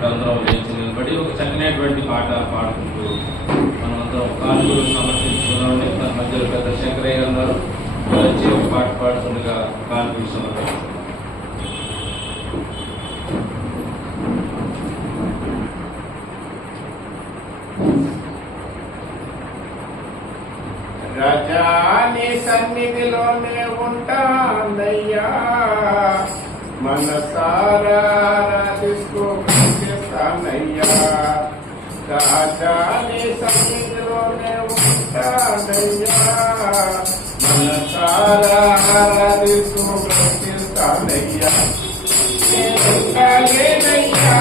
ఇప్పుడు అందరం లేచి నిలబడి ఒక చక్కనైనటువంటి పాట పాడుకుంటూ మనమందరం కానుకలు సమర్పించుకున్నాం. మన మధ్యలో పెద్ద శంకరయ్య ఉన్నారు, వచ్చి ఒక పాట పాడుతుండగా కానుకలు సమర్పించారు. రాజాని సన్నిధిలోనే ఉంటానయ్యా, మనసారా ఆరాధిస్తూ చేస్తానయ్యా. రాజాని సన్నిధిలోనే ఉంటానయ్యా, మనసారా ఆరాధిస్తూ చేస్తానయ్యా. లేనయ్యా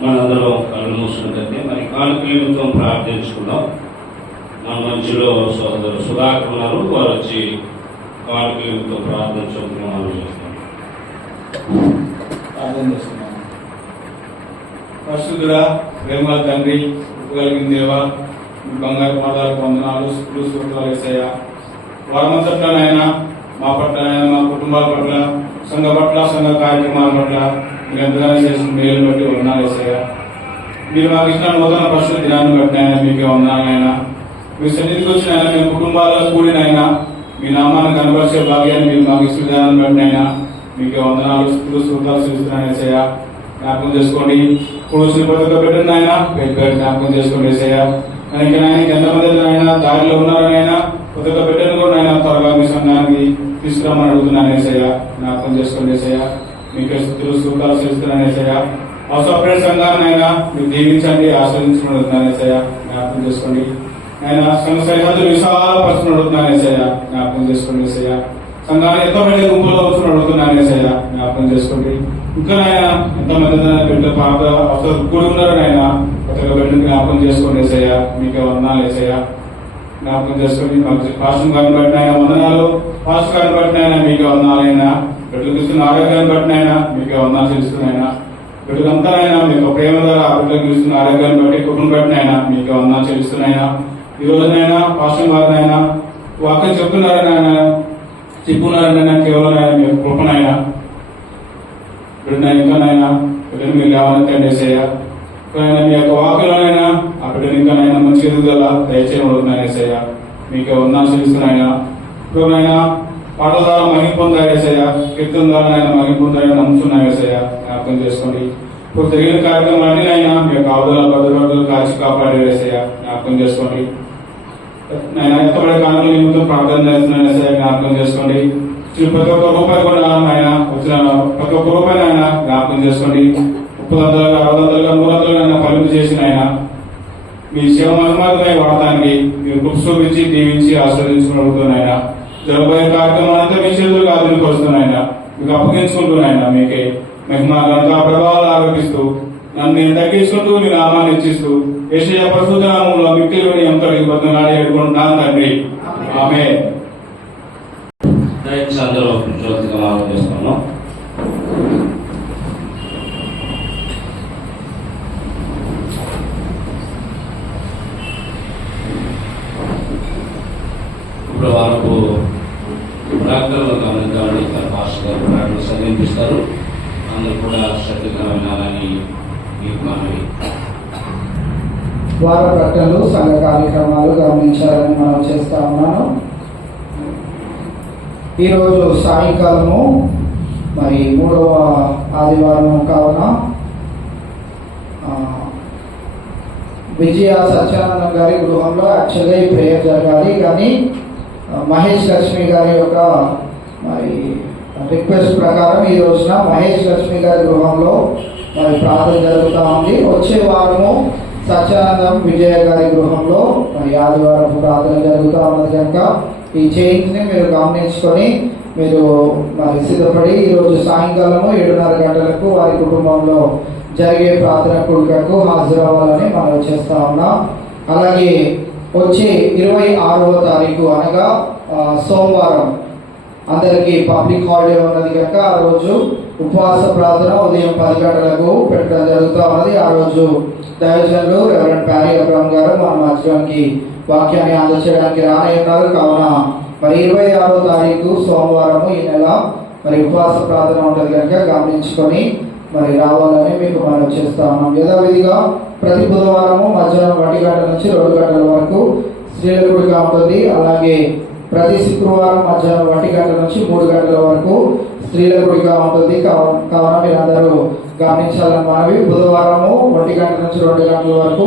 మనందరం కళ్ళు మూసుకుంటే మరి కానుకల నిమిత్తం ప్రార్థించుకుందాం. మన మధ్యలో సోదరు సుధాకర్ ఉన్నారు, వారు వచ్చి కానుకల నిమిత్తం ప్రార్థించుకుంటున్నాం చేస్తాం. ప్రార్థన చేస్తున్నాం. పరిశుద్ధుడా, ప్రేమ తండ్రి, కలిగిన దేవా, మీ బంగారు పాదాలకు వందనాలు, స్తోత్రాలు యేసయ్యా. వారమంతట్లనైనా మా పట్లనైనా, మా కుటుంబాల పట్ల, సంఘ పట్ల, సంఘ కార్యక్రమాల పట్ల మీరు ఎంతగానో చేసిన మేలు బట్టి వందనాలు యేసయ్యా. మీరు మాకు ఇచ్చిన నూతన పరిశుద్ధ దినాన్ని బట్టినైనా మీకే వందనాలైనా. మీ సన్నిధికి వచ్చినైనా మేము కుటుంబాల్లో కూడినైనా మీ నామాన్ని కనపరిచే భాగ్యాన్ని మీరు మాకు ఇచ్చిన దినాన్ని బట్టినైనా మీకే వందనాలు, స్తోత్రాలు చెల్లిస్తున్నాను యేసయ్యా. జ్ఞాపకం చేసుకోండి. కూర్చుని ప్రతి ఒక్క బిడ్డను ఆయన పేరు జ్ఞాపకం చేసుకోండి యేసయ్యా. ఇంకా నాయనకి ఎంతమంది ఆయన దారిలో ఉన్నారనైనా ప్రతి ఒక్క బిడ్డను కూడా ఆయన త్వరగా మీ సంఘానికి తీసుకురామని అడుగుతున్నాను యేసయ్యా. జ్ఞాపకం చేసుకోండి యేసయ్యా. మీకే స్తోత్రాలు చెల్లిస్తున్నాను యేసయ్యా. ఆ సపరేట్ సంఘాన్ని అయినా మీరు దీవించండి, ఆశ్రయించమని అడుగుతున్నాను యేసయ్యా. జ్ఞాపకం చేసుకోండి. ఆయన సంఘ సరిహద్దులు విశాలపరచుకుని అడుగుతున్నాను యేసయ్యా. జ్ఞాపకం చేసుకోండి యేసయ్యా. సంఘాన్ని ఎంతో పెద్ద గుంపులో వచ్చుకుని అడుగుతున్నాను యేసయ్యా. జ్ఞాపకం చేసుకోండి. ఇంకా ఆయన ఎంతమంది బిడ్డ పాత అవసరం కూడుకున్నారు ఆయన ప్రతి ఒక్క బిడ్డను జ్ఞాపకం చేసుకోండి యేసయ్యా. మీకే వందనాలు యేసయ్యా. జ్ఞాపకం చేసుకోండి. పాస్టర్ గారిని బట్టిన ఆయన వందనాలు, పాస్టర్ గారిని బట్టిన ఆయన మీకే వందనాలైనా, బిడ్డలకు ఇస్తున్న ఆరోగ్యాన్ని బట్టిన ఆయన మీకే వందనాలు చెల్లిస్తున్నాయినా. బిడ్డలంతా ఆయన మీకు ప్రేమ ద్వారా ఆ బిడ్డలకు ఇస్తున్న ఆరోగ్యాన్ని బట్టి, కుటుంబం బట్టిన ఆయన మీకే వందనాలు చెల్లిస్తున్నాయినా. ఈ రోజునైనా పాస్టర్ గారిని ఆయన వాక్యం చెప్తున్నారని ఆయన చెప్పున్నారని కేవలం ఆయన మీ కృపనైనా బిడ్డ ఇంకానైనా బిడ్డను మీరు లేవాలని యేసయ్యా. మీ యొక్క వాక్యంలోనైనా ఆ బిడ్డను ఇంకానైనా మంచి ఎదుగుదల దయచేయబడుతున్నాను యేసయ్యా. మీకే వందనాలు చెల్లిస్తున్నాయినా. ఇప్పుడు ఆయన పాటల ద్వారా మహిమ పొందారు యేసయ్యా, కీర్తన ద్వారా ఆయన మహిమ పొందారని నమ్ముతున్నాను యేసయ్యా. జ్ఞాపకం చేసుకోండి. ఇప్పుడు జరిగిన కార్యక్రమాన్ని అయినా మీ యొక్క ఆవుదల భద్రపడులు కాల్చి కాపాడారు యేసయ్యా. జ్ఞాపకం చేసుకోండి. నేను ఎంతబడే కానుకల నిమిత్తం ప్రార్థన చేస్తున్నాను యేసయ్యా. జ్ఞాపకం చేసుకోండి. ప్రతి ఒక్క రూపాయి కూడా ఆయన వచ్చిన ప్రతి ఒక్క రూపాయి ఆయన జ్ఞాపకం చేసుకోండి. 30,000, 60,000, 100,000 ఆయన పరిమితి చేసిన ఆయన మీ సేవ మహిమార్థమై వాడటానికి మీరు కృప చూపించి దీవించి ఆస్వాదించుకుంటున్నాయన. జరగబోయే కార్యక్రమాలంతా మీ చేతులకు ఆధునికొస్తున్నాయన, మీకు అప్పగించుకుంటున్నాయన. మీకే మహిమా ఘనత ప్రభావాలు ఆరోపిస్తూ నన్ను నేను తగ్గించుకుంటూ మీ నామాన్ని ఇచ్చిస్తూ యేసయ్య పరిశుద్ధ నామంలో మిక్కిలి ఎంతటి బద్దనాడి ఎడుకుంటున్నాను తండ్రి. ఆమేన్. దయచేసి అందరూ జ్యోతిగా మనం చేస్తున్నాం. ఇప్పుడు వాళ్ళకు ప్రార్థనలు గమనించాలని పాస్టర్ గారు ప్రార్థన చదివిపిస్తారు. అందరూ కూడా శ్రద్ధగా వినాలని మీకు మనవి. వార ప్రకటనలు, సంఘ కార్యక్రమాలు గమనించాలని మనం చేస్తా ఉన్నాను. ఈరోజు సాయంకాలము మరి 3వ ఆదివారం కావున విజయ సత్యానందం గారి గృహంలో యాక్చువల్గా ఈ ప్రేయర్ జరగాలి, కానీ మహేష్ లక్ష్మి గారి యొక్క మరి రిక్వెస్ట్ ప్రకారం ఈ రోజున మహేష్ లక్ష్మి గారి గృహంలో మరి ప్రార్థన జరుగుతూ ఉంది. వచ్చే వారము సత్యానందం విజయ గారి గృహంలో మరి ఆదివారం ప్రార్థన జరుగుతూ ఉన్నది కనుక ఈ చేంజ్ ని మీరు గమనించుకొని మీరు మరి సిద్ధపడి ఈరోజు సాయంకాలము 7:30 గంటలకు వారి కుటుంబంలో జరిగే ప్రార్థన కూడికకు హాజరవ్వాలని మనం చేస్తా ఉన్నాం. అలాగే వచ్చే 26వ తారీఖు అనగా సోమవారం అందరికీ పబ్లిక్ హాలిడే ఉన్నది కనుక ఆ రోజు ఉపవాస ప్రార్థన ఉదయం 10 గంటలకు పెట్టడం జరుగుతూ ఉన్నది. ఆ రోజు దైవజనులు రెవరెండ్ ప్యారీ అబ్రహం గారు మన మధ్యానికి వాక్యాన్ని అందచేయడానికి రానున్నారు. కావున మరి 26వ తారీఖు సోమవారము ఈ నెల మరి ఉపవాస ప్రార్థన ఉంటుంది కనుక గమనించుకొని మరి రావాలని మీకు మనం చేస్తా ఉన్నాం. యథావిధిగా ప్రతి బుధవారము మధ్యాహ్నం 1 గంటల నుంచి 2 గంటల వరకు స్త్రీల కూడిక ఉంటుంది. అలాగే ప్రతి శుక్రవారం మధ్యాహ్నం 1 గంటల నుంచి 3 గంటల వరకు స్త్రీల కూడిక ఉంటుంది. కావున మీరందరూ గమనించాలని మనవి. బుధవారము 1 గంటల నుంచి 2 గంటల వరకు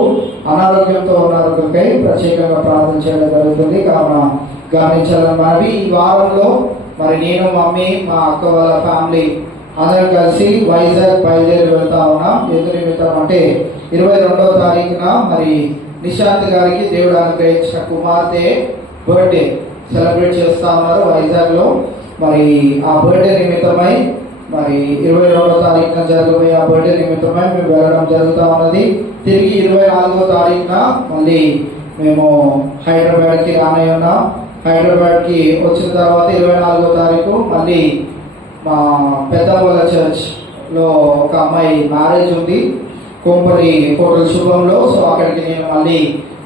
అనారోగ్యంతో ఉన్నకై ప్రత్యేకంగా ప్రార్థన చేయడం జరుగుతుంది. కావున గమనించాలని మనవి. ఈ వారంలో మరి నేను, మమ్మీ, మా అక్క వాళ్ళ ఫ్యామిలీ అందరం కలిసి వైజాగ్ బయలుదేరి వెళ్తా ఉన్నాం. ఎందుకు నిమిత్తం అంటే 22వ తారీఖున మరి నిశాంత్ గారికి దేవుడు అనుగ్రహించిన కుమార్తె బర్త్డే సెలబ్రేట్ చేస్తా ఉన్నారు వైజాగ్ లో. మరి ఆ బర్త్డే నిమిత్తమై మరి 22వ తారీఖున జరగబోయే ఆ బర్త్డే నిమిత్తమై మేము వెళ్ళడం జరుగుతూ ఉన్నది. తిరిగి 24వ తారీఖున మళ్ళీ మేము హైదరాబాద్కి రానే ఉన్నాం. హైదరాబాద్కి వచ్చిన తర్వాత 24వ తారీఖు మళ్ళీ మా పెద్దవాళ్ళ చర్చ్లో ఒక అమ్మాయి మ్యారేజ్ ఉంది, కోంపల్లి హోటల్ శుభంలో. సో అక్కడికి నేను మళ్ళీ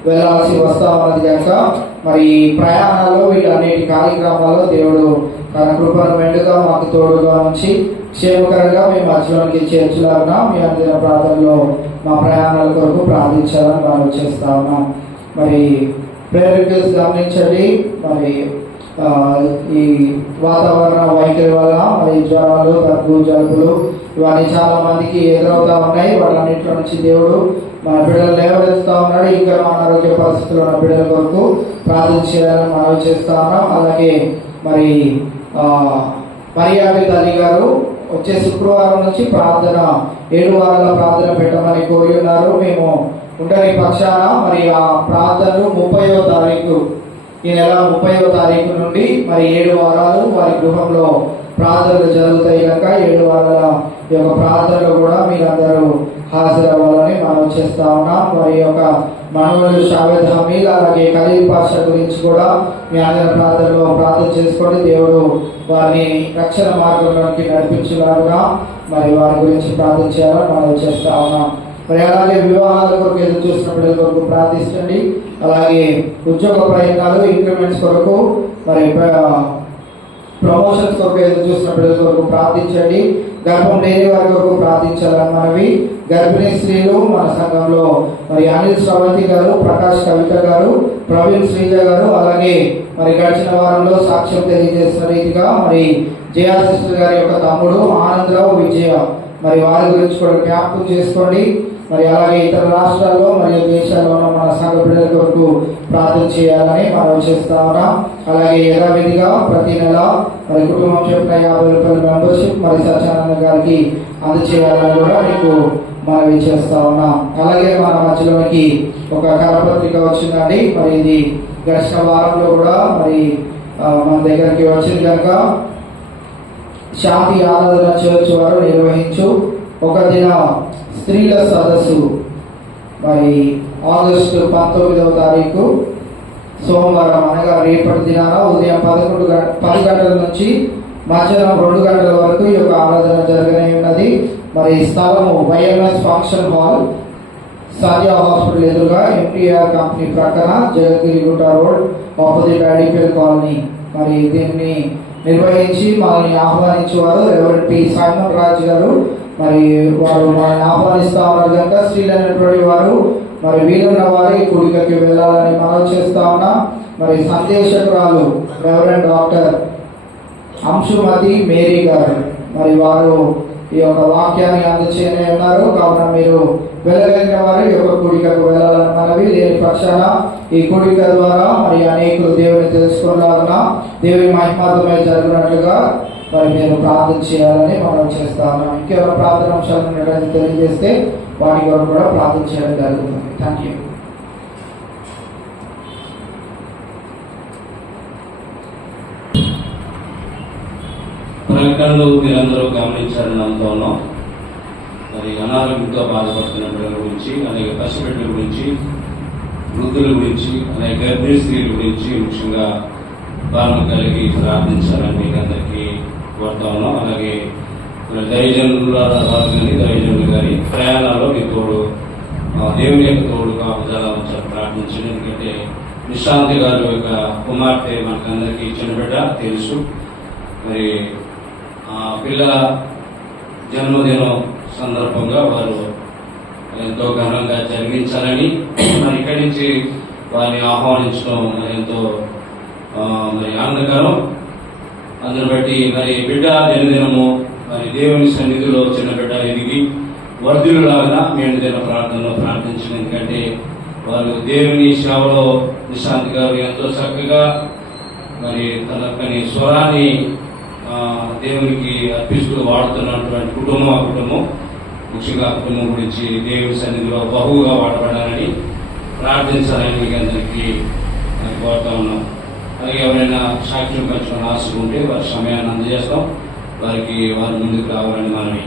వెళ్ళాల్సి వస్తా ఉన్నది కనుక మరి ప్రయాణాల్లో వీటన్నిటి కార్యక్రమాల్లో దేవుడు తన కృపను మెండుగా మాకు తోడుగా ఉంచి క్షేమకరంగా మేము మధ్యలోనికి చేర్చులాగా మీ అందిన ప్రాంతంలో మా ప్రయాణాల కొరకు ప్రార్థించాలని మనం చేస్తా ఉన్నాం. మరి ప్రేరేపిల్స్ గమనించండి. మరి ఈ వాతావరణ వైఖరి వల్ల మరి జ్వరాలు, దగ్గు, జలుబులు ఇవన్నీ చాలా మందికి ఎదురవుతా ఉన్నాయి. వాటన్నింటిలో నుంచి దేవుడు మన బిడ్డలు లేవనెత్తుతా ఉన్నాడు. ఇంకా అనారోగ్య పరిస్థితుల్లో ఉన్న బిడ్డల కొరకు ప్రార్థన చేయాలని మనం చేస్తా ఉన్నాం. అలాగే మరి మరియాబి తల్లి గారు వచ్చే శుక్రవారం నుంచి ప్రార్థన 7 వారాల ప్రార్థన పెట్టమని కోరి ఉన్నారు. మేము ఉండని పక్షాన మరి ఆ ప్రార్థనలు 30వ తారీఖు, ఈ నెల 30వ తారీఖు నుండి మరి 7 వారాలు వారి గృహంలో ప్రార్థనలు జరుగుతాయి కనుక 7 వారాల యొక్క ప్రార్థనలు కూడా మీరందరూ హాజరవ్వాలని మనం చేస్తా ఉన్నాం. మరి యొక్క మనవలు షావేద్ హమీద్ అలాగే ఖలీల్ పాషా గురించి కూడా మీ అందరి ప్రార్థనలో ప్రార్థన చేసుకోండి. దేవుడు వారిని రక్షణ మార్గంలోకి నడిపించేలాగా మరి వారి గురించి ప్రార్థన చేయాలని మనం చేస్తా ఉన్నాం. మరి అలాగే వివాహాల కొరకు ఎదురు చూసిన బిడ్డల కొరకు ప్రార్థించండి. అలాగే ఉద్యోగ ప్రయత్నాలు, ఇంక్రిమెంట్స్ కొరకు మరి ప్రమోషన్స్ కొరకు ఎదురు చూసిన బిడ్డల కొరకు ప్రార్థించండి. గర్భం లేని వారి కొరకు ప్రార్థించాలని మనవి. గర్భిణీ స్త్రీలు మన సంఘంలో మరి అనిల్ శ్రవంతి గారు, ప్రకాష్ కవిత గారు, ప్రవీణ్ శ్రీజ గారు, అలాగే మరి గడిచిన వారంలో సాక్ష్యం తెలియజేసిన రీతిగా మరి జయా సిస్టర్ గారి యొక్క తమ్ముడు ఆనందరావు విజయ, మరి వారి గురించి కూడా జ్ఞాపకం చేసుకోండి. మరి అలాగే ఇతర రాష్ట్రాల్లో మరియు దేశాల్లో ఉన్న మన సంఘ బిడ్డల కొరకు ప్రార్థన చేయాలని మనం చేస్తా ఉన్నాం. అలాగే యథావిధిగా ప్రతి నెల మరి కుటుంబం చెప్పిన 50 రూపాయల మెంబర్షిప్ మరి సత్యానంద గారికి అందచేయాలని కూడా మీకు మనవి చేస్తా ఉన్నాం. అలాగే మన మధ్యలోకి ఒక కరపత్రిక వచ్చిందండి. మరి ఇది గడిచిన వారంలో కూడా మరి మన దగ్గరికి వచ్చింది కనుక శాంతి ఆరాధన చర్చ్ వారు నిర్వహించు ఒక దిన స్త్రీల సదస్సు మరి ఆగస్టు 19వ తారీఖు సోమవారం అనగా రేపటి దినాన ఉదయం 10 గంటల నుంచి మధ్యాహ్నం 2 గంటల వరకు ఈ యొక్క ఆరాధన జరగనే ఉన్నది. మరి స్థలము వైఎంఎస్ ఫంక్షన్ హాల్, సాధ్యా హాస్పిటల్ ఎదురుగా, ఎంటీఆర్ కంపెనీ ప్రక్కన, Jagadgirigutta road, opposite IDPL colony. మరి దీన్ని నిర్వహించి మనల్ని ఆహ్వానించేవారు రెవరెండ్ పి సైమన్ రాజ్ గారు. మరి వారు మనల్ని ఆహ్వానిస్తా ఉన్నారు కనుక స్త్రీలైనటువంటి వారు మరి వీలున్న వారి కూడికకి వెళ్ళాలని మనం చేస్తా ఉన్నా. మరి సందేశకురాలు రెవరెండ్ డాక్టర్ అంశుమతి మేరీ గారు మరి వారు ఈ యొక్క వాక్యాన్ని అందచేయనే ఉన్నారు. కావున మీరు వెళ్ళగలిగిన వారు ఈ యొక్క కూడికకు వెళ్ళాలని మనవి. లేని పక్షాన ఈ కూడిక ద్వారా మరి అనేకులు దేవుని తెలుసుకోవాలన్నా దేవుని మహిమార్థమై జరిగినట్లుగా మరి మీరు ప్రార్థన చేయాలని మనం చేస్తా ఉన్నాం. ఇంకెవరు ప్రార్థన అంశాలను ఉన్నట్టు తెలియజేస్తే వాటి కొరకు కూడా ప్రార్థన చేయడం జరుగుతుంది. Thank you. ప్రకటనలు మీరందరూ గమనించాలని నమ్ముతా ఉన్నాం. మరి అనారోగ్యంతో బాధపడుతున్న బిడ్డల గురించి, అలాగే పసిబిడ్డల గురించి, వృద్ధుల గురించి, అలాగే గర్భిణీ స్త్రీల గురించి ముఖ్యంగా బాధ కలిగి ప్రార్థించాలని మీకు అందరికీ కోరుతా ఉన్నాం. అలాగే దైవజనుల దైవజనులు గారి ప్రయాణాల్లో మీ తోడు దేవుని యొక్క తోడు కాపుదల ప్రార్థించండి. ఎందుకంటే నిశాంతి గారి యొక్క కుమార్తె మనకందరికీ ఇచ్చిన బిడ్డ తెలుసు. మరి పిల్ల జన్మదినం సందర్భంగా వారు ఎంతో ఘనంగా జరిగించాలని మరి ఇక్కడి నుంచి వారిని ఆహ్వానించడం ఎంతో మరి ఆనందకరం. అందుని బట్టి మరి బిడ్డ దినదినము మరి దేవుని సన్నిధిలో చిన్న బిడ్డ ఎదిగి వర్ధులులాగా మేము దిన ప్రార్థనలో ప్రార్థించిన. ఎందుకంటే వారు దేవుని సేవలో నిశాంతి గారు ఎంతో చక్కగా మరి తన స్వరాన్ని దేవునికి అర్పిస్తూ వాడుతున్నటువంటి కుటుంబం ముఖ్యంగా కుటుంబం గురించి దేవుని సన్నిధిలో బహుగా వాడబడాలని ప్రార్థించాలని మీకు అందరికీ కోరుతా ఉన్నాం. అలాగే ఎవరైనా సాక్ష్యం పంచుకుని ఆశ ఉంటే వారి సమయాన్ని అందజేస్తాం. వారి ముందుకు రావాలని మనవి.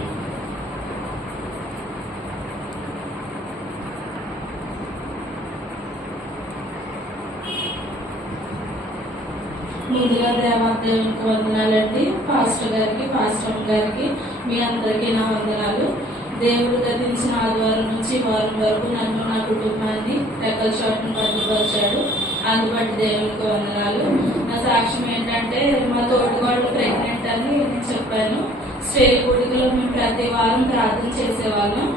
ముందుగా దేవాదేవునికి వందనాలండి. పాస్టర్ గారికి, పాస్టర్ గారికి, మీ అందరికీ నా వందనాలు. దేవుడు గతించిన ఆదివారం నుంచి వారం వరకు నన్ను, నా కుటుంబాన్ని రెక్కల చాటును భద్రపరిచాడు. అందుబట్టి దేవునికి వందనాలు. నా సాక్ష్యం ఏంటంటే, మా తోటికోడలు ప్రెగ్నెంట్ అని నేను చెప్పాను. స్టేట్ గుడిలో మేము ప్రతి వారం ప్రార్థన చేసేవాళ్ళం.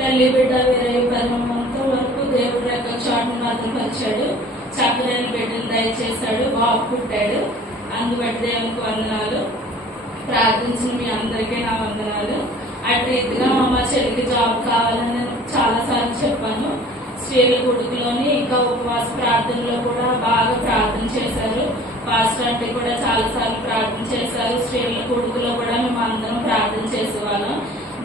తల్లి బిడ్డ వేరే పరిణామంతో వరకు దేవుడు రెక్కల చాటును భద్రపరిచాడు. చక్కని బిడ్డను దయచేశాడు. బాబు పుట్టాడు. అందుబట్టి దేవునికి వందనాలు. ప్రార్థించిన మీ అందరికీ నా వందనాలు. అటు రీతిగా మా చెల్లికి జాబ్ కావాలని నేను చాలా సార్లు చెప్పాను. స్త్రీల గుడిలోని ఇంకా ఉపవాస ప్రార్థనలో కూడా బాగా ప్రార్థన చేశారు. పాస్టర్ అంటే కూడా చాలా సార్లు ప్రార్థన చేశారు. స్త్రీల గుడిలో కూడా మేము అందరం ప్రార్థన చేసేవాళ్ళం.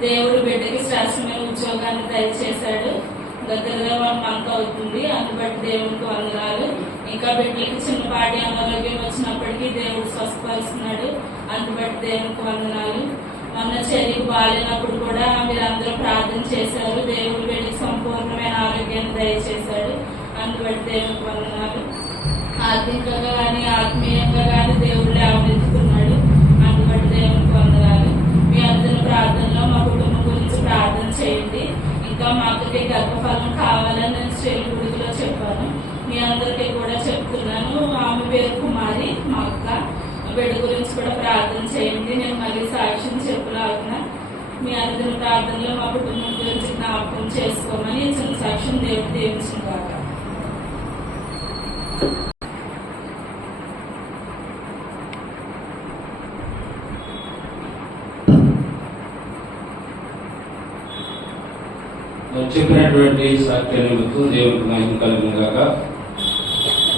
దేవుడు బిడ్డకి శ్రేష్టమైన ఉద్యోగాన్ని దయచేశాడు. దగ్గరగా 1 month అవుతుంది. అందుబట్టి దేవునికి వందనాలు. ఇంకా బిడ్డలకి చిన్నపాటి అనారోగ్యం వచ్చినప్పటికీ దేవుడు స్వస్థపరుస్తున్నాడు. అందుబట్టి దేవునికి వందనాలు. మొన్న చెల్లికి బాగాలేనప్పుడు కూడా మీరందరూ ప్రార్థన చేశారు. దేవుడు బిడ్డకి సంపూర్ణమైన ఆరోగ్యాన్ని దయచేశాడు. అందుబట్టి దేవునికి వందనాలు. ఆర్థికంగా కానీ ఆత్మీయంగా కానీ దేవుడు లేవనెత్తుతున్నాడు. అందుబట్టి దేవునికి వందనాలు. మీ అందరి ప్రార్థనలో మా కుటుంబం గురించి ప్రార్థన చేయండి. ఇంకా మాకు గర్భఫలం కావాలని నేను స్త్రీల గుడిలో చెప్పాను. మీ అందరికీ కూడా చెప్తున్నాను. ఆమె పేరు కుమారి, మా అక్క. బిడ్డ గురించి కూడా ప్రార్థన చేయండి. నేను మళ్ళీ సాక్ష్యం చెప్పలాగున్నా. మీ అందరి ప్రార్థనలో మా కుటుంబం గురించి జ్ఞాపకం చేసుకోమని చిన్న సాక్ష్యం దేవుడు దీవించిన కాక. చెప్పినటువంటి సాక్ష్యాన్ని దేవుడికి మహిమ కలుగును గాక.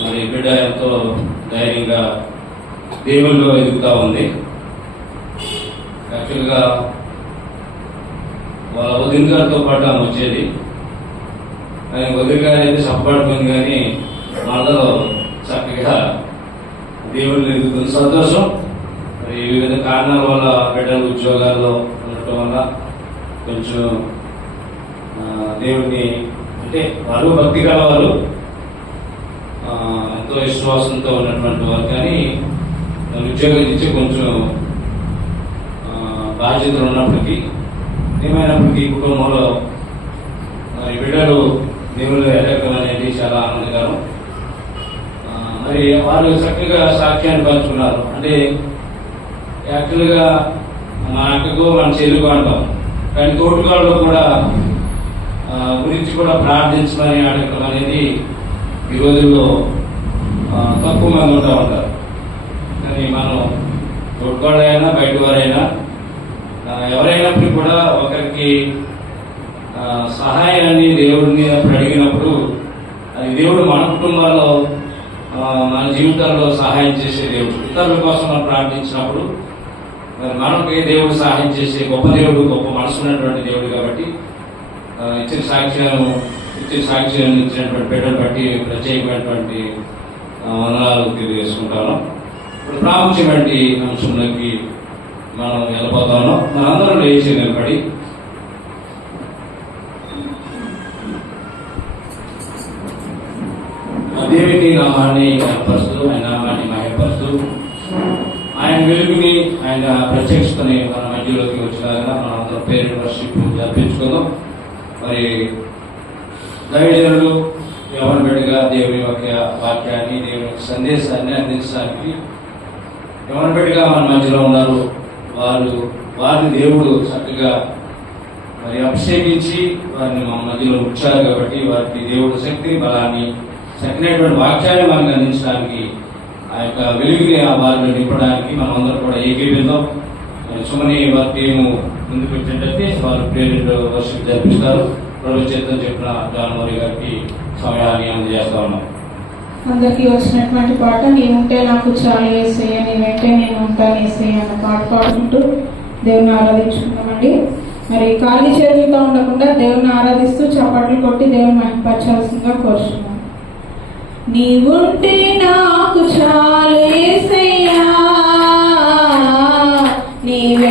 మరి బిడ్డ ఎంతో ధైర్యంగా దేవుల్లో ఎదుగుతా ఉంది. యాక్చువల్గా వాళ్ళ వదిన గారితో పాటు ఆమె వచ్చేది. కానీ వదిన గారు అయితే సప్పడిపోయింది, కానీ మనలో చక్కగా దేవుళ్ళు ఎదుగుతుంది. సంతోషం. మరి వివిధ కారణాల వల్ల బిడ్డలు ఉద్యోగాల్లో ఉండటం వల్ల కొంచెం దేవుడిని అంటే వారు భక్తి కలవారు, ఎంతో విశ్వాసంతో ఉన్నటువంటి వారు, కానీ ఉద్యోగం ఇచ్చి కొంచెం బాధ్యతలు ఉన్నప్పటికీ ఏమైనప్పటికీ కుటుంబంలో మరి బిడ్డలు దేవుళ్ళు ఎదగడం అనేది చాలా ఆనందకరం. మరి వాళ్ళు చక్కగా సాక్ష్యాన్ని పంచుకున్నారు. అంటే యాక్చువల్గా మా అక్కకు మన చెల్లుకు అంటాం, కానీ తోటికాళ్ళు కూడా గురించి కూడా ప్రార్థించమని అడగడం అనేది ఈ రోజుల్లో తక్కువ మంది ఉంటా ఉంటారు. కానీ మనం తోటికాళ్ళైనా బయట వారైనా ఎవరైనప్పటికీ కూడా ఒకరికి సహాయాన్ని దేవుడిని అడిగినప్పుడు అది దేవుడు మన కుటుంబాల్లో మన జీవితాల్లో సహాయం చేసే దేవుడు. ఇతరుల కోసం మనం ప్రార్థించినప్పుడు మనకి దేవుడు సహాయం చేసే గొప్ప దేవుడు, గొప్ప మనసు ఉన్నటువంటి దేవుడు. కాబట్టి ఇచ్చిన సాక్ష్యాన్ని ఇచ్చినటువంటి బిడ్డలు బట్టి ప్రత్యేకమైనటువంటి వందనాలు తెలియజేసుకుంటాను. ఇప్పుడు ప్రాముఖ్యమైన అంశంలోకి మనం వెళ్ళిపోతా ఉన్నాం. మనందరం లేచి నిలబడి దేవుని నామాన్ని కనపరుస్తూ, ఆయన నామాన్ని మహిమపరుస్తూ, ఆయన వెలుగుని, ఆయన ప్రత్యక్షతని మన మధ్యలోకి వచ్చినాక మనం అందరం పేరు వర్షిప్ జరిపించుకుందాం. మరి దైవజనులు ఎవరి బిడ్డగా దేవుని యొక్క వాక్యాన్ని, దేవుని యొక్క సందేశాన్ని అందించడానికి ఎవరి బిడ్డగా మన మధ్యలో ఉన్నారు. వారిని దేవుడు చక్కగా మరి అభిషేకించి వారిని మన మధ్యలో ఉంచారు. కాబట్టి వారికి దేవుడు శక్తిని, బలాన్ని, చక్కనటువంటి వాక్యాన్ని మనకు అందించడానికి, ఆ యొక్క వెలుగుని వారిని నింపడానికి మనం అందరూ కూడా ఏకీభిద్దాం. సుమని వారి టీము ముందుకు వచ్చినట్లయితే వారు ప్రేరిత వర్షిప్ జరిపిస్తారు. ప్రభు చేతం చెప్పిన జాన్ మోరీ గారికి సమయాన్ని అందజేస్తా ఉన్నాం. అందరికీ వచ్చినటువంటి పాట నీవుంటే నాకు చాలా యేసయ్య, నీవంటే నేను ఉంటాను యేసయ్య అన్న పాట పాడుకుంటూ దేవుని ఆరాధించుకున్నామండి. మరి ఖాళీ చేతులతో ఉండకుండా దేవుని ఆరాధిస్తూ చప్పట్లు కొట్టి దేవుని మహిమపరచాల్సిందిగా కోరుచున్నాం. నీవుంటే నాకు చాలా యేసయ్య, నీవే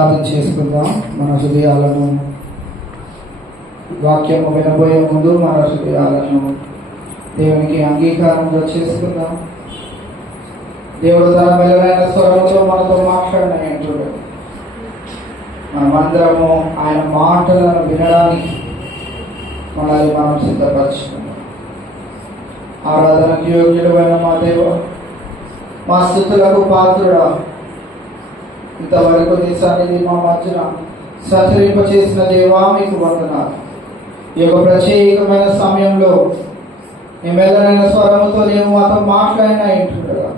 ప్రార్థన చేసుకుందాం. మన హృదయాలను వాక్యము వినబోయే ముందు మన హృదయాలను దేవునికి అంగీకారంగా చేసుకుందాం. దేవుడు తన మెల్లైన స్వరంతో మనతో మాట్లాడినట్టు మనమందరము ఆయన మాటలను వినడానికి మనల్ని మనం సిద్ధపరచుకున్నాం. ఆరాధనకు యోగ్యుడమైన మా దేవ, మా స్థుతులకు పాత్రుడా, ఇంతవరకు నీ సన్నిధి మా మధ్యన సంచరింప చేసిన దేవా మీకు వందనాలు. ఈ యొక్క ప్రత్యేకమైన సమయంలో నీ మెల్లనైన స్వరముతో నీవు మాతో మాట్లాడిన ఇంటుండగా,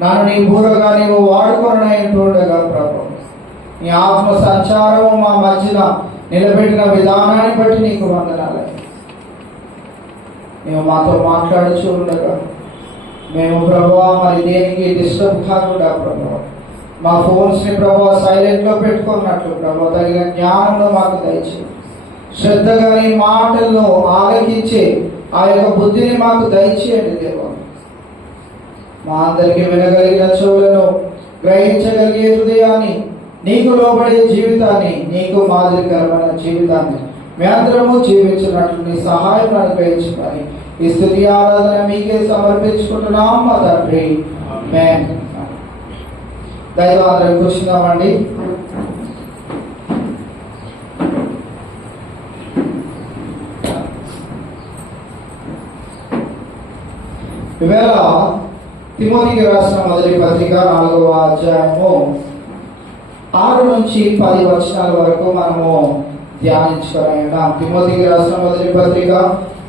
నన్ను నీ బూరగా నీవు వాడుకొన ఇంటుండగా ప్రభు, నీ ఆత్మ సంచారము మా మధ్యన నిలబెట్టిన విధానాన్ని బట్టి నీకు వందనాలు. నీవు మాతో మాట్లాడుచూ ఉండగా మేము ప్రభువా మరి దేనికి డిస్టర్బ్ కాకుండా ప్రభువా మా ఫోన్స్ని ప్రభువా సైలెంట్లో పెట్టుకున్నట్లు ప్రభువా తగిన జ్ఞానంలో మాకు దయచేయి. శ్రద్ధగా నీ మాటలను ఆలకించే ఆ యొక్క బుద్ధిని మాకు దయచేయండి దేవా. మా అందరికీ వినగలిగిన చెవులను, గ్రహించగలిగే హృదయాన్ని, నీకు లోబడే జీవితాన్ని, నీకు మాదిరికరమైన జీవితాన్ని మేమందరము జీవించినట్లు నీ సహాయం అనుగ్రహించుకొని ఈ స్తుతి ఆరాధన మీకే సమర్పించుకుంటున్నాం మా తండ్రి. ఆమేన్. దైవాందరం కూర్చున్నామండి. ఈవేళ తిమోతికి రాసిన మొదటి పత్రిక 4వ అధ్యాయము 6 నుంచి 10 వచనాల వరకు మనము ధ్యానించుకొని ఉన్నాం. తిమోతికి రాసిన మొదటి పత్రిక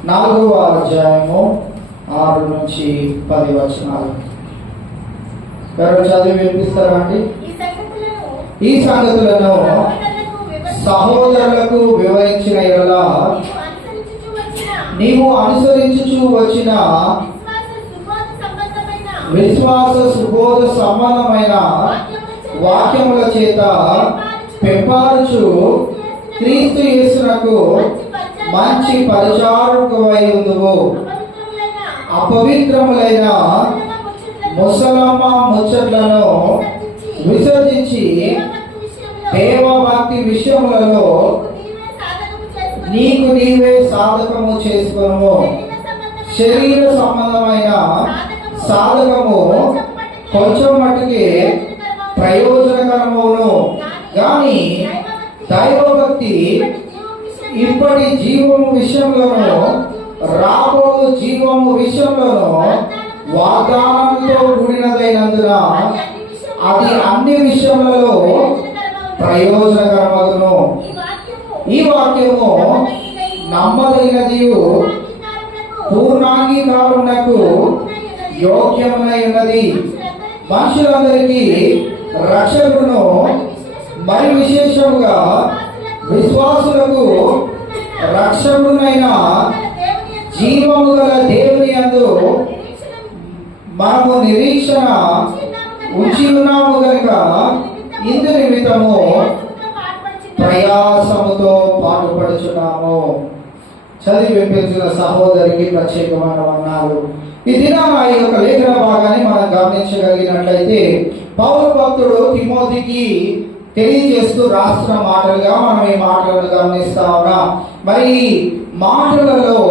4వ అధ్యాయము 6 నుంచి 10 వచనాలు. ఎవరు చదివి వినిపిస్తారా అండి? ఈ సంగతులను సహోదరులకు వివరించిన యెడల నీవు అనుసరించుచు వచ్చిన విశ్వాస సుబోధ సంబంధమైన వాక్యముల చేత పెంపారుచు క్రీస్తు యేసునకు మంచి పరిచారకువై ఉందువు. అపవిత్రములైన ముసలమ్మ ముచ్చట్లను విసర్జించి దేవభక్తి విషయములలో నీకు నీవే సాధకము చేసుకొనుము. శరీర సంబంధమైన సాధకము కొంచెం మట్టుకి ప్రయోజనకరమును గాని దైవభక్తి ఇప్పటి జీవము విషయంలోను రాబో జీవము విషయంలోను వాగ్దానంతో కూడినదైనందున అది అన్ని విషయములలో ప్రయోజనకరమగును. ఈ వాక్యము నమ్మదగినదియు పూర్ణాంగీకారమునకు యోగ్యమునై ఉన్నది. మనుషులందరికీ రక్షకుడును మరి విశేషముగా విశ్వాసులకు రక్షకుడునైన జీవము గల దేవుని యందు మనము నిరీక్షణ ఉంచి ఉన్నాము గనుక ఇందు నిమిత్తము ప్రయాసముతో పాటుపడుచున్నాము. చదివి వినిపించిన సహోదరికి ప్రత్యేకమైన వందనాలు. ఈ దినాన ఈ యొక్క లేఖన భాగాన్ని మనం గమనించగలిగినట్లయితే పౌలు భక్తుడు తిమోతికి తెలియజేస్తూ రాస్తున్న మాటలుగా మనం ఈ మాటలను గమనిస్తా ఉన్నాం. మరి మాటలలో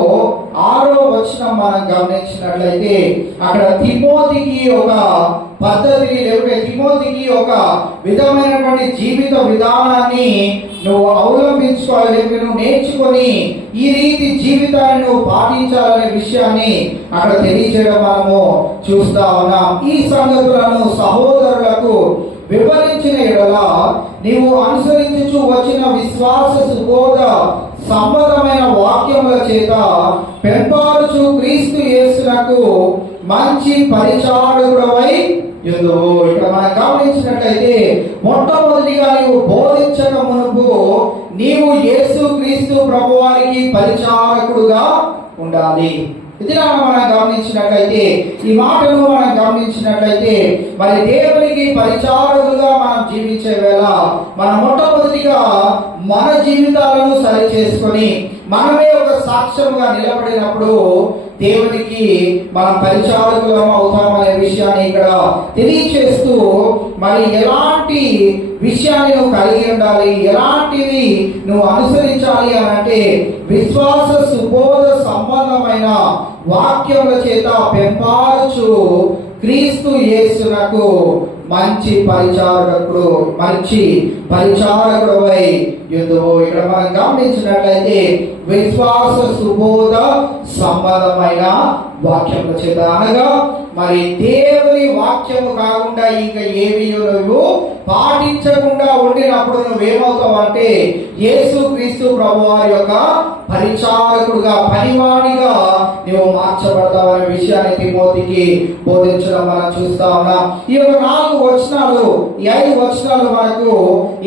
6వ వచనం మనం గమనించినట్లయితే అక్కడ తిమోతికి ఒక పద్ధతిని లేకపోతే తిమోతికి ఒక విధమైనటువంటి జీవిత విధానాన్ని నువ్వు అవలంబించుకోవాలి, నువ్వు నేర్చుకొని ఈ రీతి జీవితాన్ని నువ్వు పాటించాలనే విషయాన్ని అక్కడ తెలియజేయడం మనము చూస్తా ఉన్నాం. ఈ సంగతులను సహోదరులకు వివరించిన యెడల నీవు అనుసరించుచు వచ్చిన విశ్వాస సుబోధ సంబంధమైన వాక్యముల చేత పెంపారుచు క్రీస్తు యేసునకు మంచి పరిచారకుడవై యుందువు. ఇక్కడ మనం గమనించినట్లయితే మొట్టమొదటిగా నీవు బోధించక మునుపు నీవు యేసు క్రీస్తు ప్రభువారికి పరిచారకుడుగా ఉండాలి. ఇది మనం గమనించినట్లయితే ఈ మాటను మనం గమనించినట్లయితే మరి దేవునికి పరిచారకులుగా మనం జీవించే వేళ మనం మొట్టమొదటిగా మన జీవితాలను సరి చేసుకొని మనమే ఒక సాక్ష్యంగా నిలబడినప్పుడు దేవునికి మనం పరిచారకులం అవుతామనే విషయాన్ని ఇక్కడ తెలియచేస్తూ మరి ఎలాంటి విషయాన్ని నువ్వు కలిగి ఉండాలి, ఎలాంటివి నువ్వు అనుసరించాలి అని అంటే విశ్వాస సుబోధ సంబంధమైన వాక్యముల చేత పెంపారుచు క్రీస్తు యేసునకు మంచి పరిచారకుడవై యుద్ధము. ఇక్కడ మనం గమనించినట్లయితే విశ్వాస సుబోధ సంబంధమైన వాక్యముల చేత అనగా మరి దేవుని వాక్యము కాకుండా ఇంకా ఏవి నువ్వు పాటించకుండా ఉండినప్పుడు నువ్వేమవుతావు అంటే యేసు క్రీస్తు ప్రభు వారి యొక్క పరిచారకుడుగా పనివాడిగా నువ్వు మార్చబడతావు అనే విషయాన్ని తిమోతికి బోధించడం మనం చూస్తా ఉన్నాం. ఈ యొక్క 4 వచనాలు, ఈ 5 వచనాలు మనకు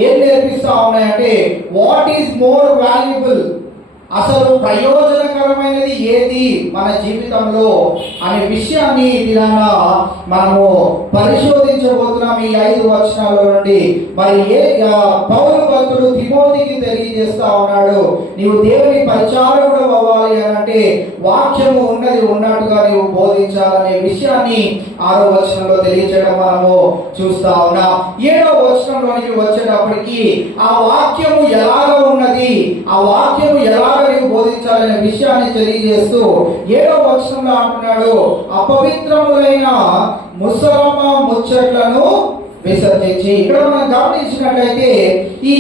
ఏం నేర్పిస్తా ఉన్నాయంటే వాట్ ఈస్ మోర్ వాల్యుబుల్, అసలు ప్రయోజనకరమైనది ఏది మన జీవితంలో అనే విషయాన్ని దినాన మనము పరిశోధించబోతున్నాం ఈ 5 వచనాల నుండి. మరి పౌలు భక్తుడు తిమోతికి తెలియజేస్తా ఉన్నాడు, నీవు దేవుని పరిచారకుడు అవ్వాలి అని అంటే వాక్యము ఉన్నది ఉన్నట్టుగా నీవు బోధించాలనే విషయాన్ని 6వ వచనంలో తెలియజేయడం మనము చూస్తా ఉన్నాం. 7వ వచనంలోనికి వచ్చేటప్పటికి ఆ వాక్యము ఎలాగ ఉన్నది, ఆ వాక్యము ఎలాగ నీవు బోధించాలనే విషయాన్ని తెలియజేస్తూ 7వ వచనంలో అంటున్నాడు, అపవిత్రములైన ముసలమ్మ ముచ్చట్లను విసర్జించి. ఇక్కడ మనం గమనించినట్లయితే ఈ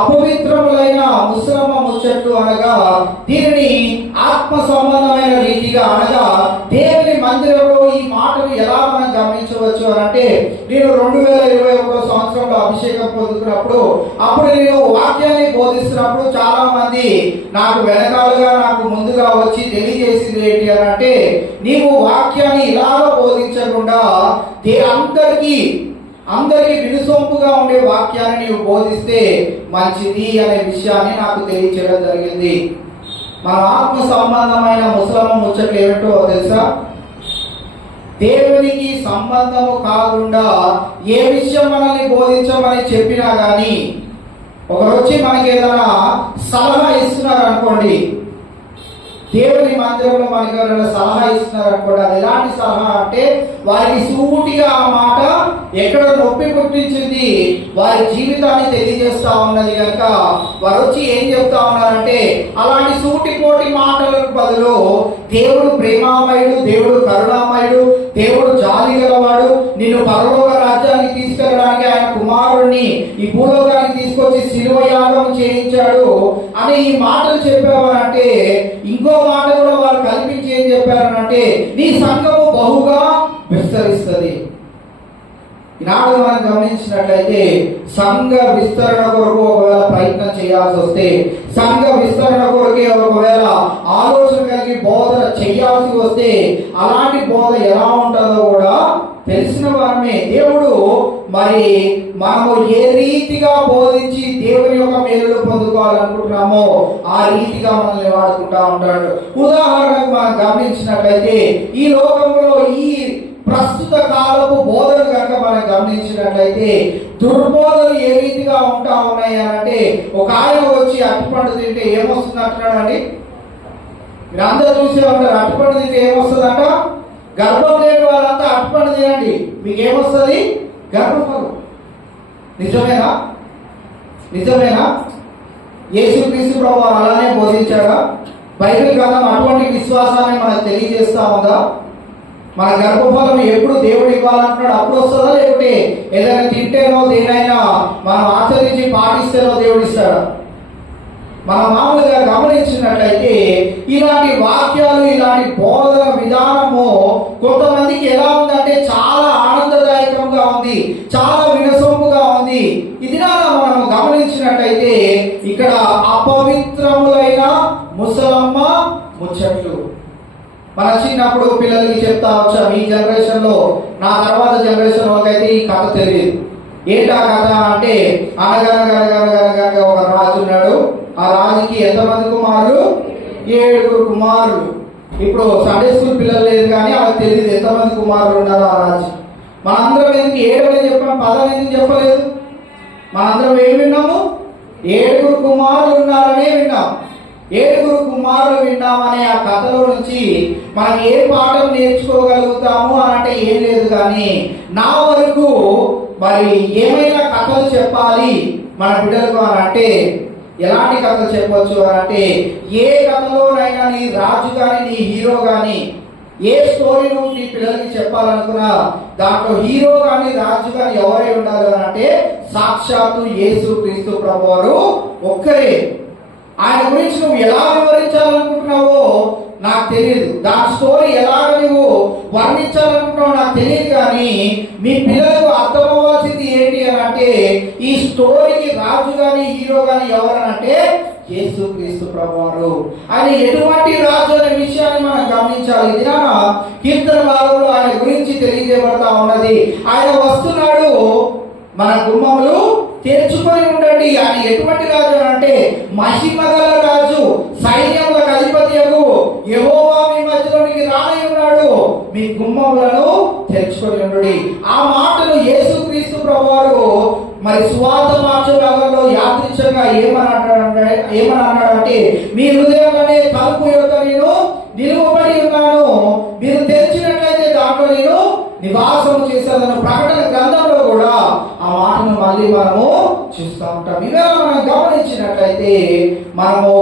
అపవిత్రములైన ముసలమ్మ ముచ్చట్లు అనగా దీనిని ఆత్మ సంబంధమైన రీతిగా అనగా దేవుని మందిరంలో ఈ మాటలు ఎలా మనం గమనించవచ్చు అని అంటే నేను 2021 సంవత్సరంలో అభిషేకం పొందుతున్నప్పుడు అప్పుడు నేను వాక్యాన్ని బోధిస్తున్నప్పుడు చాలా మంది నాకు వెనకాలుగా నాకు ముందుగా వచ్చి తెలియజేసింది ఏంటి అని అంటే నీవు వాక్యాన్ని ఇలాగ బోధించకుండా అందరికీ వినుసొంపుగా ఉండే వాక్యాన్ని నీవు బోధిస్తే మంచిది అనే విషయాన్ని నాకు తెలియచేయడం జరిగింది. మన ఆత్మ సంబంధమైన ముసలమ్మ ముచ్చట్లు ఏమిటో తెలుసా? దేవునికి సంబంధము కాకుండా ఏ విషయం మనల్ని బోధించమని చెప్పినా గానీ ఒకరు వచ్చి మనకి ఏదైనా సలహా ఇస్తున్నారు అనుకోండి, దేవుని మందిరంలో మనకి ఎవరైనా సలహా ఇస్తున్నారు అనుకోండి, అది ఎలాంటి సలహా అంటే వారికి సూటిగా ఆ మాట ఎక్కడ నొప్పి పుట్టించింది వారి జీవితాన్ని తెలియజేస్తా ఉన్నది కనుక వారు వచ్చి ఏం చెప్తా ఉన్నారంటే అలాంటి సూటిపోటి మాటలకు బదులు దేవుడు ప్రేమామయుడు, దేవుడు కరుణామయుడు, దేవుడు జాలి గలవాడు, నిన్ను పరలోక రాజ్యానికి తీసుకెళ్ళడానికి ఆయన కుమారుడిని ఈ భూలోకానికి తీసుకొచ్చి శిలువ యాగం చేయించాడు అని ఈ మాటలు చెప్పేవారంటే ఇంకో మాట కూడా వారు కల్పించి ఏం చెప్పారనంటే నీ సంఘము బహుగా విస్తరిస్తుంది. ఈనాడు మనం గమనించినట్లయితే సంఘ విస్తరణ కొరకు ఒకవేళ ప్రయత్నం చేయాల్సి వస్తే, సంఘ విస్తరణ కొరకే ఒకవేళ ఆలోచన కలిగి బోధన చేయాల్సి వస్తే అలాంటి బోధ ఎలా ఉంటుందో కూడా తెలిసిన వారమే. దేవుడు మరి మనము ఏ రీతిగా బోధించి దేవుని యొక్క మేలులు పొందుకోవాలనుకుంటున్నామో ఆ రీతిగా మనల్ని వాడుకుంటా ఉంటాడు. ఉదాహరణకు మనం గమనించినట్లయితే ఈ లోకంలో ఈ ప్రస్తుత కాలపు బోధన కనుక మనం గమనించినట్లయితే దుర్బోధనలు ఏ రీతిగా ఉంటా ఉన్నాయి అంటే ఒక ఆయన వచ్చి అరటిపండు తింటే ఏమొస్తుంది అంటున్నాడండి. మీరు అందరూ చూసే ఉంటారు, అరటిపండు తింటే ఏమొస్తుందంట? గర్భం లేని వాళ్ళంతా అరటిపండు తినండి, మీకు ఏమొస్తుంది? గర్భఫలం. నిజమేనా? యేసుక్రీస్తు ప్రభువు అలానే బోధించాడా? బైబిల్ గ్రంథం అటువంటి విశ్వాసాన్ని మనకు తెలియజేస్తా ఉందా? మన గర్భఫలం ఎప్పుడు దేవుడు ఇవ్వాలంటున్నాడు అప్పుడు వస్తుందా, లేకపోతే ఏదైనా తింటేనో దేనైనా మనం ఆచరించి పాటిస్తేనో దేవుడు ఇస్తాడా? మనం మామూలుగా గమనించినట్లయితే ఇలాంటి వాక్యాలు, ఇలాంటి బోధన విధానము కొంతమందికి ఎలా ఉందంటే చాలా ఆనందదాయకంగా ఉంది, చాలా వినసొంపుగా ఉంది. ఇది మనం గమనించినట్లయితే ఇక్కడ అపవిత్రములైన ముసలమ్మ ముచ్చట్లు. మన చిన్నప్పుడు పిల్లలకి చెప్తా వచ్చాం, ఈ జనరేషన్ లో నా తర్వాత జనరేషన్ వాళ్ళకైతే ఈ కథ తెలియదు. ఏంటా కథ అంటే అనగనగనగనగనగనగా ఒక రాజు ఉన్నాడు. ఆ రాజుకి ఎంతమంది కుమారులు? 7 కుమారులు. ఇప్పుడు సండే స్కూల్ పిల్లలు లేదు కానీ వాళ్ళకి తెలియదు ఎంతమంది కుమారులు ఉన్నారు ఆ రాజు. మనందరం ఎందుకు 7 చెప్పాం, 10 ఎందుకు చెప్పలేదు? మనందరం ఏం విన్నాము? 7 కుమారులు ఉన్నారనే విన్నాం. 7 కుమారులు విన్నామనే ఆ కథలో నుంచి మనం ఏ పాఠం నేర్చుకోగలుగుతాము అని అంటే ఏం లేదు. కానీ నా వరకు మరి ఏమైనా కథలు చెప్పాలి మన బిడ్డలకు అని అంటే ఎలాంటి కథలు చెప్పవచ్చు అని అంటే, ఏ కథలోనైనా నీ రాజు కానీ నీ హీరో కానీ ఏ స్టోరీ నువ్వు నీ పిల్లలకి చెప్పాలనుకున్నా దాంట్లో హీరో కానీ రాజు కానీ ఎవరై ఉండాలి అని అంటే సాక్షాత్తు యేసు క్రీస్తు ప్రభువారు ఒక్కరే. ఆయన గురించి నువ్వు ఎలా వివరించాలనుకుంటున్నావో నాకు తెలియదు, దాని స్టోరీ ఎలాగ నువ్వు వర్ణించాలనుకుంటున్నావు నాకు తెలియదు, కానీ మీ పిల్లలకు అర్థం అవ్వాల్సింది ఏంటి అని అంటే ఈ స్టోరీకి రాజు కానీ హీరో కానీ ఎవరనంటే యేసు క్రీస్తు ప్రభువారు. ఆయన ఎటువంటి రాజు అనే విషయాన్ని మనం గమనించాలి. ఇది కీర్తన భాగంలో ఆయన గురించి తెలియజేయబడతా ఉన్నది. ఆయన వస్తున్నాడు, మన గుమ్మములు తెరుచుకొని ఉండండి. ఆయన ఎటువంటి రాజు అంటే మహిమగల రాజు, సైన్యములకు అధిపతియగు యెహోవా మీ మధ్యలోనికి రానై ఉన్నాడు, మీ గుమ్మములను తెరుచుకొని ఉండండి. ఆ మాటలు యేసుక్రీస్తు ప్రభువారు మరి సువార్త మార్చడంలో యాదృచ్ఛంగా ఏమని అన్నాడంటే, మీ హృదయంలోనే తలుపు యొక్క నేను నిలువబడి ఉన్నాను, మీరు తెరిచినట్లయితే దాంట్లో నేను నివాసం చేసేదను. ప్రకటన గ్రంథంలో కూడా ఆ మాటను మళ్ళీ మనము చూస్తూ ఉంటాం. ఇవే మనం గమనించినట్లయితే మనము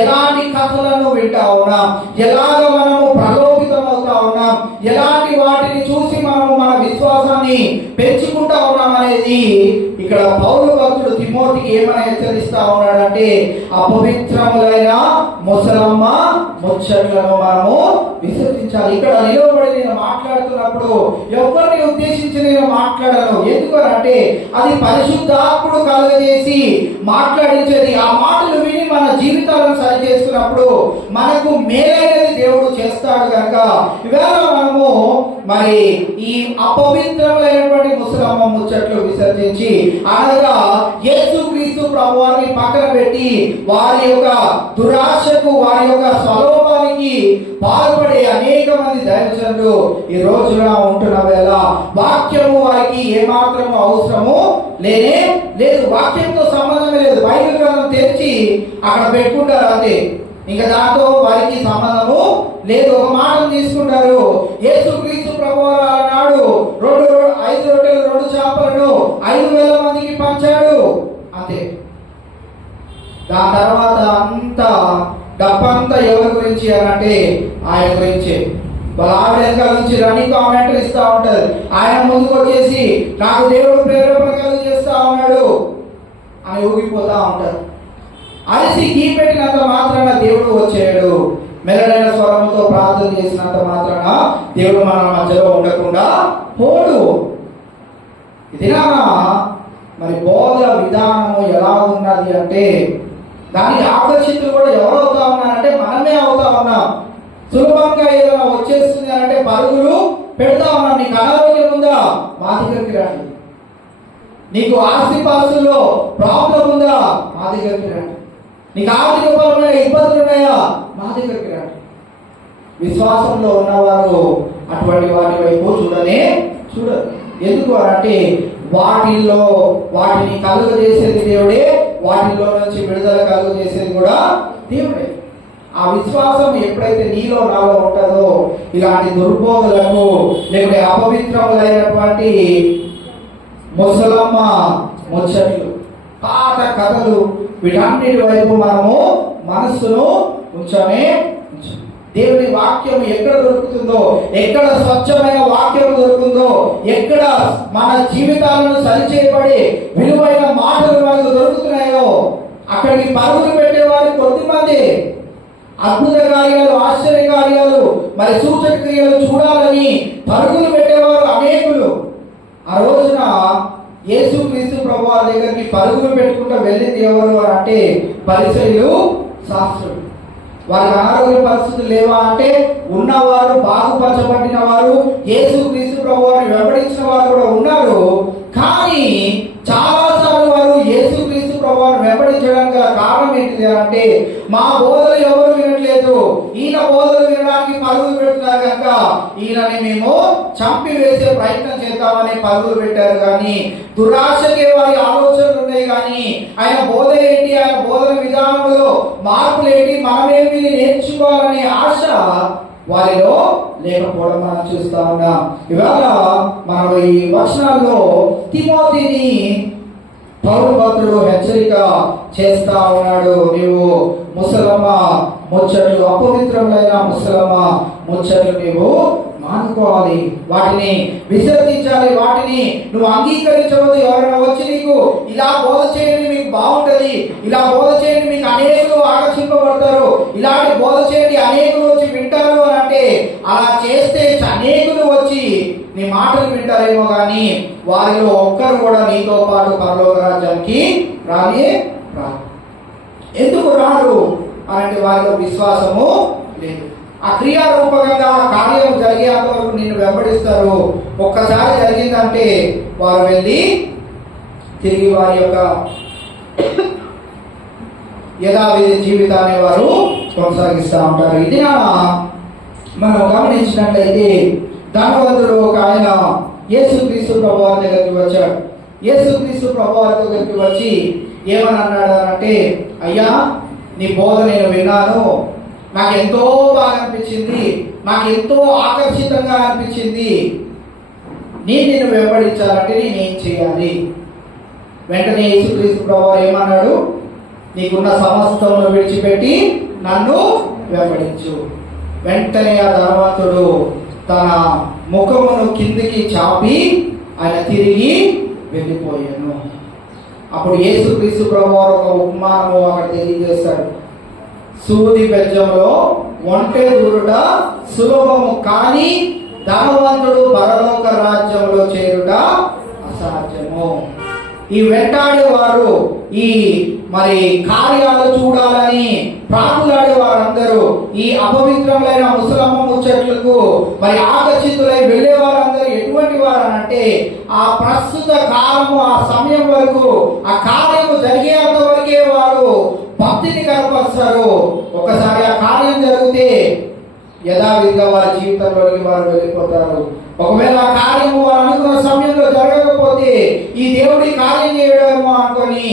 ఎలాంటి కథలను వింటా ఉన్నాం, ఎలాగ మనము ప్రలోభితం అవుతా ఉన్నాం, ఎలాంటి వాటిని చూసి మనము మన విశ్వాసాన్ని పెంచుకుంటా ఉన్నాం అనేది ఇక్కడ పౌలు భక్తుడు తిమోతికి ఏమని హెచ్చరిస్తా ఉన్నాడంటే, అపవిత్రములైన ముసలమ్మ ముచ్చట్లను మనము విసర్జించాలి. ఇక్కడ నిలబడి నేను మాట్లాడుతున్నప్పుడు ఎవరిని ఉద్దేశించి నేను మాట్లాడను, ఎందుకంటే అది పరిశుద్ధాత్ముడు కలుగజేసి మాట్లాడించేది. ఆ మాటలు విని మన జీవితాలను సరి చేసుకున్నప్పుడు మనకు మేలైనది దేవుడు చేస్తాడు కనుక ఇవాళ మనము మరి ఈ అపవిత్రములైనటువంటి ముసలమ్మ ముచ్చట్లు విసర్జించి అనగా యేసుక్రీస్తు ప్రభువారిని పక్కన పెట్టి వారి యొక్క దురాశకు వారి యొక్క స్వలోపానికి పాల్పడే అనేక మంది దైవజనులు ఈ రోజున ఉంటున్న వేళ వాక్యము వారికి ఏమాత్రము అవసరము లేనే లేదు, వాక్యంతో సంబంధమే లేదు. బైబిల్ గ్రంథం తెరిచి అక్కడ పెట్టుకుంటారు అంతే, ఇంకా దాంతో వారికి సంబంధము లేదు. ఒక మాటను తీసుకుంటారు, యేసుక్రీస్తు ప్రభువారు అన్నాడు 5 రొట్టెలు 2 చేపలను 5,000 మందికి పంచాడు అంతే. దాని తర్వాత అంతా డబ్బంతా ఎవరి గురించి అనంటే ఆయన గురించి. వాళ్ళ ఆవిడ వెనకాల నుంచి రన్నింగ్ కామెంటరీ ఇస్తా ఉంటారు, ఆయన ముందుకు వచ్చేసి నాకు దేవుడు ప్రేరేపణ కలుగు చేస్తా ఉన్నాడు అని ఊగిపోతా ఉంటారు. అలసి గీ పెట్టినంత మాత్రాన దేవుడు వచ్చేయడు, మెల్లడైన స్వరంతో ప్రార్థన చేసినంత మాత్రాన దేవుడు మన మధ్యలో ఉండకుండా పోడు. ఇది మరి బోధ విధానము ఎలా ఉన్నది అంటే దానికి ఆకర్షితులు కూడా ఎవరు అవుతా ఉన్నారంటే మనమే అవుతా ఉన్నాం. సులభంగా ఏదైనా వచ్చేస్తుంది అంటే పరుగులు పెడతా ఉన్నాం. నీకు అనారోగ్యం ఉందా, మా దగ్గరికి రండి. నీకు ఆస్తిపాస్తుల్లో ప్రాబ్లం ఉందా, మా దగ్గరికి రండి. నీకు ఆర్థిక పరమైన ఇబ్బందులు ఉన్నాయా, మా దగ్గరికి రండి. విశ్వాసంలో ఉన్నవారు అటువంటి వాటి వైపు చూడరు. ఎందుకు అంటే వాటిని కలుగ చేసేది దేవుడే, వాటిల్లో నుంచి విడుదల కలుగ చేసేది కూడా దేవుడే. ఆ విశ్వాసం ఎప్పుడైతే నీలో నాలో ఉంటుందో ఇలాంటి దుర్బోధులకు లేకపోతే అపవిత్రములైనటువంటి ముసలమ్మ ముచ్చట్లు పాత కథలు వీటన్నిటి వైపు మనము మనస్సును ఉంచనే. దేవుని వాక్యం ఎక్కడ దొరుకుతుందో, ఎక్కడ స్వచ్ఛమైన వాక్యం దొరుకుతుందో, ఎక్కడ మన జీవితాలను సరిచేయబడి విలువైన మాటలు మనకు దొరుకుతున్నాయో అక్కడికి పరుగులు పెట్టేవారు కొద్దిమంది. అద్భుత కార్యాలు, ఆశ్చర్య కార్యాలు, మరి సూచక క్రియలు చూడాలని పరుగులు పెట్టేవారు అనేకులు. ఆ రోజున యేసుక్రీస్తు ప్రభువారి దగ్గరికి పరుగులు పెట్టుకుంటూ వెళ్ళింది ఎవరు అంటే పరిసయ్యులు, శాస్త్రులు. వారికి అనారోగ్య పరిస్థితులు లేవా అంటే ఉన్నవారు, బాగుపరచబడిన వారు, యేసుక్రీస్తు ప్రభువారిని వెంబడించిన వారు కూడా ఉన్నారు. కానీ చాలాసార్లు వారు యేసుక్రీస్తు ప్రభువారిని వెంబడించడానికి గల కారణం ఏంటిది అంటే మా బోధలు ఎవరు వినట్లేదు, ఈయన బోధలు వినడానికి పరుగులు పెడుతున్నారు కనుక ఈయనని మేము చంపివేసే ప్రయత్నం చేద్దామని పరుగులు పెట్టారు. కానీ దురాశకే వారి ఆలోచనలు ఉన్నాయి. కానీ ఆయన బోధ ఏంటి, ఆయన బోధన విధానంలో మార్పులు ఏంటి, మనమేమి నేర్చుకోవాలనే ఆశ వారిలో లేకపోవడం మనం చూస్తా ఉన్నాం. ఇవాళ మనం ఈ వచనాల్లో తిమోతిని పౌలు భక్తుడు హెచ్చరిక చేస్తా ఉన్నాడు. నీవు ముసలమ్మ ముచ్చట్లు, అపవిత్రమైన ముసలమ్మ ముచ్చట్లు నీవు మానుకోవాలి, వాటిని విసర్జించాలి, వాటిని నువ్వు అంగీకరించవద్దు. ఎవరైనా వచ్చి నీకు ఇలా బోధ చేయండి మీకు బాగుంటది, ఇలా బోధ చేయండి మీకు అనేకులు ఆకర్షింపబడతారు, ఇలాంటి బోధ చేయండి అనేకులు వచ్చి వింటారు అని అంటే, అలా చేస్తే అనేకులు వచ్చి నీ మాటలు వింటారేమో కానీ వారిలో ఒక్కరు కూడా నీతో పాటు పరలోక రాజ్యానికి రాని రాదు. ఎందుకు రాడు అంటే వారిలో విశ్వాసము లేదు. ఆ క్రియారూపకంగా కార్యం జరిగేంత వరకు నిన్ను వెంబడిస్తారు. ఒక్కసారి జరిగిందంటే వారు వెళ్ళి తిరిగి వారి యొక్క యథావిధి జీవితాన్ని వారు కొనసాగిస్తూ ఉంటారు. ఇది మనం గమనించినట్లయితే ధనవంతుడు ఒక ఆయన యేసుక్రీస్తు ప్రభువారి దగ్గరికి వచ్చాడు. యేసుక్రీస్తు ప్రభువారి దగ్గరికి వచ్చి ఏమని అన్నాడు అంటే, అయ్యా నీ బోధ నేను విన్నాను, నాకు ఎంతో బాగా అనిపించింది, నాకు ఎంతో ఆకర్షితంగా అనిపించింది, నిన్ను వెంబడించాలంటే నేనేం చేయాలి? వెంటనే యేసుక్రీస్తు ప్రభువారు ఏమన్నాడు, నీకున్న సమస్తమును విడిచిపెట్టి నన్ను వెంబడించు. వెంటనే ఆ ధనవంతుడు తన ముఖమును కిందికి చాపి ఆయన తిరిగి వెళ్ళిపోయాను. అప్పుడు యేసుక్రీస్తు ప్రభువారు ఒక ఉపమానము అక్కడ తెలియజేశాడు. సూది బెజ్జంలో ఒంటె దూరుట సులభము, కానీ ధనవంతుడు పరలోక రాజ్యంలో చేరుట అసాధ్యము. ఈ వెంటాడే వారు, ఈ మరి కార్యాలు చూడాలని ప్రాకులాడే వారందరూ, ఈ అపవిత్రమైన ముసలమ్మ ముచ్చట్లకు మరి ఆకర్షితులై వెళ్ళే వారందరూ ఎటువంటి వారు అంటే, ఆ ప్రస్తుత కాలము, ఆ సమయం వరకు, ఆ కార్యము జరిగేంత వరకే వారు భక్తిని కనపరుస్తారు. ఒకసారి ఆ కార్యం జరిగితే యథావిధిగా వారి జీవితంలోకి వారు వెళ్ళిపోతారు. ఒకవేళ ఆ కార్యము వారు అనుకున్న సమయంలో జరగకపోతే ఈ దేవుడి కార్యం చేయడమో అనుకొని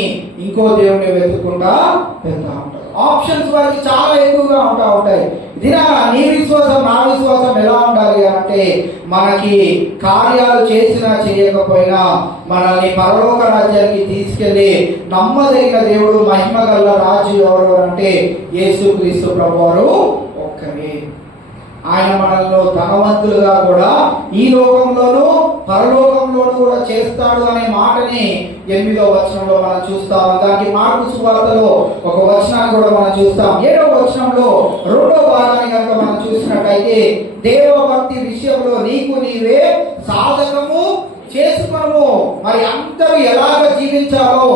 ఇంకో దేవుడిని వెతుక్కుంటా వెళ్తా ఉంటారు. ఆప్షన్స్ వారికి చాలా ఎక్కువగా ఉంటాయి. దినా నీ విశ్వాసం నా విశ్వాసం ఎలా ఉండాలి అంటే, మనకి కార్యాలు చేసినా చేయకపోయినా మనల్ని పరలోక రాజ్యానికి తీసుకెళ్లి నమ్మదగిన దేవుడు, మహిమ గల రాజు ఎవరు అంటే యేసుక్రీస్తు ప్రభువారు ఒక్కరే. ఆయన మనల్ని ధనవంతులుగా కూడా ఈ లోకంలోనూ పరలోకంలోనూ కూడా చేస్తాడు అనే మాటని 8వ వచనంలో మనం చూస్తాం. దానికి మార్కు సువార్తలో ఒక వచనాన్ని కూడా మనం చూస్తాం. 7వ వచనంలో 2వ భాగాన్ని కనుక మనం చూసినట్లయితే, దేవభక్తి విషయంలో నీకు నీవే సాధకము చేసుకును. మరి అందరూ ఎలాగ జీవించాలో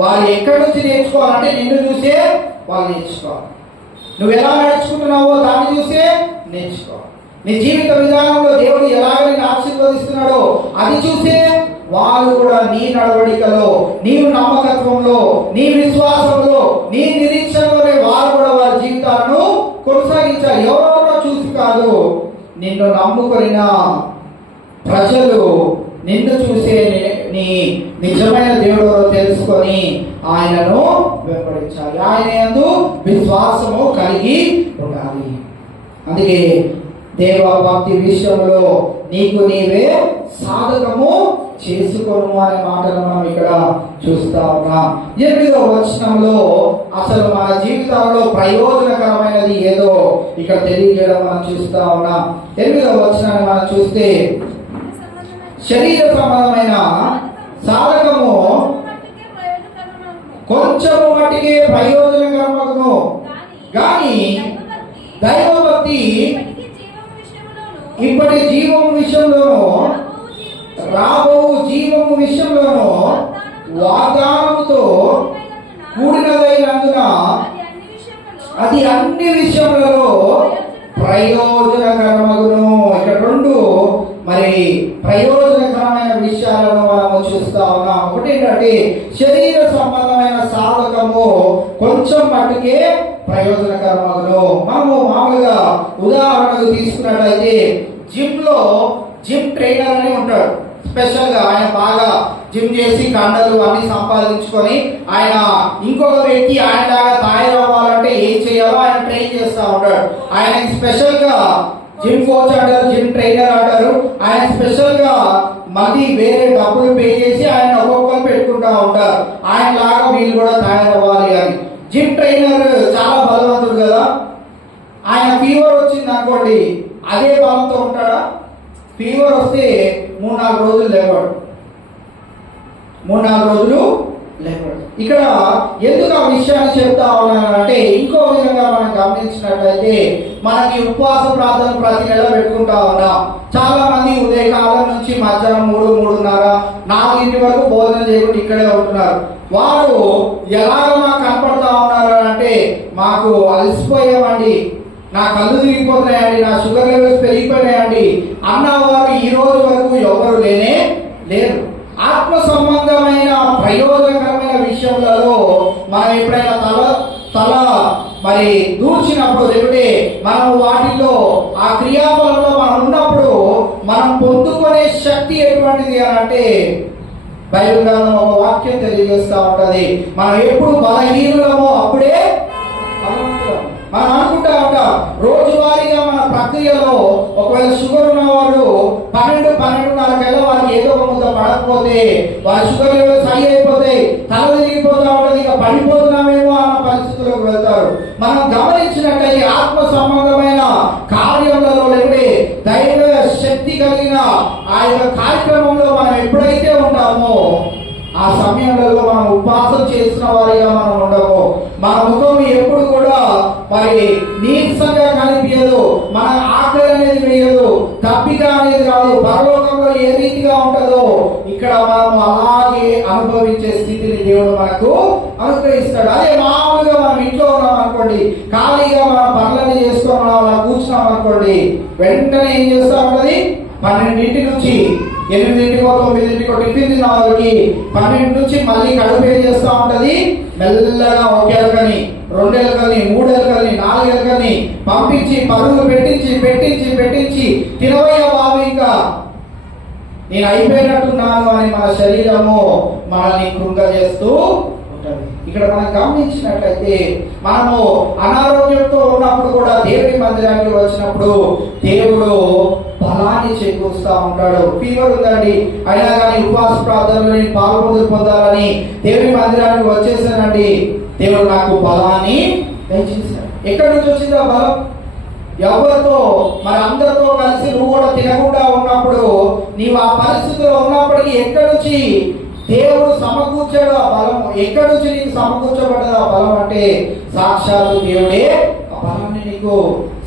వారు ఎక్కడి నుంచి నేర్చుకోవాలంటే నిన్ను చూసే వాళ్ళు నేర్చుకోవాలి. నువ్వు ఎలా నడుచుకుంటున్నావో దాన్ని చూసే నేర్చుకో. నీ జీవిత విధానంలో దేవుడు ఎలాగ నిన్ను ఆశీర్వదిస్తున్నాడో అది చూసే వాళ్ళు కూడా నీ నడవడికలో, నీవు నమ్మకత్వంలో, నీ విశ్వాసంలో, నీ నిరీక్షణలోనే వారు కూడా వారి జీవితాలను కొనసాగించాలి. ఎవరెవరో చూసి కాదు, నిన్ను నమ్ముకొనిన ప్రజలు నిన్ను చూసే నీ నిజమైన దేవుడు తెలుసుకొని ఆయనను వెంబడించాలి. ఆయన యందు విశ్వాసము కలిగి ఉండాలి. అందుకే దేవభక్తి విషయంలో నీకు నీవే సాధకము చేసుకోను అనే మాటను మనం ఇక్కడ చూస్తా ఉన్నాం. 8వ వచనంలో అసలు మన జీవితాల్లో ప్రయోజనకరమైనది ఏదో ఇక్కడ తెలియజేయడం మనం చూస్తా ఉన్నాం. 8వ వచనాన్ని మనం చూస్తే, శరీర సంబంధమైన సాధకము కొంచెము మట్టికే ప్రయోజనకరమగును, కానీ దైవభక్తి ఇప్పటి జీవం విషయంలోనూ రాబో జీవము విషయంలోనూ వాగ్దానముతో కూడినదైనందున అది అన్ని విషయములలో ప్రయోజనకరమగును. ఇక్కడ 2 మరి ప్రయోజనకరమైన విషయాలను మనము చూస్తా ఉన్నాం. ఒకటి ఏంటంటే, శరీర సంబంధమైన సాధకము కొంచెం మట్టుకే ప్రయోజనకరమగును. మనము మామూలుగా ఉదాహరణకు తీసుకున్నట్లయితే, జిమ్ ట్రైనర్ అని ఉంటాడు. స్పెషల్ గా ఆయన బాగా జిమ్ చేసి కండలు అన్ని సంపాదించుకొని ఆయన ఇంకొక వ్యక్తి ఆయన లాగా తయారవ్వాలంటే ఏం చేయాలో ఆయన ట్రైన్ చేస్తా ఉంటాడు. ఆయన స్పెషల్ గా జిమ్ కోచ్ అంటారు, జిమ్ ట్రైనర్ అంటారు. ఆయన స్పెషల్ గా మళ్ళీ వేరే డబ్బులు పే చేసి ఆయన ఒక్కొక్కరు పెట్టుకుంటా ఉంటారు. ఆయన లాగా వీళ్ళు కూడా తయారవ్వాలి అని. జిమ్ ట్రైనర్ చాలా బలవంతుడు కదా. ఆయన ఫీవర్ వచ్చింది అనుకోండి, అదే బలంతో ఉంటాడా? ఫీవర్ వస్తే 3-4 రోజులు లేవాడు, 3-4 రోజులు లేవాడు. ఇక్కడ ఎందుకు ఆ విషయాన్ని చెప్తా ఉన్నానంటే, ఇంకో విధంగా మనం గమనించినట్లయితే మనకి ఉపవాస ప్రార్థన ప్రతి నెల పెట్టుకుంటా ఉన్నాం. చాలా మంది ఉదయకాలం నుంచి మధ్యాహ్నం 3-3:30, 4 వరకు భోజనం చేయకుండా ఇక్కడే ఉంటున్నారు. వారు ఎలాగ మాకు కనపడతా ఉన్నారు అంటే, మాకు అలసిపోయామండి, నా కళ్ళు తిరిగిపోతున్నాయండి, నా షుగర్ లెవెల్స్ పెరిగిపోయాయండి అన్నవారు ఈ రోజు వరకు ఎవరు లేరు. ఆత్మ సంబంధమైన ప్రయోజనకరమైన విషయాలలో మనం ఎప్పుడైనా తల మరి దూర్చినప్పుడు, లేకుంటే మనం వాటిలో ఆ క్రియాపరంలో మనం ఉన్నప్పుడు మనం పొందుకునే శక్తి ఎటువంటిది అని అంటే, బైబిల్ గ్రంథం ఒక వాక్యం తెలియజేస్తా ఉంటది. మనం ఎప్పుడు బలహీనులమో అప్పుడే మనం అనుకుంటా ఉంటాం. రోజువారీగా మన ప్రక్రియలో ఒకవేళ షుగర్ ఉన్నవాళ్ళు 12-12:30 వారికి ఏదో ఒక ముద్ద పడకపోతే వారి షుగర్ లెవెల్స్ హై అయిపోతాయి, తల తిరిగిపోతా ఉంటుంది, ఇక పడిపోతున్నామేమో అన్న పరిస్థితుల్లోకి వెళ్తారు. మనం గమనించినట్టయితే ఆత్మ సంబంధమైన కార్యములలో లేకుంటే దైవ శక్తి కలిగిన ఆ యొక్క కార్యక్రమంలో మనం ఎప్పుడైతే ఉంటామో ఆ సమయంలో మనం ఉపవాసం చేసిన వారిగా మనం ఉండము. మన ముఖం ఎప్పుడు కూడా మరి నీరసంగా కనిపించదు, మన ఆకలి అనేది వేయదు, తప్పిక అనేది రాదు. పరలోకంలో ఏ రీతిగా ఉంటుందో ఇక్కడ మనం అలాగే అనుభవించే స్థితిని దేవుడు మనకు అనుగ్రహిస్తాడు. అదే మామూలుగా మనం ఇంట్లో ఉన్నాం అనుకోండి, ఖాళీగా మనం పనులన్నీ చేసుకొని మనం అలా కూర్చున్నాం అనుకోండి, వెంటనే ఏం చేస్తా ఉంటది, 12 నుంచి 8-9 టిఫిన్ తిన్న వాళ్ళకి 12 నుంచి మళ్ళీ కడుపు ఏం చేస్తా ఉంటది, మెల్లగా 1 ఎలకని 2 ఎలకల్ని 3 ఎలకల్ని 4 ఎలకల్ని పంపించి పరుగులు పెట్టించి తినవయ్యా బాబు, ఇంకా నేను అయిపోయినట్టున్నాను అని మన శరీరము మనల్ని కృంగజేస్తూ ఉంటది. ఇక్కడ మనం గమనించినట్లయితే మనము అనారోగ్యంతో ఉన్నప్పుడు కూడా దేవుడి మందిరానికి వచ్చినప్పుడు దేవుడు బలాన్ని చేకూరుస్తా ఉంటాడు. ఫీవర్ ఉందండి, అయినా కానీ ఉపవాస ప్రార్థనలో నేను పొందాలని దేవుడి మందిరానికి వచ్చేసానండి, దేవుడు నాకు బలాన్ని దయచేశాడు. ఎక్కడి నుంచి వచ్చింది ఆ బలం? ఎవరితో మరి అందరితో కలిసి నువ్వు కూడా తినకుండా ఉన్నప్పుడు, నీవు ఆ పరిస్థితిలో ఉన్నప్పటికీ ఎక్కడి నుంచి దేవుడు సమకూర్చాడు ఆ బలం? ఎక్కడి నుంచి నీకు సమకూర్చబడ్డది ఆ బలం అంటే, సాక్షాత్తు దేవుడే ఆ బలాన్ని నీకు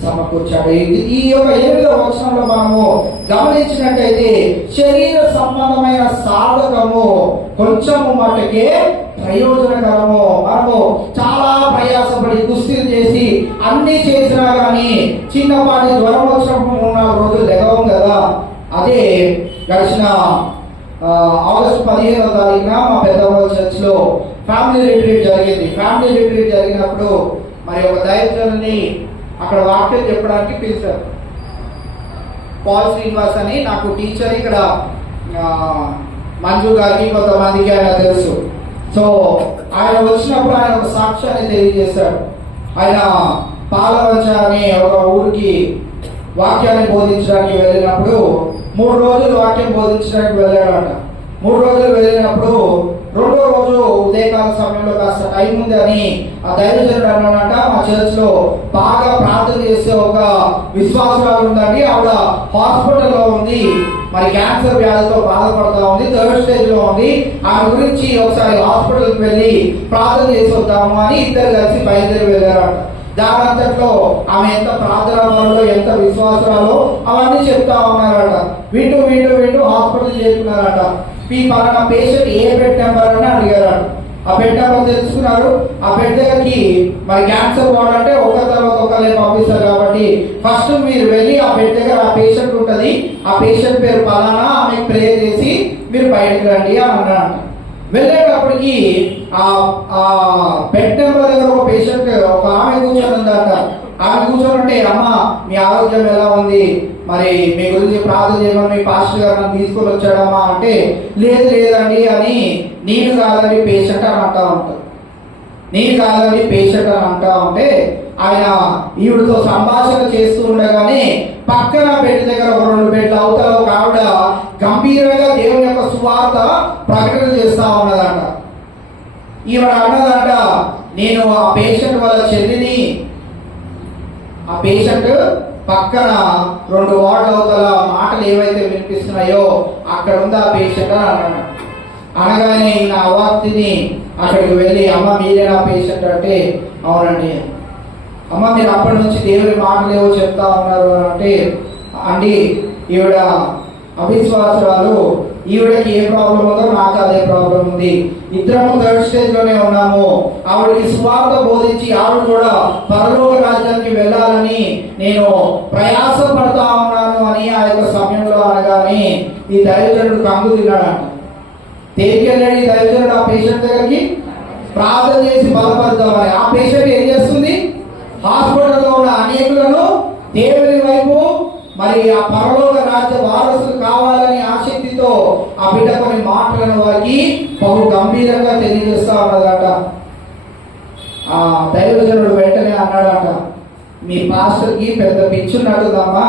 సమకూర్చాడు. ఈ యొక్క 8వ వచనంలో మనము గమనించినట్టయితే శరీర సంబంధమైన సాధకము కొంచెము మట్టుకే ప్రయోజనకరము. మనము చాలా ప్రయాసపడి కుస్తీలు చేసి అన్ని చేసినా గానీ చిన్నపాటి జ్వరం వచ్చినప్పుడు 3-4 రోజులు లెగవం కదా. అదే గడిచిన ఆగస్టు 15వ తారీఖున మా పెద్దవాళ్ళ చర్చ్ లో ఫ్యామిలీ రిట్రీట్ జరిగింది. ఫ్యామిలీ రిట్రీట్ జరిగినప్పుడు మరి ఒక దైవజనుని అక్కడ వాక్యం చెప్పడానికి పిలిచారు. పాల్ శ్రీనివాస్ అని నాకు టీచర్, ఇక్కడ మంజు గారికి కొంతమందికి ఆయన తెలుసు. సో ఆయన వచ్చినప్పుడు ఆయన ఒక సాక్ష్యాన్ని తెలియజేశాడు. ఆయన పాలవంచ అనే ఒక ఊరికి వాక్యాన్ని బోధించడానికి వెళ్ళినప్పుడు 3 రోజులు వాక్యం బోధించడానికి వెళ్ళాడంట. 3 రోజులు వెళ్ళినప్పుడు 2వ రోజు ఉదయకాల సమయంలో కాస్త టైం ఉంది అని ఆ దైవజనుడు అన్నాడంట, మా చర్చ్ లో బాగా ప్రార్థన చేసే ఒక విశ్వాసురాలు ఉందండి, ఆవిడ హాస్పిటల్లో ఉంది, మరి క్యాన్సర్ వ్యాధితో బాధపడతా ఉంది, 3rd స్టేజ్ లో ఉంది, ఆమె గురించి ఒకసారి హాస్పిటల్కి వెళ్ళి ప్రార్థన చేసి వద్దాము అని ఇద్దరు కలిసి బయలుదేరి వెళ్ళారంట. దానంతట్లో ఆమె ఎంత ప్రార్థనలో ఎంత విశ్వాసాలో అవన్నీ చెప్తా ఉన్నారట. వింటూ హాస్పిటల్ చేరుకున్నారట. ఈ పలానా పేషెంట్ ఏ బెడ్ నెంబర్ అని అడిగారట. ఆ బెడ్ నెంబర్ తెలుసుకున్నారు. ఆ బెడ్ దగ్గరికి మరి క్యాన్సర్ వార్డ్ అంటే ఒకరి తర్వాత ఒకరే పంపిస్తారు కాబట్టి ఫస్ట్ మీరు వెళ్ళి ఆ బెడ్ దగ్గర ఆ పేషెంట్ ఉంటది, ఆ పేషెంట్ పేరు పలానా, ఆమెకు ప్రే చేసి మీరు బయటకు రండి అని అన్నారంట. వెళ్ళేటప్పటికి ఆ బెడ్ నెంబర్ దగ్గర ఒక పేషెంట్ ఒక ఆమె కూర్చొని ఉందట. ఆమె కూర్చొని ఉంటే, అమ్మ మీ ఆరోగ్యం ఎలా ఉంది, మరి మీ గురించి ప్రార్థన చేయమని మీ పాస్టర్ గారు నన్ను తీసుకొని వచ్చాడమ్మా అంటే, లేదండి అని నేను కాదండి పేషెంట్ అని అంటా ఉంటారు. నేను కాదండి పేషెంట్ అని అంటా ఉంటే ఆయన ఈవిడతో సంభాషణ చేస్తూ ఉండగానే పక్కన బెడ్ దగ్గర ఒక 2 బెడ్ల అవతల ఒక ఆవిడ గంభీరంగా దేవుని యొక్క సువార్త ప్రకటన చేస్తా ఉన్నదంట. ఈవిడ అన్నదంట, నేను ఆ పేషెంట్ వాళ్ళ చెల్లిని, ఆ పేషెంట్ పక్కన 2 వార్డుల అవతల మాటలు ఏవైతే వినిపిస్తున్నాయో అక్కడ ఉంది ఆ పేషెంట్ అని అన్నాడు. అనగానే ఈయన అవార్తిని అక్కడికి వెళ్ళి, అమ్మ మీరేనా పేషెంట్ అంటే, అవునండి. అమ్మ మీరు అప్పటి నుంచి దేవుని మాటలు ఏవో చెప్తా ఉన్నారు అంటే, అండి ఈవిడ అవిశ్వాసరాలు, ఈవిడకి ఏ ప్రాబ్లం ఉందో నాకు అదే ప్రాబ్లం ఉంది, ఇద్దరము 3rd స్టేజ్ లోనే ఉన్నాము. ఆవిడకి సువార్త బోధించి ఆవిడ కూడా పరలోక రాజ్యానికి వెళ్ళాలని నేను ప్రయాస పడతా ఉన్నాను అని ఆ యొక్క సమయంలో అనగానే ఈ దైవజనుడు కంగు తిన్నాడంట. దేనికి వెళ్ళాడు ఈ దైవజనుడు? ఆ పేషెంట్ దగ్గరికి ప్రార్థన చేసి బలపడతామని. ఆ పేషెంట్ ఏం చేస్తుంది? హాస్పిటల్లో ఉన్న అనేకులను దేవుని వైపు, మరి ఆ పరలోక రాజ్య వారసులు కావాలని ఆసక్తితో ఆ బిడ్డ కొన్ని మాటలను వారికి బహు గంభీరంగా తెలియజేస్తా ఉన్నదట. ఆ దైవజనుడు వెంటనే అన్నాడట, మీ పాస్టర్కి పెద్ద పిచ్చున్నట్టుదమ్మా,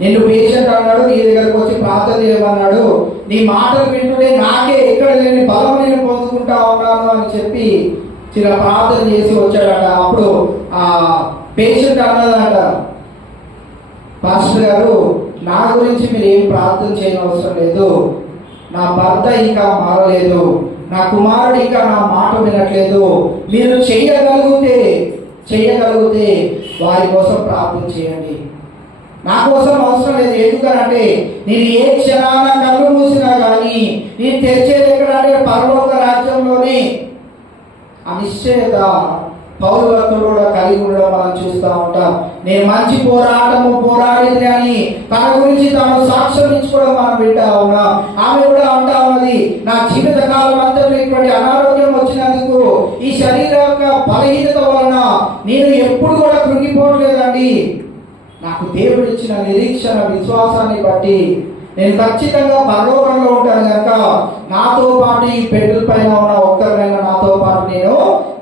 నిన్ను పేషెంట్ అన్నాడు, నీ దగ్గరకు వచ్చి ప్రార్థన చేయమన్నాడు, నీ మాటలు వింటుంటే నాకే ఎక్కడ లేని బలం నేను పొందుకుంటా ఉన్నాను అని చెప్పి చిన్న ప్రార్థన చేసి వచ్చాడట. అప్పుడు ఆ పేషెంట్ అన్నదట, పాస్టర్ గారు నా గురించి మీరు ఏం ప్రార్థన చేయనవసరం లేదు, నా భర్త ఇంకా మారలేదు, నా కుమారుడు ఇంకా నా మాట వినట్లేదు, మీరు చేయగలిగితే వారి కోసం ప్రార్థన చేయండి, నా కోసం అవసరం లేదు. ఎందుకనంటే నేను ఏ క్షణాన కళ్ళు మూసినా కానీ నేను తెరిచేది ఎక్కడంటే పరలోక రాజ్యంలోనే. ఆ నిశ్చయత పౌలు భక్తుడు కూడా కలిగి ఉండడం మనం చూస్తూ ఉంటాం. నేను మంచి పోరాటము పోరాడింది అని తన గురించి తాను సాక్ష్యం ఇచ్చుకోవడం మనం వింటా ఉన్నాం. ఆమె కూడా అంటా ఉన్నది, నా జీవిత కాలం అంతా ఇటువంటి అనారోగ్యం వచ్చినందుకు, ఈ శరీర యొక్క బలహీనత వలన నేను ఎప్పుడు కూడా కృంగిపోవట్లేదండి. నాకు దేవుడు ఇచ్చిన నిరీక్షణ విశ్వాసాన్ని బట్టి నేను ఖచ్చితంగా పరలోకంలో ఉంటాను కనుక నాతో పాటు ఈ బెడ్ల పైన ఉన్న ఒక్కరినైనా నాతో పాటు నేను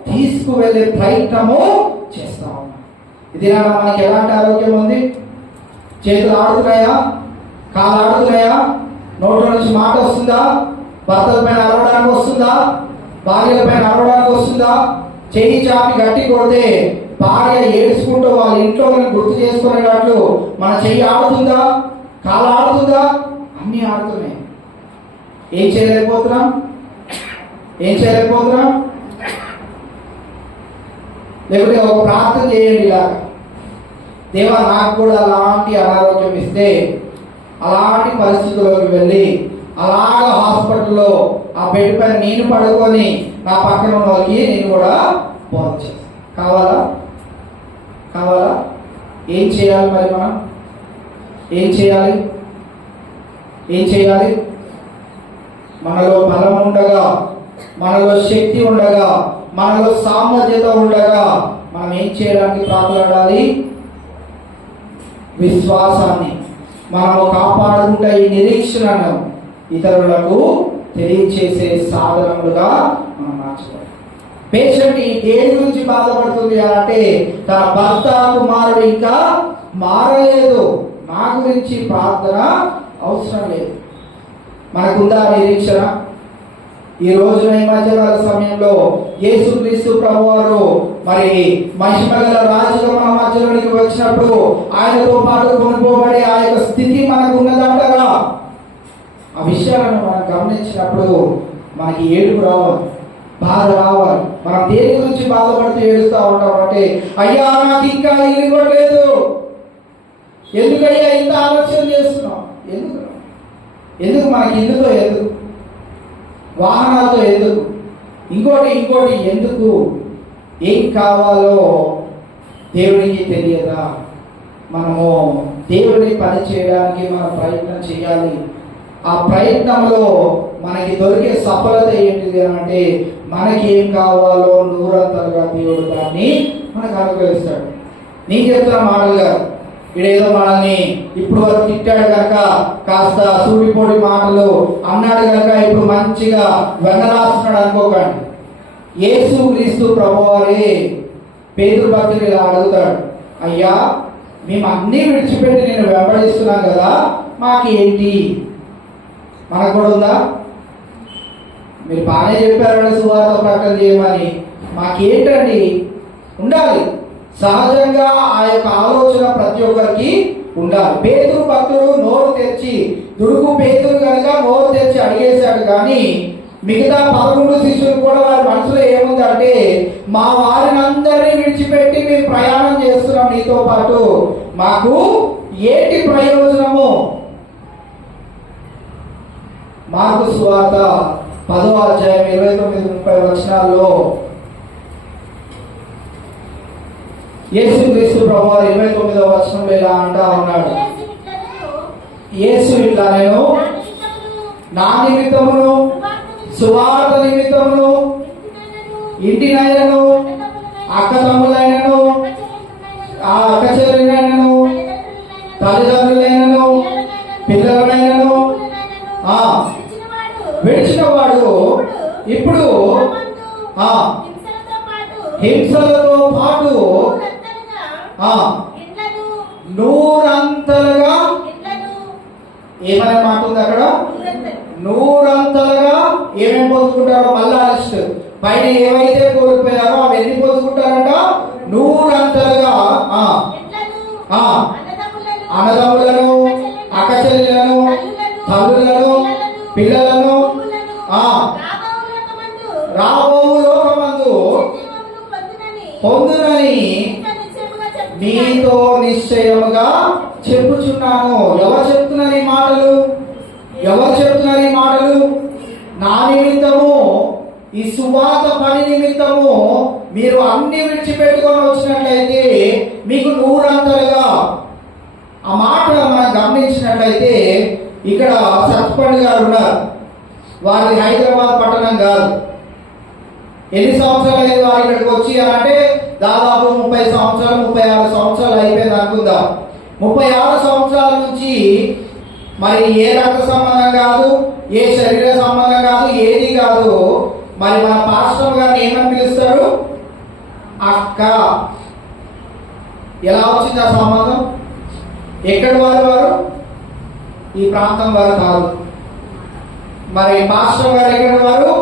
తీసుకువెళ్ళే ప్రయత్నము చేస్తా ఉన్నా. ఇది మనకి ఎలాంటి ఆరోగ్యం ఉంది? చేతులు ఆడుతున్నాయా? కాలు ఆడుతున్నాయా? నోట్ల నుంచి మాట వస్తుందా? భర్తల పైన అరవడానికి వస్తుందా? భార్యల పైన అరవడానికి వస్తుందా? చెయ్యి చాపి గట్టి కొడితే భార్య ఏడుచుకుంటూ వాళ్ళ ఇంట్లో గుర్తు చేసుకునేటట్లు మన చెయ్యి ఆడుతుందా? కాలు ఆడుతుందా? అన్ని ఆడుతున్నాయి. ఏం చేయలేకపోతున్నాం? లేకపోతే ఒక ప్రార్థన చేయండి ఇలాగా, దేవా నాకు కూడా అలాంటి అనారోగ్యం ఇస్తే, అలాంటి పరిస్థితుల్లోకి వెళ్ళి అలాగా హాస్పిటల్లో ఆ బెడ్ పైన నేను పడుకొని నా పక్కన ఉన్న వాళ్ళకి నేను కూడా బోధ చేస్తాను. కావాలా? ఏం చేయాలి? మరి మనం ఏం చేయాలి? మనలో బలం ఉండగా, మనలో శక్తి ఉండగా, మనలో సామర్థ్యత ఉండగా మనం ఏం చేయడానికి ప్రార్థనడాలి? విశ్వాసాన్ని మనము కాపాడుకుంటే ఈ నిరీక్షణను ఇతరులకు తెలియచేసే సాధనములుగా మనం మార్చుకోవాలి. పేషెంట్ ఈ దేని గురించి బాధపడుతుంది అంటే తన భర్త కుమారుడు ఇంకా మారలేదు, నా గురించి ప్రార్థన అవసరం లేదు. మనకుందా నిరీక్షణ? ఈ రోజున ఈ మధ్యకాల సమయంలో యేసుక్రీస్తు ప్రభువారు మరి మహిమగల రాజుగా మన మధ్యలోనికి వచ్చినప్పుడు ఆయనతో పాటు కొనుక్కోబడే ఆ యొక్క స్థితి మనకు ఉన్నదంటారా? ఆ విషయాలను మనం గమనించినప్పుడు మనకి ఏడుపు రావాలి, బాధ రావాలి. మనం దేని గురించి బాధపడుతూ ఏడుస్తూ ఉంటాం అంటే, అయ్యా నాకు ఇంకా ఇల్లు ఇవ్వట్లేదు, ఎందుకయ్యా ఇంత ఆలోచన చేస్తున్నాం? ఎందుకు మనకి ఇల్లుతో ఎందుకు, వాహనాలతో ఎందుకు, ఇంకోటి ఎందుకు? ఏం కావాలో దేవుడికి తెలియదా? మనము దేవుడి పని చేయడానికి మనం ప్రయత్నం చేయాలి. ఆ ప్రయత్నంలో మనకి దొరికే సఫలత ఏంటిది అంటే, మనకి ఏం కావాలో 100 దేవుడు దాన్ని మనకు అనుగ్రహిస్తాడు. నేను చెప్తున్న మాటలుగా వీడేదో మనల్ని ఇప్పుడు వరకు తిట్టాడు కనుక, కాస్త సూడిపోడి మాటలు అన్నాడు కనుక ఇప్పుడు మంచిగా వెన్నరాస్తున్నాడు అనుకోకండి. యేసు క్రీస్తు ప్రభువారే పేతురు భక్తుడు ఇలా అడుగుతాడు, అయ్యా మేము అన్నీ విడిచిపెట్టి నేను వెంబడిస్తున్నాం కదా, మాకేంటి? మనకు కూడా ఉందా? మీరు బాగానే చెప్పారండి సువార్త ప్రకటన చేయమని, మాకేంటండి? ఉండాలి. సహజంగా ఆ యొక్క ఆలోచన ప్రతి ఒక్కరికి ఉండాలి. పేతురు భక్తుడు నోరు తెచ్చి, దుడుకు పేతురు కనుక నోరు తెచ్చి అడిగేశాడు. కానీ మిగతా 11 శిష్యులు కూడా వారి మనసులో ఏముందంటే, మా వారిని అందరినీ విడిచిపెట్టి మేము ప్రయాణం చేస్తున్నాం నీతో పాటు, మాకు ఏంటి ప్రయోజనము? మార్కు సువార్త 10వ అధ్యాయం 29-30 వచనాల్లో యేసుక్రీస్తు ప్రభువారు 29వ వచనంలో ఇలా అంటా ఉన్నాడు, యేసు ఇట్లా నేను నా నిమిత్తమును సువార్త నిమిత్తమును ఇంటినైనను అక్కతమ్ములైనను ఆ అక్కచెల్లెలైనను తల్లిదండ్రులైనను పిల్లలైనను విడిచిన వాడు ఇప్పుడు హింసలతో పాటు నూరంతలుగా, ఏమనే మాట ఉంది అక్కడ? నూరంతలుగా ఏమేమి పొందుకుంటారో మళ్ళా లిస్ట్ పైన ఏవైతే కోల్పోయారో అవి ఎన్ని పొందుకుంటారంట? నూరంతలుగా అన్నదమ్ములను, అక్కచెల్లెలను, తల్లులను, పిల్లలను రాబో లోకమందు పొందునని నీతో నిశ్చయముగా చెప్పుచున్నాను. ఎవరు చెప్తున్నారు ఈ మాటలు? ఎవరు చెప్తున్నారు ఈ మాటలు? నా నిమిత్తము, ఈ సువార్త పని నిమిత్తము మీరు అన్ని విడిచిపెట్టుకొని వచ్చినట్లయితే మీకు నూరంతలుగా. ఆ మాట మనం గమనించినట్లయితే ఇక్కడ సత్పండ్ గారు ఉన్నారు, వారిది హైదరాబాద్ పట్టణం కాదు. ఎన్ని సంవత్సరాలు అయింది వారు ఇక్కడికి వచ్చి అంటే? దాదాపు 30 సంవత్సరాలు 36 సంవత్సరాలు అయిపోయింది అనుకుందాం. 36 సంవత్సరాల నుంచి మరి ఏ రక్త సంబంధం కాదు, ఏ శరీర సంబంధం కాదు, ఏది కాదు. మరి మన పాస్టర్ గారిని ఏమని పిలుస్తారు? అక్క. ఎలా వచ్చింది ఆ సంబంధం? ఎక్కడి వారు? ఈ ప్రాంతం వారు కాదు. మరి పాస్టర్ గారు ఎక్కడి వారు?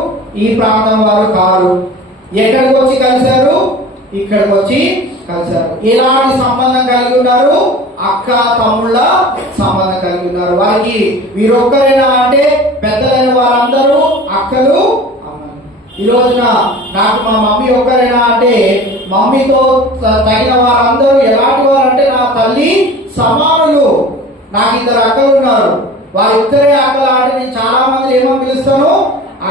ఈ ప్రాంతం వారు కాదు. ఎక్కడికి వచ్చి కలిశారు? ఇక్కడికి వచ్చి కలిశారు. ఎలాంటి సంబంధం కలిగి ఉన్నారు? అక్క తమ్ముళ్ళ సంబంధం కలిగి ఉన్నారు. వారికి వీరొక్కరైనా అంటే పెద్దలైన వారందరూ అక్కలు. ఈ రోజున నాకు మా మమ్మీ ఒక్కరైనా అంటే మమ్మీతో తగిన వారందరూ ఎలాంటి వారు అంటే నా తల్లి సమానులు. నాకు 2 అక్కలు ఉన్నారు. వారిద్దరే అక్కలు అంటే నేను చాలా మంది ఏమో పిలుస్తాను?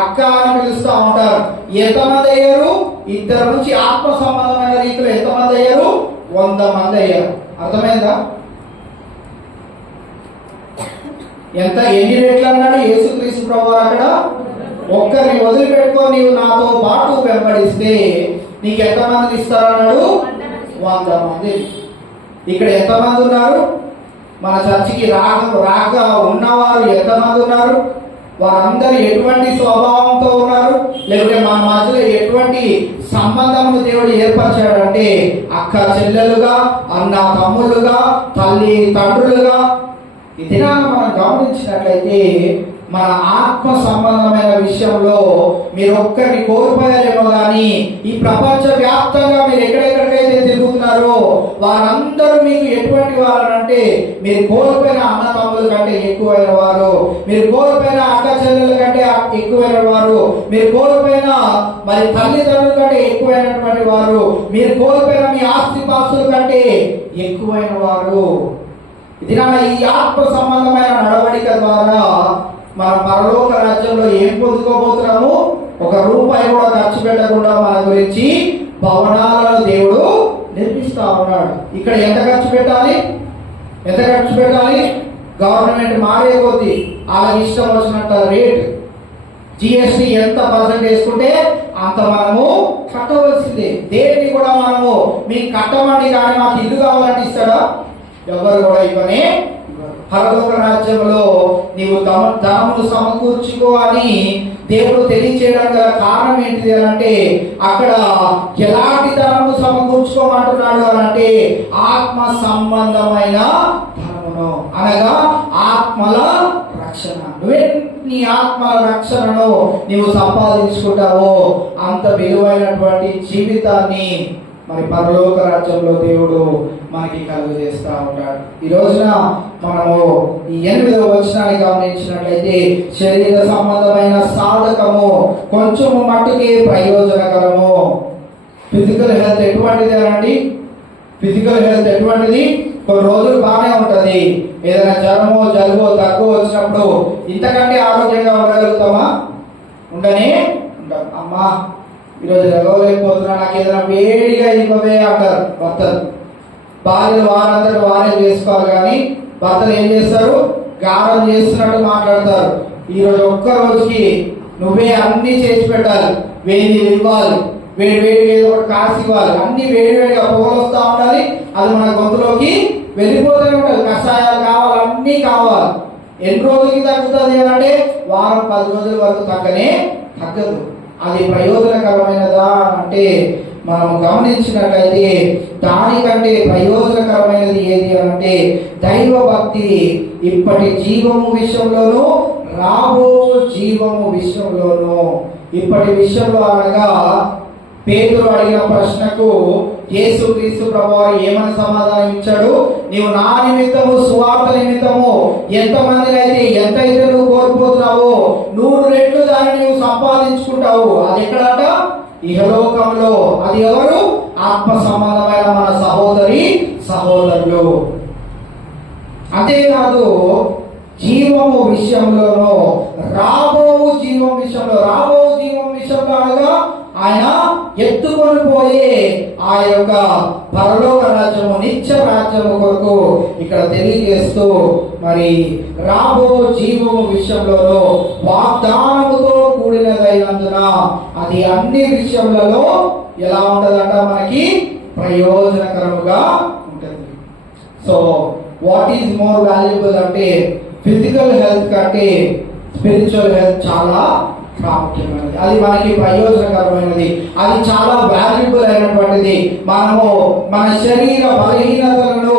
అక్క అని పిలుస్తూ ఉంటారు. ఎంతమంది అయ్యారు? 2 నుంచి ఆత్మ సంబంధమైన రీతిలో ఎంతమంది అయ్యారు? 100 మంది అయ్యారు. అర్థమైందా? ఎన్ని రెట్లు అన్నాడు యేసుక్రీస్తు ప్రభువు అక్కడ? ఒక్కరిని వదిలిపెట్టుకో నీవు నాతో పాటు వెంబడిస్తే నీకు ఎంతమందిని ఇస్తారన్నాడు? 100 మంది. ఇక్కడ ఎంతమంది ఉన్నారు? మన చర్చికి రాక ఉన్నవారు ఎంతమంది ఉన్నారు? వారందరూ ఎటువంటి స్వభావంతో ఉన్నారు? లేకపోతే మన మధ్యలో ఎటువంటి సంబంధము దేవుడు ఏర్పరిచాడంటే అక్క చెల్లెలుగా, అన్న తమ్ముళ్ళుగా, తల్లి తండ్రులుగా. ఇది మనం గమనించినట్లయితే మన ఆత్మ సంబంధమైన విషయంలో మీరు ఒక్కరిని కోల్పోయారేమో కానీ ఈ ప్రపంచ వ్యాప్తంగా మీరు ఎక్కడెక్కడికైతే తిరుగుతున్నారో వారందరూ మీకు ఎటువంటి వారంటే మీరు కోల్పోయిన అన్న తమ్ముల కంటే ఎక్కువైన వారు, మీరు కోల్పోయిన అక్క చెల్లెల కంటే ఎక్కువైన వారు, మీరు కోల్పోయిన మరి తల్లిదండ్రుల కంటే ఎక్కువైనటువంటి వారు, మీరు కోల్పోయిన మీ ఆస్తి పాస్తుల కంటే ఎక్కువైన వారు. ఇది ఈ ఆత్మ సంబంధమైన నడవడిక ద్వారా మన పరలోక రాజ్యంలో ఏం పొందుకోబోతున్నాము? 1 రూపాయి కూడా ఖర్చు పెట్టకుండా మన గురించి భవనాలను దేవుడు నిర్మిస్తా ఉన్నాడు. ఇక్కడ ఎంత ఖర్చు పెట్టాలి? గవర్నమెంట్ మారే కొద్దీ వాళ్ళకి ఇష్టం వచ్చినంత రేట్, జిఎస్టీ ఎంత % వేసుకుంటే అంత మనము కట్టవలసిందే. దేన్ని కూడా మనము మీకు కట్టమండి కానీ మాకు ఇల్లు కావాలంటే ఇస్తాడా? ఎవరు కూడా ఇవ్వనే. పరలోక రాజ్యంలో నీవు ధనమును సమకూర్చుకో అని దేవుడు తెలియచేయడానికి గల కారణం ఏంటిది అని అంటే, అక్కడ ఎలాంటి ధనమును సమకూర్చుకోమంటున్నాడు అని అంటే ఆత్మ సంబంధమైన ధనమును, అనగా ఆత్మల రక్షణ. నువ్వే నీ ఆత్మల రక్షణను నీవు సంపాదించుకుంటావో అంత విలువైనటువంటి జీవితాన్ని మరి పరలోక రాజ్యంలో దేవుడు మనకి కలుగజేస్తా ఉంటాడు. ఈ రోజున మనము ఈ 8వ వచనాన్ని గమనించినట్లయితే, శరీర సంబంధమైన సాధకము కొంచెము మట్టుకే ప్రయోజనకరము. ఫిజికల్ హెల్త్ ఎటువంటిది అనండి? ఫిజికల్ హెల్త్ ఎటువంటిది? కొన్ని రోజులు బాగానే ఉంటది. ఏదైనా జ్వరమో జలుబో దగ్గు వచ్చినప్పుడు ఇంతకంటే ఆరోగ్యంగా ఉండగలుగుతామా? ఉండనే ఉంటాం. అమ్మా ఈరోజు ఎగవలేకపోతున్నా, నాకు ఏదైనా వేడిగా ఇవ్వవే అంటారు భర్తలు. భార్యలు వారందరూ వారే చేసుకోవాలి, కానీ భర్తలు ఏం చేస్తారు? గారం చేస్తున్నట్టు మాట్లాడతారు. ఈరోజు ఒక్క రోజుకి నువ్వే అన్ని చేసి పెట్టాలి, వేడి ఇవ్వాలి, వేడి వేడిగా ఏదో ఒకటి కాసి ఇవ్వాలి, అన్ని వేడి వేడిగా పొగలు వస్తూ ఉండాలి. అది మన గొంతులోకి వెళ్ళిపోతూనే ఉండాలి. కషాయాలు కావాలి, అన్నీ కావాలి. ఎన్ని రోజులకి తగ్గుతుంది అంటే వారం 10 రోజుల వరకు తగ్గదు. అది ప్రయోజనకరమైనదా అంటే మనం గమనించినట్లయితే దానికంటే ప్రయోజనకరమైనది ఏది అంటే దైవ భక్తి. ఇప్పటి జీవము విషయంలోనూ రాబో జీవము విషయంలోనూ. ఇప్పటి విషయంలో అనగా పేతురు అడిగిన ప్రశ్నకు యేసుక్రీస్తు ప్రభువారు ఏమని సమాధానం ఇచ్చాడు? నీవు నా నిమిత్తము సువార్త నిమిత్తము ఎంతమందినైతే ఎంతైతే నువ్వు కోల్పోతున్నావో 100 రెట్లు దాన్ని నువ్వు సంపాదించుకుంటావు. అది ఎక్కడట? ఇహలోకంలో. అది ఎవరు? ఆత్మ సంబంధమైన మన సహోదరులు. అంతేకాదు జీవము విషయంలోనూ రాబో జీవం విషయంలో అనగా ఆయన ఎత్తుకొని పోయే ఆ యొక్క పరలోక రాజ్యము, నిత్య రాజ్యము కొరకు ఇక్కడ తెలియజేస్తూ మరి రాబో జీవము విషయంలో వాగ్దానముతో కూడినదైనందున అది అన్ని విషయములలో ఎలా ఉంటదంట? మనకి ప్రయోజనకరముగా ఉంటుంది. So what is more valuable అంటే ఫిజికల్ హెల్త్ కంటే స్పిరిచువల్ హెల్త్ చాలా ప్రాముఖ్యమైనది. అది మనకి ప్రయోజనకరమైనది, అది చాలా వాల్యుబుల్ అయినటువంటిది. మనము మన శరీర బలహీనతలను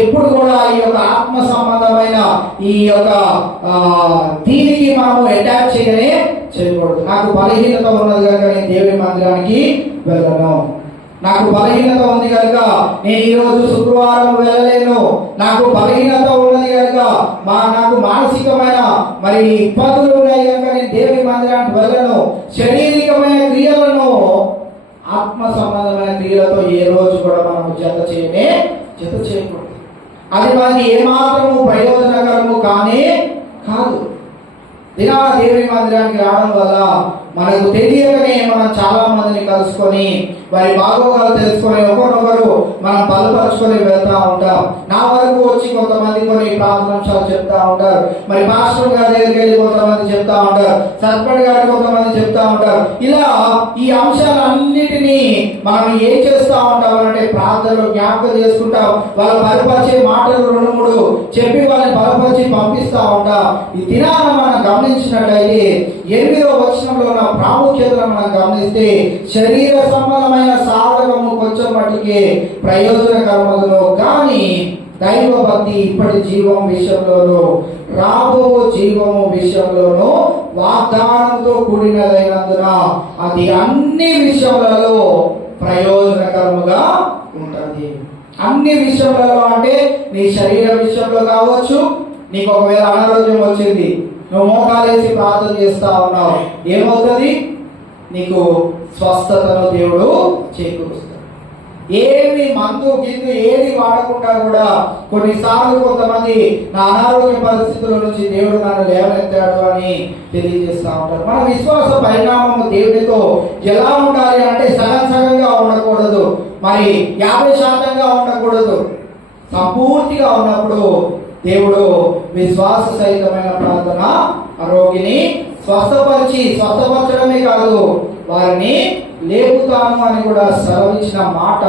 ఎప్పుడు కూడా ఈ యొక్క ఆత్మ సంబంధమైన ఈ యొక్క దీనికి మనము అటాచ్ చేయకూడదు. నాకు బలహీనత ఉన్నది కనుక నేను దేవుని మందిరానికి వెళ్ళను, నాకు బలహీనత ఉంది కనుక నేను ఈరోజు శుక్రవారం వెళ్ళలేను, నాకు బలహీనత ఉన్నది కనుక నాకు మానసికమైన మరి ఇబ్బందులు ఉన్నాయి కనుక నేను దేవుని మందిరానికి వెళ్ళను. శారీరకమైన క్రియలను ఆత్మ సంబంధమైన క్రియలతో ఏ రోజు కూడా మనం జత చేయకూడదు. అది మనకి ఏమాత్రము ప్రయోజనకరము కాదు. దినా దేవుని మందిరానికి రావడం వల్ల మనకు తెలియకనే మనం చాలా మందిని కలుసుకొని వారి బాగోగాలు తెలుసుకొని ఒకరినొకరు మనం బలపరుచుకొని వెళ్తా ఉంటాం. నా వరకు వచ్చి కొంతమంది కొన్ని ప్రార్థనాంశాలు చెప్తా ఉంటారు, మరి పాస్టర్ గారి దగ్గరికి వెళ్ళి కొంతమంది చెప్తా ఉంటారు, సర్పంచ్ గారికి కొంతమంది చెప్తా ఉంటారు. ఇలా ఈ అంశాలన్నిటినీ మనం ఏం చేస్తా ఉంటాం అంటే ప్రార్థనలో జ్ఞాపకం చేసుకుంటాం. వాళ్ళ బలపరిచే మాటలు 2-3 చెప్పి వాళ్ళని బలపరిచి పంపిస్తా ఉంటాం. ఈ దినాన మనం గమనించినట్లయితే 8వ వచనంలో ఉన్న ప్రాముఖ్యతను మనం గమనిస్తే శరీర సంబంధమైన సాధకము కొంచెం మట్టుకే ప్రయోజనకరమగును, కానీ దైవ భక్తి ఇప్పటి జీవం విషయంలోనూ రాబో జీవము విషయంలోనూ వాగ్దానంతో కూడినదైనందున అది అన్ని విషయాలలో ప్రయోజనకరముగా ఉంటుంది. అన్ని విషయాలలో అంటే నీ శరీర విషయంలో కావచ్చు, నీకు ఒకవేళ అనారోగ్యం వచ్చింది, నువ్వు మోకాలేసి ప్రార్థన చేస్తా ఉన్నావు, ఏమవుతుంది? నీకు స్వస్థతను దేవుడు చేకూరుస్తాడు. ఏమి మందు గిందు ఏది వాడకుండా కూడా కొన్నిసార్లు కొంతమంది నా అనారోగ్య పరిస్థితుల నుంచి దేవుడు నన్ను లేవనెత్తాడు అని తెలియజేస్తా ఉంటారు. మన విశ్వాస పరిణామము దేవుడితో ఎలా ఉండాలి అంటే సగంగా ఉండకూడదు, మరి 50% ఉండకూడదు. సంపూర్తిగా ఉన్నప్పుడు దేవుడు విశ్వాస సహితమైన ప్రార్థన ఆ రోగిని స్వస్థపరచడమే కాదు, వారిని లేపుతాను అని కూడా సెలవిచ్చిన మాట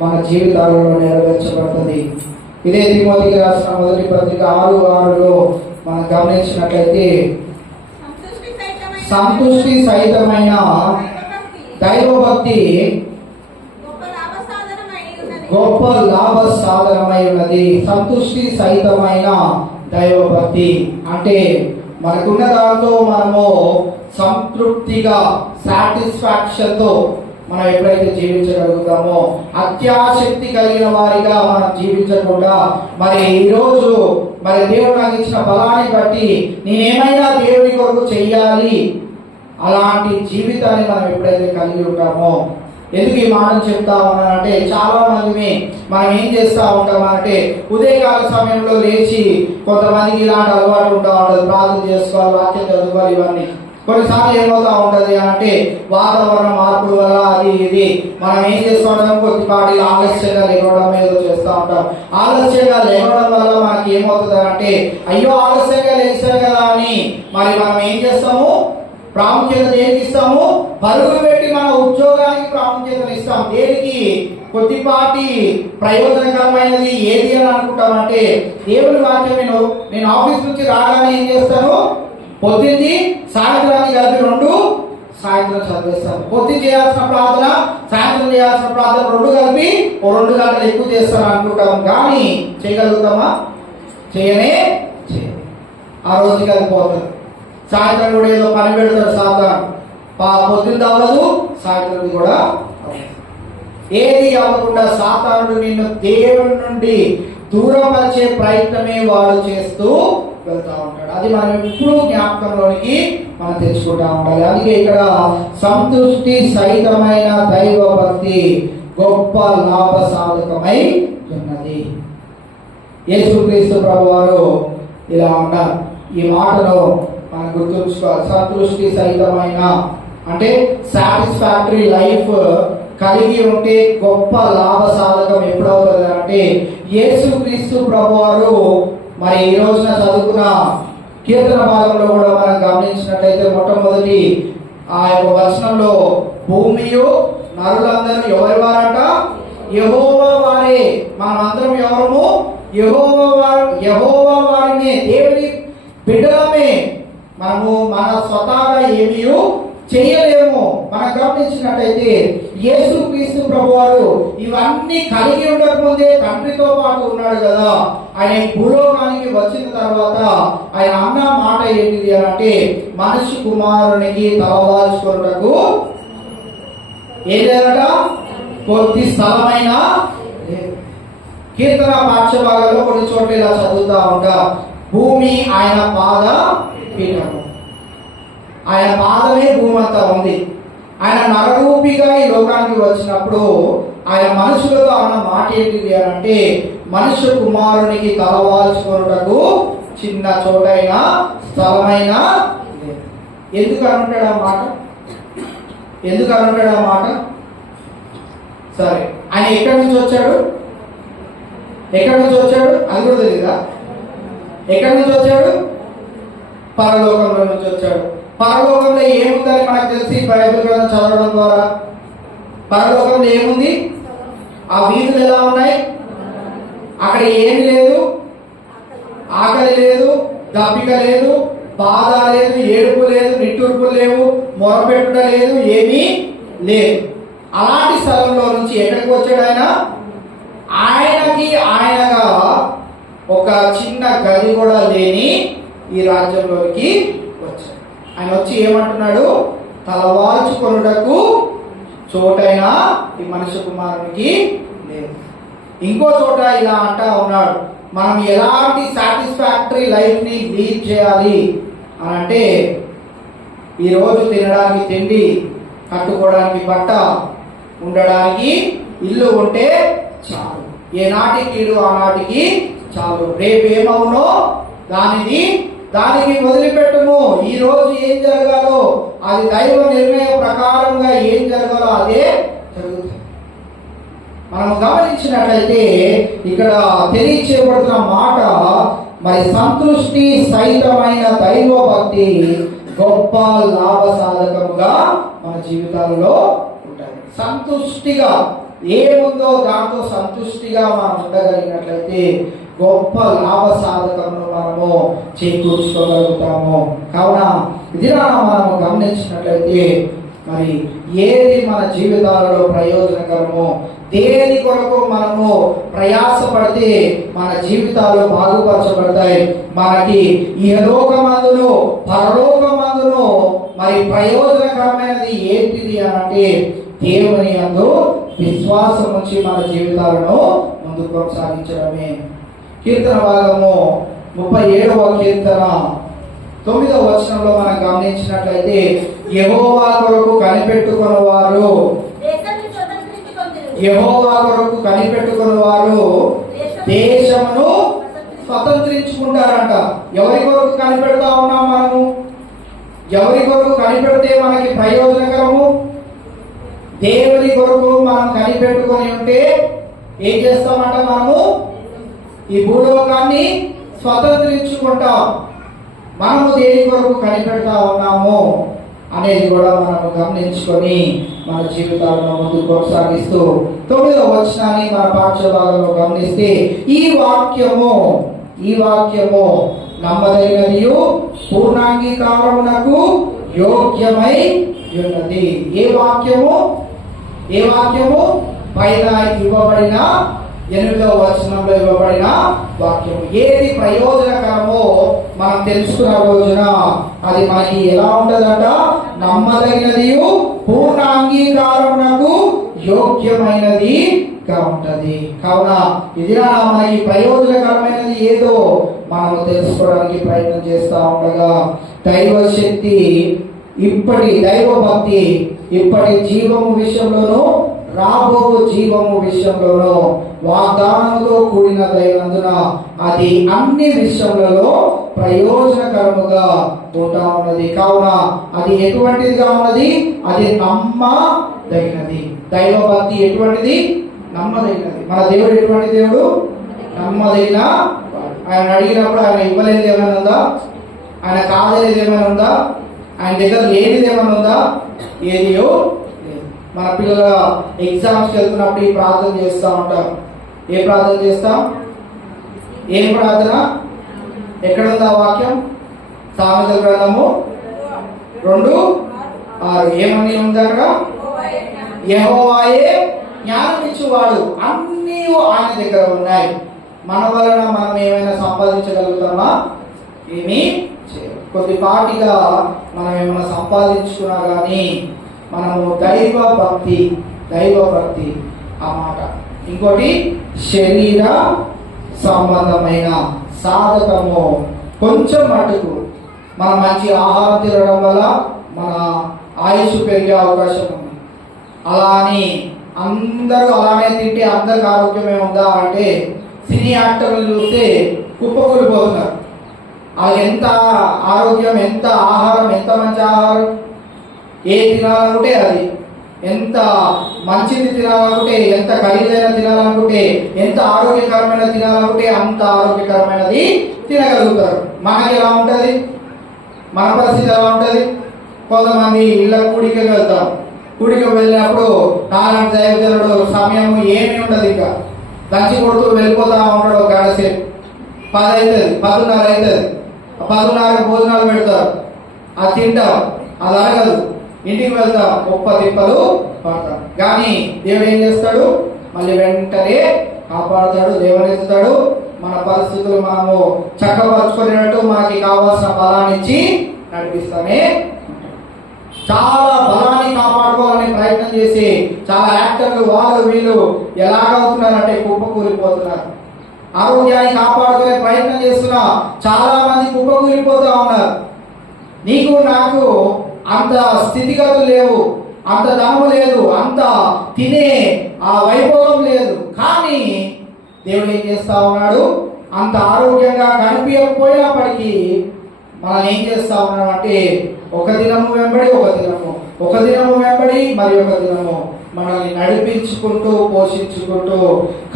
మన జీవితాలలో నెరవేర్చబడుతుంది. ఇదే తిమోతికి రాసిన మొదటి పత్రిక 6:6లో మనం గమనించినట్లయితే సంతుష్టి సహితమైన దైవభక్తి గొప్ప లాభ సాధనమై ఉన్నది. సంతుష్టి సహితమైన దైవభక్తి అంటే మనకున్న దాంతో మనము సంతృప్తిగా సాటిస్ఫాక్షన్ తో మనం ఎప్పుడైతే జీవించగలుగుతామో, అత్యాశక్తి కలిగిన వారిగా మనం జీవించకుండా మరి ఈరోజు మరి దేవుడు నాకు ఇచ్చిన బలాన్ని బట్టి నేనేమైనా దేవుని కొరకు చెయ్యాలి అలాంటి జీవితాన్ని మనం ఎప్పుడైతే కలిగి ఉంటామో. ఎందుకు ఈ మాటలు చెప్తా ఉన్నానంటే చాలా మంది మనం ఏం చేస్తా ఉంటామంటే ఉదయకాల సమయంలో లేచి కొంతమందికి ఇలాంటి అలవాటు ఉంటా ఉంటుంది, ప్రార్థన చేసుకోవాలి, వాక్యం చదువుకోవాలి, ఇవన్నీ కొన్నిసార్లు ఏమవుతా ఉంటది అంటే వాతావరణ మార్పుల వల్ల అది ఇది మనం ఏం చేస్తూ ఉంటాం, కొద్దిపాటి ఆలస్యంగా లేవడం ఏదో చేస్తూ ఉంటాం. ఆలస్యంగా లేవడం వల్ల మనకి ఏమవుతుంది అంటే అయ్యో ఆలస్యంగా లేచారు కదా అని మరి మనం ఏం చేస్తాము, ప్రాముఖ్యత దేనికి ఇస్తాము, పరుగులు పెట్టి మన ఉద్యోగానికి ప్రాముఖ్యతను ఇస్తాం. దేనికి, కొద్దిపాటి ప్రయోజనకరమైనది ఏది అని అనుకుంటామంటే దేవుని వాక్యం నేను ఆఫీస్ నుంచి రాగానే ఏం చేస్తాను, పొద్దుంది సాయంత్రానికి కలిపి 2 సాయంత్రం చదివేస్తాను. పొద్దు చేయాల్సిన ప్రార్థన సాయంత్రం చేయాల్సిన ప్రార్థన 2 కలిపి 2 గంటలు ఎక్కువ చేస్తాను అనుకుంటాం. కానీ చేయగలుగుతామా? చేయనే ఆ రోజు కలిగిపోతుంది. సాయంత్రం కూడా ఏదో పని పెడతాడు సాధారణ, పొద్దున్న అవ్వదు, సాయంత్రం కూడా ఏది అవ్వకుండా సాతానుడు నిన్ను దేవుడి నుండి దూరపరిచే ప్రయత్నమే వాడు చేస్తూ వెళ్తా ఉంటాడు. అది మనం ఎప్పుడు జ్ఞాపకంలోనికి మనం తెచ్చుకుంటా ఉండాలి. అందుకే ఇక్కడ సంతుష్టి సహితమైన దైవ భక్తి గొప్ప లాభ సాధకమై ఉన్నది. యేసుక్రీస్తు ప్రభువారు ఇలా అన్నారు. ఈ మాటను మనం గుర్తుంచుకోవాలి. సంతృష్టి సహితమైన అంటే సాటిస్ఫాక్టరీ లైఫ్ కలిగి ఉంటే గొప్ప లాభ సాధకం ఎప్పుడవుతుంది అంటే యేసుక్రీస్తు ప్రభువారు మరి ఈ రోజున చదువుకున్న కీర్తన భాగంలో కూడా మనం గమనించినట్లయితే మొట్టమొదటి ఆ యొక్క వచనంలో భూమియు నరులందరూ ఎవరి వారంట, యెహోవా వారే. మనమందరం ఎవరము, యెహోవా వారిని, దేవుని బిడ్డలమే. మనము మన స్వతహాగా ఏమీ చేయలేము. మనం గమనించినట్లయితే యేసుక్రీస్తు ప్రభువారు ఇవన్నీ కలిగి ఉండకముందే తండ్రితో పాటు ఉన్నాడు కదా. ఆయన భూలోకానికి వచ్చిన తర్వాత ఆయన అన్న మాట ఏంటిది అని అంటే మనిషి కుమారునికి తలవాల్చుకున్నకు ఏం లేదట, కొద్ది స్థలమైన. కీర్తన పాఠ్యభాగంలో కొన్ని చోట్ల ఇలా చదువుతా ఉంటా, భూమి ఆయన పాద పీఠము, ఆయన పాదమే భూమి అంతా ఉంది. ఆయన నరరూపిగా ఈ లోకానికి వచ్చినప్పుడు ఆయన మనుషులతో అన్న మాట ఏంటిది అని అంటే మనుష్య కుమారునికి తలవాల్చుకున్నటకు చిన్న చోటైనా స్థలమైనా. ఎందుకు అనుంటాడు ఆ మాట? ఎందుకు అనుంటాడు ఆ మాట? సరే, ఆయన ఎక్కడి నుంచి వచ్చాడు? ఎక్కడి నుంచి వచ్చాడు అది కూడా తెలీదా? ఎక్కడి నుంచి వచ్చాడు? పరలోకంలో నుంచి వచ్చాడు. పరలోకంలో ఏముందని మనకు తెలిసి బైబిల్ గ్రంథం చదవడం ద్వారా పరలోకంలో ఏముంది? ఆ వీధులు ఎలా ఉన్నాయి? అక్కడ ఏమి లేదు, ఆకలి లేదు, దప్పిక లేదు, బాధ లేదు, ఏడుపు లేదు, నిట్టూర్పు లేవు, మొరపెట్టుట లేదు, ఏమీ లేదు. అలాంటి స్థలంలో నుంచి ఎక్కడికి వచ్చాడు ఆయన? ఆయనకి ఆయనగా ఒక చిన్న గది కూడా లేని ఈ రాజ్యంలోకి వచ్చాడు. ఆయన వచ్చి ఏమంటున్నాడు? తలవాల్చుకొనుటకు చోటైనా ఈ మనుష్య కుమారునికి లేదు. ఇంకో చోట ఇలా అంటా ఉన్నాడు, మనం ఎలాంటి సాటిస్ఫాక్టరీ లైఫ్ ని లీడ్ చేయాలి అని అంటే ఈరోజు తినడానికి తిండి, కట్టుకోవడానికి బట్ట, ఉండడానికి ఇల్లు ఉంటే చాలు. ఏనాటి కీడు ఆనాటికి చాలు. రేపు ఏమవునో దానికి వదిలిపెట్టుము. ఈ రోజు ఏం జరగాలో అది దైవ నిర్ణయ ప్రకారంగా ఏం జరగాలో అదే జరుగుతుంది. మనం గమనించినట్లయితే ఇక్కడ తెలియచేయబడుతున్న మాట మరి సంతృష్టి సహితమైన దైవ భక్తి గొప్ప లాభ సాధకముగా మన జీవితాలలో ఉంటాయి. సంతుష్టిగా ఏముందో దాంతో సంతుష్టిగా మనం ఉండగలిగినట్లయితే గొప్ప లాభ సాధకమును మనము చేకూర్చుకోగలుగుతాము. కావున ఇది మనము గమనించినట్లయితే మరి ఏది మన జీవితాలలో ప్రయోజనకరమో, దేని కొరకు మనము ప్రయాసపడితే మన జీవితాలు బాగుపరచబడతాయి, మనకి ఇహలోకమందును పరలోకమందును మరి ప్రయోజనకరమైనది ఏంటిది అంటే దేవుని యందు విశ్వాసం ఉంచి మన జీవితాలను ముందుకు కొనసాగించడమే. కీర్తన భాగము 37వ కీర్తన 9వ వచనంలో మనం గమనించినట్లయితే యెహోవా కొరకు కనిపెట్టుకుని వారు, యెహోవా కొరకు కనిపెట్టుకుని వారు దేశమును స్వతంత్రించుకుంటారంట. ఎవరి కొరకు కనిపెడతా ఉన్నాం మనము? ఎవరి కొరకు కనిపెడితే మనకి ప్రయోజనకరము? దేవుని కొరకు మనం కనిపెట్టుకొని ఉంటే ఏం చేస్తామంట? మనము ఈ భూలోకాన్ని స్వతంత్రించుకుంటాం. మనము దేని కొరకు కనిపెడతా ఉన్నాము అనేది కూడా మనము గమనించుకొని మన జీవితాలను ముందుకు కొనసాగిస్తూ 9వ వచనాన్ని మన పాఠ్య భాగంలో గమనిస్తే ఈ వాక్యము నమ్మదగినదియు పూర్ణాంగీకారమునకు యోగ్యమై ఉన్నది. ఏ వాక్యము పైన ఇవ్వబడిన 8వ వచనంలో ఇవ్వబడిన వాక్యము. ఏది ప్రయోజనకరమో మనం తెలుసుకున్న రోజున అది మనకి ఎలా ఉంటదట? నమ్మదగినదియు పూర్ణ అంగీకారమునకు యోగ్యమైనదిగా ఉంటది. కావున ఇది మనకి ప్రయోజనకరమైనది ఏదో మనము తెలుసుకోవడానికి ప్రయత్నం చేస్తూ ఉండగా దైవ శక్తి, ఇప్పటి దైవ భక్తి, ఇప్పటి జీవము విషయంలోనూ రాబో జీవము విషయంలోనూ వాగ్దానముతో కూడినదైనందున అది అన్ని విషయములలో ప్రయోజనకరముగా ఉంటా ఉన్నది. కావున అది ఎటువంటిదిగా ఉన్నది? అది నమ్మదగినది. దైవ భక్తి ఎటువంటిది? నమ్మదగినది. మన దేవుడు ఎటువంటి దేవుడు? నమ్మదగిన. ఆయన అడిగినప్పుడు ఆయన ఇవ్వలేనిది ఏమైనా ఉందా? ఆయన కాదనేది ఏమైనా ఉందా? ఆయన దగ్గర లేనిది ఏమైనా ఉందా? ఏదియో. మన పిల్లల ఎగ్జామ్స్కి వెళ్తున్నప్పుడు ఈ ప్రార్థన చేస్తూ ఉంటాం. ఏ ప్రార్థన చేస్తాం? ఏం ప్రార్థన? ఎక్కడుంది ఆ వాక్యం? సామెతల గ్రంథము 2:6 ఏమని ఉంది అక్కడ? యెహోవాయే జ్ఞానం ఇచ్చువాడు, అన్నీ ఆయన దగ్గర ఉన్నాయి. మన వలన మనం ఏమైనా సంపాదించగలుగుతామా? ఏమీ చేయరు. కొద్దిపాటిగా మనం ఏమైనా సంపాదించుకున్నా కానీ మనము దైవ భక్తి ఆ మాట. ఇంకోటి శరీర సంబంధమైన సాధకము. కొంచెం మటుకు మనం మంచి ఆహారం తినడం వల్ల మన ఆయుష్ పెరిగే అవకాశం ఉంది. అలా అని అందరూ అలానే తింటే అందరికి ఆరోగ్యమే ఉందా అంటే సినీ యాక్టర్లు చూస్తే కుప్పకూలిపోతున్నారు. వాళ్ళకి ఎంత ఆరోగ్యం, ఎంత ఆహారం, ఎంత మంచి ఆహారం, ఏ తినాలనుకుంటే అది, ఎంత మంచిది తినాలనుకుంటే, ఎంత ఖరీదైన తినాలనుకుంటే, ఎంత ఆరోగ్యకరమైన తినాలనుకుంటే అంత ఆరోగ్యకరమైనది తినగలుగుతారు. మనకి ఎలా ఉంటుంది? మన పరిస్థితి ఎలా ఉంటుంది? కొంతమంది ఇళ్ళ కూడికి వెళ్తాం. కూడికి వెళ్ళినప్పుడు నాలాంటి దైవజనుడు సమయం ఏమీ ఉండదు, ఇంకా లంచి కొడుతూ వెళ్ళిపోతా ఉంటాడు. ఒక గంట సేపు 10 అవుతుంది, 10:30 అవుతుంది. 10:30 భోజనాలు పెడతారు, అది తింటాం, అది అరగదు. ఇంటికి వెళ్తాం, గొప్ప తిప్పలు పడతాం. కానీ దేవుడు ఏం చేస్తాడు? మళ్ళీ వెంటనే కాపాడుతాడు, లేవనెత్తుతాడు. మన పరిస్థితులు మనము చక్కపరుచుకునేటట్టు మనకి కావాల్సిన బలాన్ని ఇచ్చి నడిపిస్తానే. చాలా బలాన్ని కాపాడుకోవాలని ప్రయత్నం చేసి చాలా యాక్టర్లు వాళ్ళు వీళ్ళు ఎలాగవుతున్నారంటే కుప్పకూలిపోతున్నారు. ఆరోగ్యాన్ని కాపాడుకునే ప్రయత్నం చేస్తున్నా చాలా మంది కుప్పకూలిపోతా ఉన్నారు. నీకు నాకు అంత స్థితిగతులు లేవు, అంత ధనము లేదు, అంత తినే ఆ వైభవం లేదు. కానీ దేవుడు ఏం చేస్తా ఉన్నాడు? అంత ఆరోగ్యంగా కనిపించకపోయినప్పటికీ మనం ఏం చేస్తా ఉన్నాం అంటే ఒక దినము వెంబడి మరి ఒక దినము మనల్ని నడిపించుకుంటూ, పోషించుకుంటూ,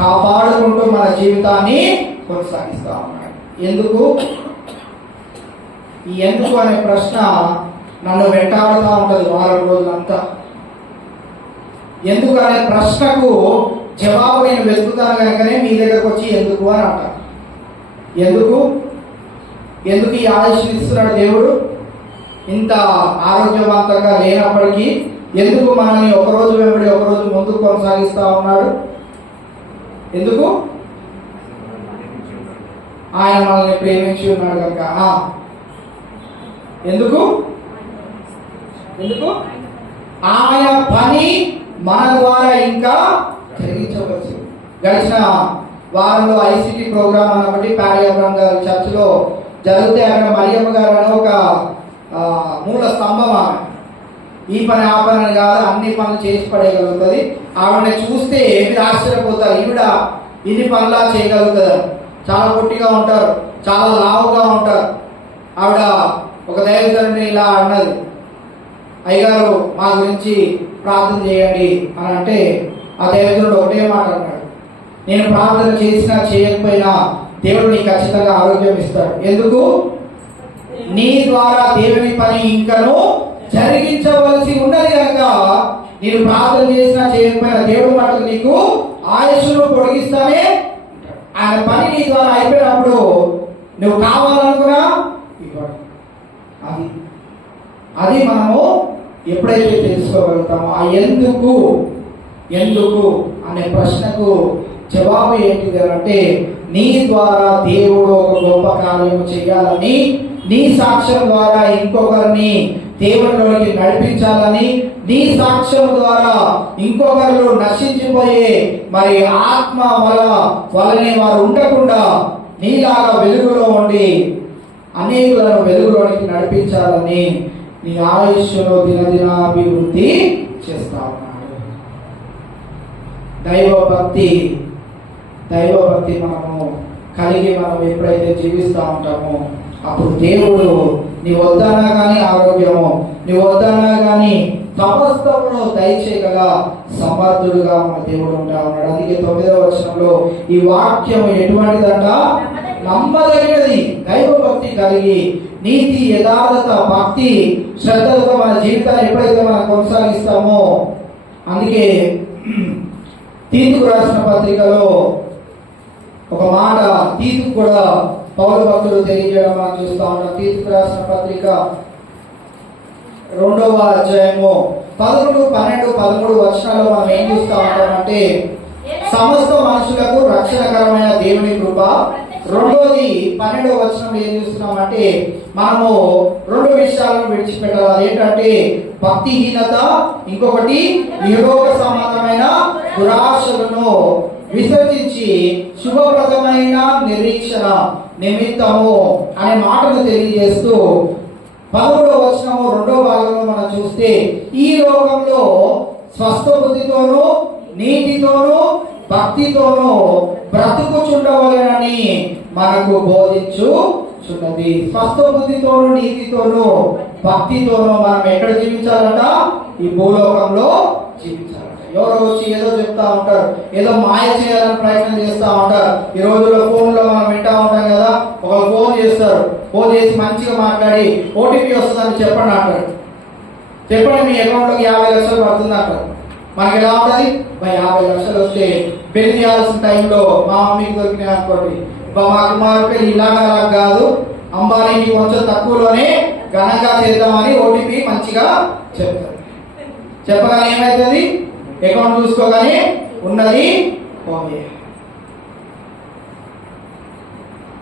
కాపాడుకుంటూ మన జీవితాన్ని కొనసాగిస్తా ఉన్నాడు. ఎందుకు అనే ప్రశ్న నన్ను వెంటాడుతూ ఉంటుంది వారం రోజులంతా. ఎందుకు అనే ప్రశ్నకు జవాబు నేను వెతుకుతాను కనుకనే మీ దగ్గరకు వచ్చి ఎందుకు అని అంట. ఎందుకు ఎందుకు ఈ ఆయుష్ ఇస్తున్నాడు దేవుడు? ఇంత ఆరోగ్యవంతంగా లేనప్పటికీ ఎందుకు మనల్ని ఒకరోజు వెంబడి ఒకరోజు ముందుకు కొనసాగిస్తా ఉన్నాడు? ఎందుకు? ఆయన మనల్ని ప్రేమించి ఉన్నాడు కనుక. ఎందుకు ఎందుకు ఆయన పని మన ద్వారా ఇంకా జరిగించవచ్చు. గడిచిన వారంలో ఐసిటి ప్రోగ్రామ్ అన్నబట్టి ప్యారియబ్రహ్మ గారి చర్చిలో జరిగితే అక్కడ మరియమ్మ గారు అని ఒక మూల స్తంభం. ఆమె ఈ పని ఆ పని అని కాదు, అన్ని పనులు చేసి పడేయగలుగుతుంది. ఆవిడని చూస్తే మీరు ఆశ్చర్యపోతారు, ఈవిడ ఇన్ని పనులా చేయగలుగుతారు. చాలా పొట్టిగా ఉంటారు, చాలా లావుగా ఉంటారు. ఆవిడ ఒక దైవజనుడిని ఇలా అన్నది, అయ్యగారు మా గురించి ప్రార్థన చేయండి అని అంటే ఆ దైవజనుడు ఒకటే మాట అన్నాడు, నేను ప్రార్థన చేసినా చేయకపోయినా దేవుడు నీకు ఖచ్చితంగా ఆరోగ్యం ఇస్తాడు. ఎందుకు? నీ ద్వారా దేవుని పని ఇంకను జరిగించవలసి ఉన్నది కనుక నేను ప్రార్థన చేసినా చేయకపోయినా దేవుడు మటుకు నీకు ఆయుష్ను పొడిగిస్తానే. ఆయన పని నీ ద్వారా అయిపోయినప్పుడు నువ్వు కావాలనుకున్నా ఇవ్వడు. అది అది మనము ఎప్పుడైతే తెలుసుకోగలుగుతామో ఆ ఎందుకు అనే ప్రశ్నకు జవాబు ఏంటిది అంటే, నీ ద్వారా దేవుడు ఒక గొప్ప కార్యము చేయాలని, నీ సాక్ష్యం ద్వారా ఇంకొకరిని దేవుడిలోకి నడిపించాలని, నీ సాక్ష్యం ద్వారా ఇంకొకరు నశించిపోయే మరి ఆత్మ వలనే వారు ఉండకుండా నీలాగా వెలుగులో ఉండి అనేకులను వెలుగులోనికి నడిపించాలని నీ ఆయుష్లో దినదినాభివృద్ధి చేస్తా ఉన్నాడు. దైవభక్తి మనము కలిగి మనం ఎప్పుడైతే జీవిస్తూ ఉంటామో అప్పుడు దేవుడు నీ వద్దన్నా కానీ ఆరోగ్యము, నీ వద్దన్నా కానీ సమస్తమును దయచేయగల సమర్థుడుగా మన దేవుడు ఉంటా ఉన్నాడు. అందుకే 9వ వచనంలో ఈ వాక్యం ఎటువంటిదంట? నమ్మదగినది. దైవభక్తి కలిగి నీతి, యథార్థత, భక్తి, శ్రద్ధలతో మన జీవితాన్ని ఎప్పుడైతే మనం కొనసాగిస్తామో, అందుకే తీతుకు రాసిన పత్రికలో ఒక మాట తీతుకు కూడా పౌలు భక్తులు తెలియజేయడం మనం చూస్తా ఉన్నాం. తీతుకు రాసిన పత్రిక 2వ అధ్యాయము 11, 12, 13 వచనాల్లో మనం ఏం చూస్తా ఉంటామంటే, సమస్త మనుషులకు రక్షణకరమైన దేవుని కృప. రెండోది 12వ వచనంలో ఏం చూస్తున్నామంటే, మనము 2 విషయాలను విడిచిపెట్టాలి. అదేంటంటే భక్తిహీనత, ఇంకొకటి నిరోగ సంబంధమైన దురాశలను విసర్జించి శుభప్రదమైన నిరీక్షణ నిమిత్తము అనే మాటను తెలియజేస్తూ 13వ వచనము 2వ భాగంలో మనం చూస్తే, ఈ లోకంలో స్వస్థ బుద్ధితోనూ నీతితోనూ భక్తితోనూ బ్రతుకుచుండవలెనని మనకు బోధించుచున్నది. స్వస్థ బుద్ధితోనూ నీతితోనూ భక్తితోనూ మనం ఎక్కడ జీవించాలంట? ఈ భూలోకంలో జీవించాలంట. ఎవరో వచ్చి ఏదో చెప్తా ఉంటారు, ఏదో మాయ చేయాలని ప్రయత్నం చేస్తూ ఉంటారు. ఈ రోజుల్లో ఫోన్లో మనం వింటా ఉంటాం కదా, ఒక ఫోన్ చేస్తారు, ఫోన్ చేసి మంచిగా మాట్లాడి ఓటీపీ వస్తుందని చెప్పండి అంటారు. చెప్పండి మీ అకౌంట్లోకి 50 లక్షలు పడుతుంది అంటారు. మనకి ఎలా ఉంటుంది? 50 లక్షలు వస్తే పెళ్లి చేయాల్సిన టైంలో మా మమ్మీకి దొరికినాయి అనుకోండి, మా కుమారుడు ఇలాగా కాదు, అంబానీకి కొంచెం తక్కువలోనే ఘనంగా చేద్దామని ఓటీపీ మంచిగా చెప్తారు. చెప్పగానే ఏమవుతుంది? అకౌంట్ చూసుకోగానే ఉన్నది పోయే.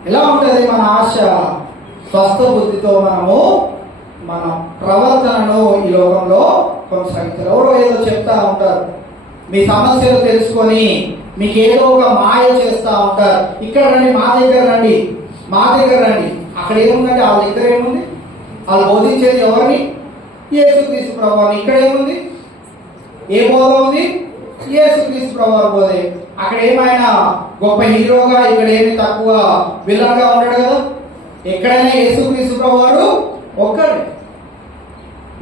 ఎలా ఉంటుంది మన ఆశ? స్వస్థ బుద్ధితో మనము మన ప్రవర్తనను ఈ లోకంలో కొనసాగించారు. ఎవరో ఏదో చెప్తా ఉంటారు, మీ సమస్యలు తెలుసుకొని మీకు ఏదో ఒక మాయ చేస్తూ ఉంటారు. ఇక్కడ రండి, మా దగ్గర రండి. అక్కడ ఏముందంటే వాళ్ళ దగ్గర ఏముంది? వాళ్ళు బోధించేది ఎవరిని? యేసుక్రీస్తు ప్రభువుని. ఇక్కడ ఏముంది? ఏ బోధ ఉంది? యేసుక్రీస్తు ప్రభువు బోధే. అక్కడ ఏమైనా గొప్ప హీరోగా, ఇక్కడ ఏమి తక్కువ విలన్గా ఉన్నాడు కదా. ఎక్కడైనా యేసుక్రీస్తు ప్రభువు ఒక్కడే.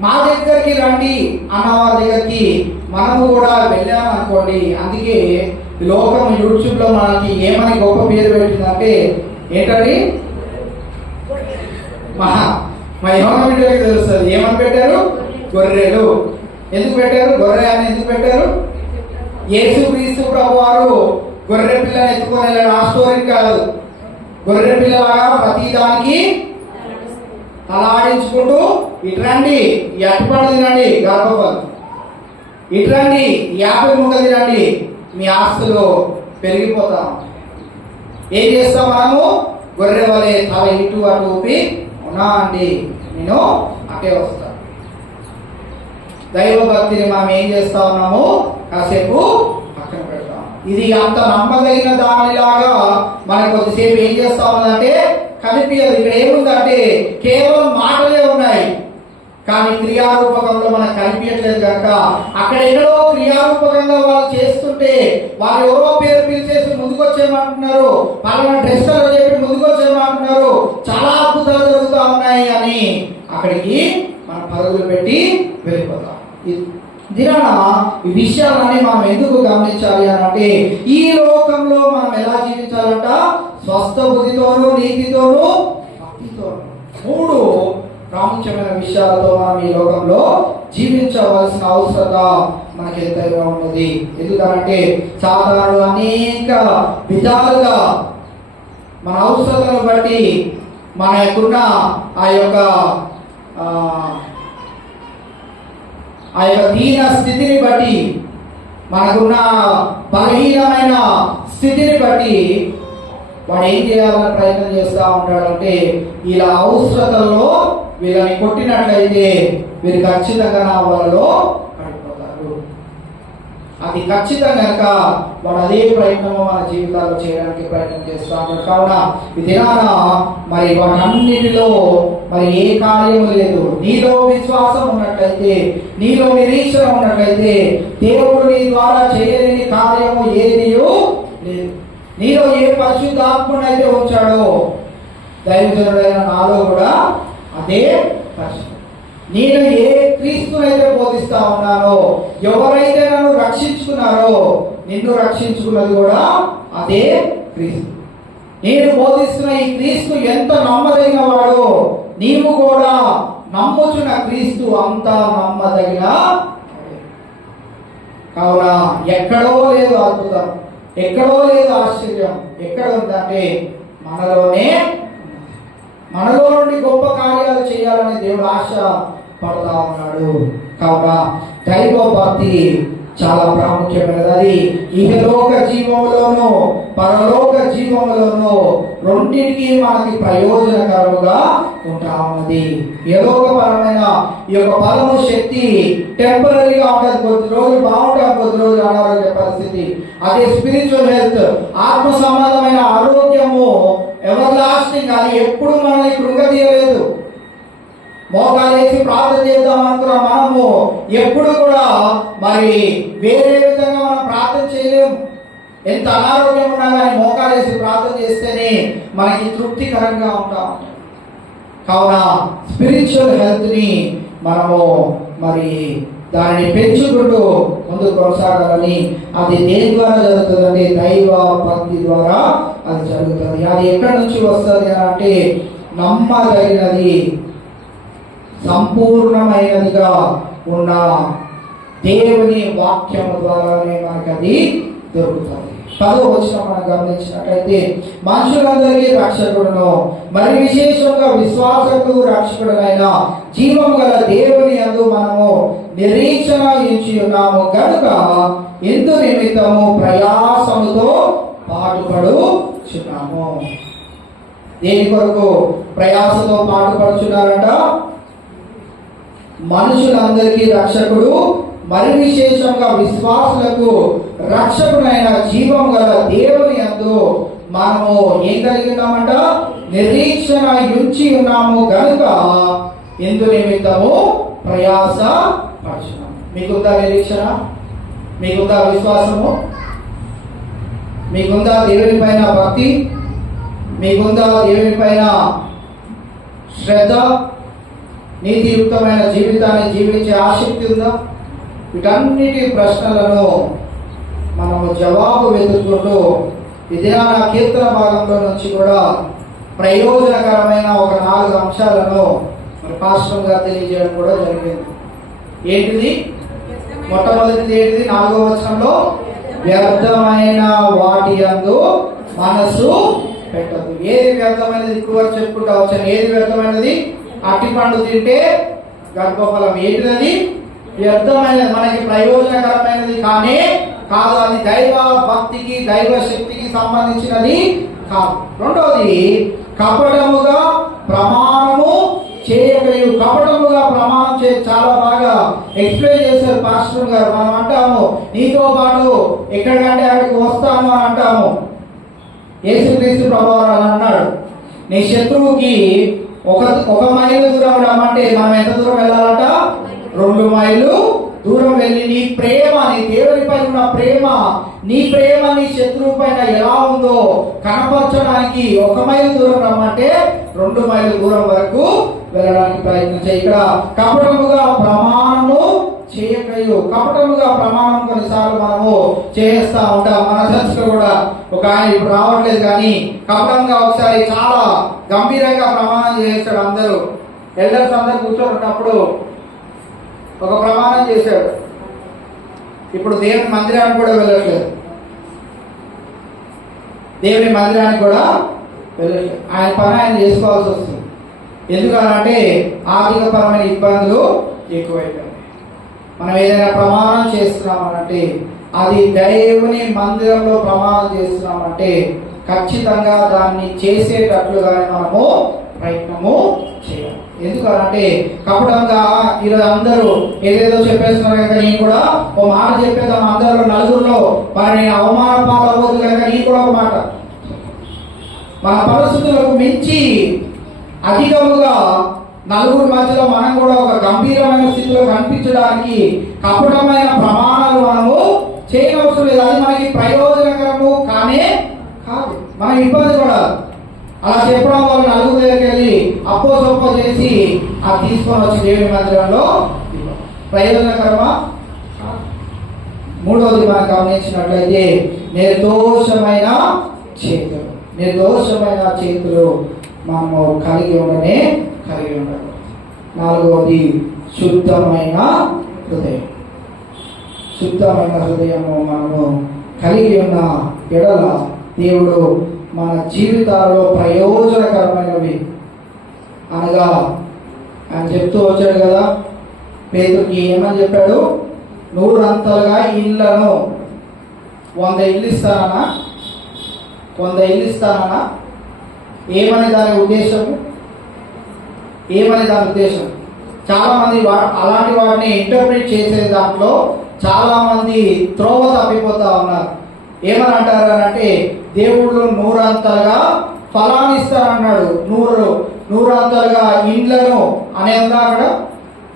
మా దగ్గరికి రండి అన్న వారి దగ్గరికి మనము కూడా వెళ్ళామనుకోండి. అందుకే లోకం యూట్యూబ్లో మనకి ఏమని గొప్ప పేరు పెట్టిందంటే ఏంటండి? మా యవన బిడ్డలకి తెలుస్తుంది ఏమని పెట్టారు? గొర్రెలు. ఎందుకు పెట్టారు? గొర్రె అని ఎందుకు పెట్టారు? యేసుక్రీస్తు ప్రభు వారు గొర్రె పిల్లని ఎత్తుకొని వెళ్ళాడు. ఆ స్టోరీ కాదు. గొర్రె పిల్లలాగా ప్రతి దానికి తల ఆడించుకుంటూ ఇట్రండి, ఈ అట్టుపండు తినండి, గర్భఫలం ఇట్రండి, 50 ముక్కలు తినండి, మీ ఆస్తులు పెరిగిపోతాం. ఏం చేస్తాం మనము? గొర్రె వలె తల ఇటు అటు ఊపి అవునా అండి నేను అటే వస్తాను. దైవ భక్తిని మనం ఏం చేస్తా ఉన్నాము? కాసేపు పక్కన పెడతాం. ఇది అంత నమ్మదగిన దానిలాగా మనకు కొద్దిసేపు ఏం చేస్తా ఉన్నదంటే కనిపించదు. ఇక్కడ ఏముందంటే కేవలం మాటలే ఉన్నాయి, కానీ క్రియారూపకంలో మనకు కనిపించట్లేదు కనుక అక్కడ ఎన్నడో క్రియారూపకంగా వాళ్ళు చేస్తుంటే వాళ్ళు ఎవరో పేరు పిలిచేసి ముందుకు వచ్చేయమంటున్నారు, పలానా డ్రెస్ చెప్పి ముందుకు వచ్చేయమంటున్నారు, చాలా అద్భుతాలు జరుగుతూ ఉన్నాయి అని అక్కడికి మనం పరుగులు పెట్టి వెళ్ళిపోతాం. దినాన ఈ విషయాలని మనం ఎందుకు గమనించాలి అని అంటే ఈ లోకంలో మనం ఎలా జీవించాలంట? స్వస్థ బుద్ధితోనూ, నీతితోనూ, భక్తితోనూ. 3 ప్రాముఖ్యమైన విషయాలతో మనం ఈ లోకంలో జీవించవలసిన అవసరత మనకి ఎంతైనా ఉన్నది. ఎందుకంటే సాధారణ అనేక విధాలుగా మన అవసరతను బట్టి మన యొక్క ఆ యొక్క దీన స్థితిని బట్టి, మనకున్న బలహీనమైన స్థితిని బట్టి వాడు ఏం చేయాలని ప్రయత్నం చేస్తూ ఉంటాడంటే ఇలా అవసరతల్లో వీళ్ళని కొట్టినట్లయితే వీరు ఖచ్చితంగా నా వాళ్ళలో పడిపోతారు. అది ఖచ్చితంగా కనుక వాడు అదే ప్రయత్నము మన జీవితాల్లో చేయడానికి ప్రయత్నం చేస్తూ ఉంటాడు. కావున ఈ దినాన మరి వాటన్నిటిలో మరి ఏ కార్యము లేదు. నీలో విశ్వాసం ఉన్నట్లయితే, నీలో నిరీక్షణ ఉన్నట్లయితే దేవుడు నీ ద్వారా చేయలేని కార్యము ఏదియూ లేదు. నీలో ఏ పరిశుద్ధాత్మనైతే ఉంచాడో దైవజనుడైన నాలో కూడా అదే పరిశుద్ధ. నేను ఏ క్రీస్తునైతే బోధిస్తా ఉన్నానో, ఎవరైతే నన్ను రక్షించుకున్నారో నిన్ను రక్షించుకున్నది కూడా అదే క్రీస్తు. నేను బోధిస్తున్న ఈ క్రీస్తు ఎంత నమ్మదగిన వాడో నీవు కూడా నమ్ముచున్న క్రీస్తు అంత నమ్మదగిన. కావున ఎక్కడో లేదు అద్భుతం, ఎక్కడో లేదు ఆశ్చర్యం. ఎక్కడ ఉందంటే మనలోనే. మనలో నుండి గొప్ప కార్యాలు చేయాలని దేవుడు ఆశ పడతా ఉన్నాడు. కావున దైవ భక్తి చాలా ప్రాముఖ్యమైనది. అది ఇహలోక జీవములోను పరలోక జీవములోను రెండింటికి మనకి ప్రయోజనకరముగా ఉంటా ఉన్నది. ఇహలోకపరమైన ఈ యొక్క బలము శక్తి టెంపరీగా ఉంటుంది. కొద్ది రోజులు బాగుంటాం, కొద్ది రోజులు అనారోగ్య పరిస్థితి. అదే స్పిరిచువల్ హెల్త్, ఆత్మ సంబంధమైన ఆరోగ్యము ఎవర్ లాస్టింగ్. అది ఎప్పుడు మనల్ని కృంగతీయలేదు. మోకాలేసి ప్రార్థన చేద్దాం అనుకున్న మనము ఎప్పుడు కూడా మరి వేరే విధంగా మనం ప్రార్థన చేయలేము. ఎంత అనారోగ్యం ఉన్నా కానీ మోకాలేసి ప్రార్థన చేస్తేనే మనకి తృప్తికరంగా ఉంటాం. కావున స్పిరిచువల్ హెల్త్ ని మనము మరి దానిని పెంచుకుంటూ ముందుకు కొనసాగాలని. అది దేని ద్వారా జరుగుతుందంటే దైవ భక్తి ద్వారా అది జరుగుతుంది. అది ఎక్కడి నుంచి వస్తుంది అని అంటే నమ్మదగినది, సంపూర్ణమైనదిగా ఉన్న దేవుని వాక్యము ద్వారానే మనకు అది దొరుకుతుంది. 10వ వచనం మనం గమనించినట్లయితే మనుషులందరికీ రక్షకుడును మరి విశేషంగా విశ్వాసకు రక్షకుడునైన జీవము గల దేవుని యందు మనము నిరీక్షణ ఉంచి ఉన్నాము కనుక ఇందు నిమిత్తము ప్రయాసముతో పాటుపడుచున్నాము. దేని కొరకు ప్రయాసతో పాటుపడుచున్నారంట? మనుషులందరికీ రక్షకుడు మరి విశేషంగా విశ్వాసులకు రక్షకుడైన జీవం గల దేవుని యందు మనము ఏం కలిగి ఉన్నామంట? నిరీక్షణ ఉంచి ఉన్నాము కనుక ఇందు నిమిత్తము ప్రయాస పడుచున్నాము. మీకుందా నిరీక్షణ? మీకుందా విశ్వాసము? మీకుందా దేవుని పైన భక్తి? మీకుందా దేవుని పైన శ్రద్ధ? నీతియుక్తమైన జీవితాన్ని జీవించే ఆసక్తి ఉందా? వీటన్నిటి ప్రశ్నలను మనము జవాబు వెతుక్కుంటూ ఇదే నా కీర్తన భాగంలో నుంచి కూడా ప్రయోజనకరమైన ఒక 4 అంశాలను పాస్టర్ గారు తెలియజేయడం కూడా జరిగింది. ఏంటిది? మొట్టమొదటిది ఏంటిది? 4వ వచనంలో వ్యర్థమైన వాటి యందు మనసు పెట్టదు. ఏది వ్యర్థమైనది? ఇప్పుడు వరకు చెప్పుకుంటా వచ్చాను. ఏది వ్యర్థమైనది? అట్టిపండు తింటే గర్భఫలం. ఏంటిది? వ్యర్థమైనది, మనకి ప్రయోజనకరమైనది కానే కాదు. అది దైవ భక్తికి దైవ శక్తికి సంబంధించినది కాదు. రెండోది, కపటముగా ప్రమాణము చేయగలిగి. కపటముగా ప్రమాణం చే చాలా బాగా ఎక్స్ప్లెయిన్ చేశారు పాస్టర్ గారు. మనం అంటాము నీతో పాటు ఎక్కడికంటే అక్కడికి వస్తాను అని అంటాము. యేసుక్రీస్తు ప్రభువారు అని అన్నాడు, నీ శత్రువుకి ఒక మైలు దూరం రమ్మంటే మనం ఎంత దూరం వెళ్ళాలంట? 2 మైళ్ళు దూరం వెళ్ళి నీ ప్రేమ, నీ దేవుని పైన ఉన్న ప్రేమ, నీ ప్రేమ నీ శత్రువు పైన ఎలా ఉందో కనపరచడానికి 1 మైలు దూరం రమ్మంటే 2 మైళ్ళ దూరం వరకు వెళ్ళడానికి ప్రయత్నించాయి. ఇక్కడ కపటముగా ప్రమాణము చేయకయు. కపటముగా ప్రమాణం కొన్నిసార్లు మనము చేస్తా ఉంటాం. మన చర్చ్ లో కూడా ఒక ఆయన ఇప్పుడు రావట్లేదు కానీ కపటంగా ఒకసారి చాలా గంభీరంగా ప్రమాణం చేస్తాడు. అందరూ ఎల్డర్స్ అందరూ కూర్చోనున్నప్పుడు ఒక ప్రమాణం చేశాడు. ఇప్పుడు దేవుని మందిరానికి కూడా వెళ్ళట్లేదు, దేవుని మందిరానికి కూడా వెళ్ళట్లేదు. ఆయన పని ఆయన చేసుకోవాల్సి వస్తుంది. ఎందుకనంటే ఆర్థికపరమైన ఇబ్బందులు ఎక్కువైపోయాయి. మనం ఏదైనా ప్రమాణం చేస్తున్నామనంటే, అది దేవుని మందిరంలో ప్రమాణం చేస్తున్నామంటే ఖచ్చితంగా దాన్ని చేసేటట్లుగానే మనము ప్రయత్నము చేయాలి. ఎందుకంటే కపటంగా ఈరోజు అందరూ ఏదేదో చెప్పేస్తున్నారు కనుక నేను కూడా ఒక మాట చెప్పేద్దాం. అందరూ నలుగురిలో మరి నేను అవమాన పాలవద్దు కనుక నేను కూడా ఒక మాట. మన పరిస్థితులకు మించి అధికముగా నలుగురి మధ్యలో మనం కూడా ఒక గంభీరమైన స్థితిలో కనిపించడానికి కపటమైన ప్రమాణాలు మనము చేయనవసరం లేదు. అది మనకి ప్రయోజనకరము కానే కాదు, మన ఇబ్బంది కూడా. అలా చెప్పడం వల్ల నలుగురు దగ్గరికి వెళ్ళి అప్పో సొప్పో చేసి అది తీసుకొని వచ్చి దేవుని మందిరంలో ప్రయోజనకరమా? మూడవది మనం గమనించినట్లయితే నిర్దోషమైన చేతులు. నిర్దోషమైన చేతులు మనము కలిగి ఉండనే కలిగి ఉండదు. నాలుగవది శుద్ధమైన హృదయం. శుద్ధమైన హృదయము మనము కలిగి ఉన్న ఎడల దేవుడు మన జీవితాల్లో ప్రయోజనకరమైనవి అనగా ఆయన చెప్తూ వచ్చాడు కదా, పేతురుకి ఏమని చెప్పాడు? 100 అంతలుగా ఇళ్లను 100 ఇల్లు ఇస్తానన్నా, 100 ఇల్లు ఇస్తానన్నా. ఏమని దాని ఉద్దేశం? ఏమని దాని ఉద్దేశం? చాలా మంది అలాంటి వాటిని ఇంటర్ప్రిట్ చేసే దాంట్లో చాలా మంది త్రోవ తప్పిపోతా ఉన్నారు. ఏమని అంటారు అంటే దేవుడు 100 అంతలుగా ఫలాన్ని ఇస్తానన్నాడు. 100 అంతలుగా ఇండ్లను అనే ఉందా అక్కడ?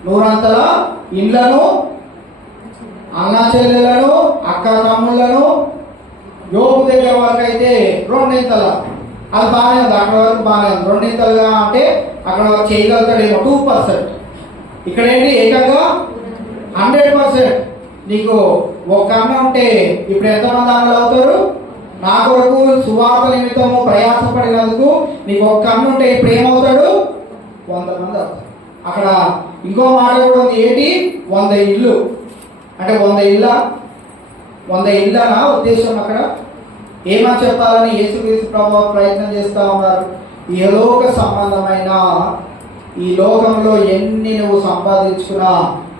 100 అంతల ఇండ్లను, అన్న చెల్లెలను, అక్క తమ్ముళ్లను. యోగు దగ్గర వరకు అయితే 2 ఇంతల, అది బాగానే ఉంది, అక్కడ వరకు బాగానే ఉంది. 2 ఇంతలుగా అంటే అక్కడ వరకు చేయగలుగుతాడేమో 2%. ఇక్కడ ఏంటి ఏకంగా 100%. నీకు ఒక అన్న ఉంటే ఇప్పుడు ఎంతమంది అన్నలు అవుతారు? నా కొరకు సువార్త నిమిత్తము ప్రయాసపడినందుకు నీకు ఒక్క అన్న ఉంటే ఇప్పుడు ఏమవుతాడు? 100 మంది అవుతారు. అక్కడ ఇంకో మాట కూడా ఉంది, ఏంటి? 100 ఇల్లు అంటే 100 ఇళ్ళనా ఉద్దేశం? అక్కడ ఏమని చెప్పాలని యేసుక్రీస్తు ప్రభువు ప్రయత్నం చేస్తా ఉన్నారు. ఇహలోక సంబంధమైన ఈ లోకంలో ఎన్ని నువ్వు సంపాదించుకున్నా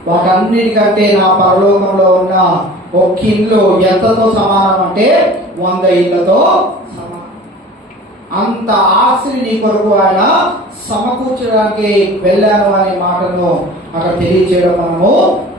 వాటన్నిటికంటే నా పరలోకంలో ఉన్న ఒక్క ఇల్లు ఎంతతో సమానం అంటే 100 ఇళ్లతో సమానం. అంత ఆస్తిని నీ కొరకు ఆయన సమకూర్చడానికి వెళ్ళాను అనే మాటను అక్కడ తెలియజేయడం మనము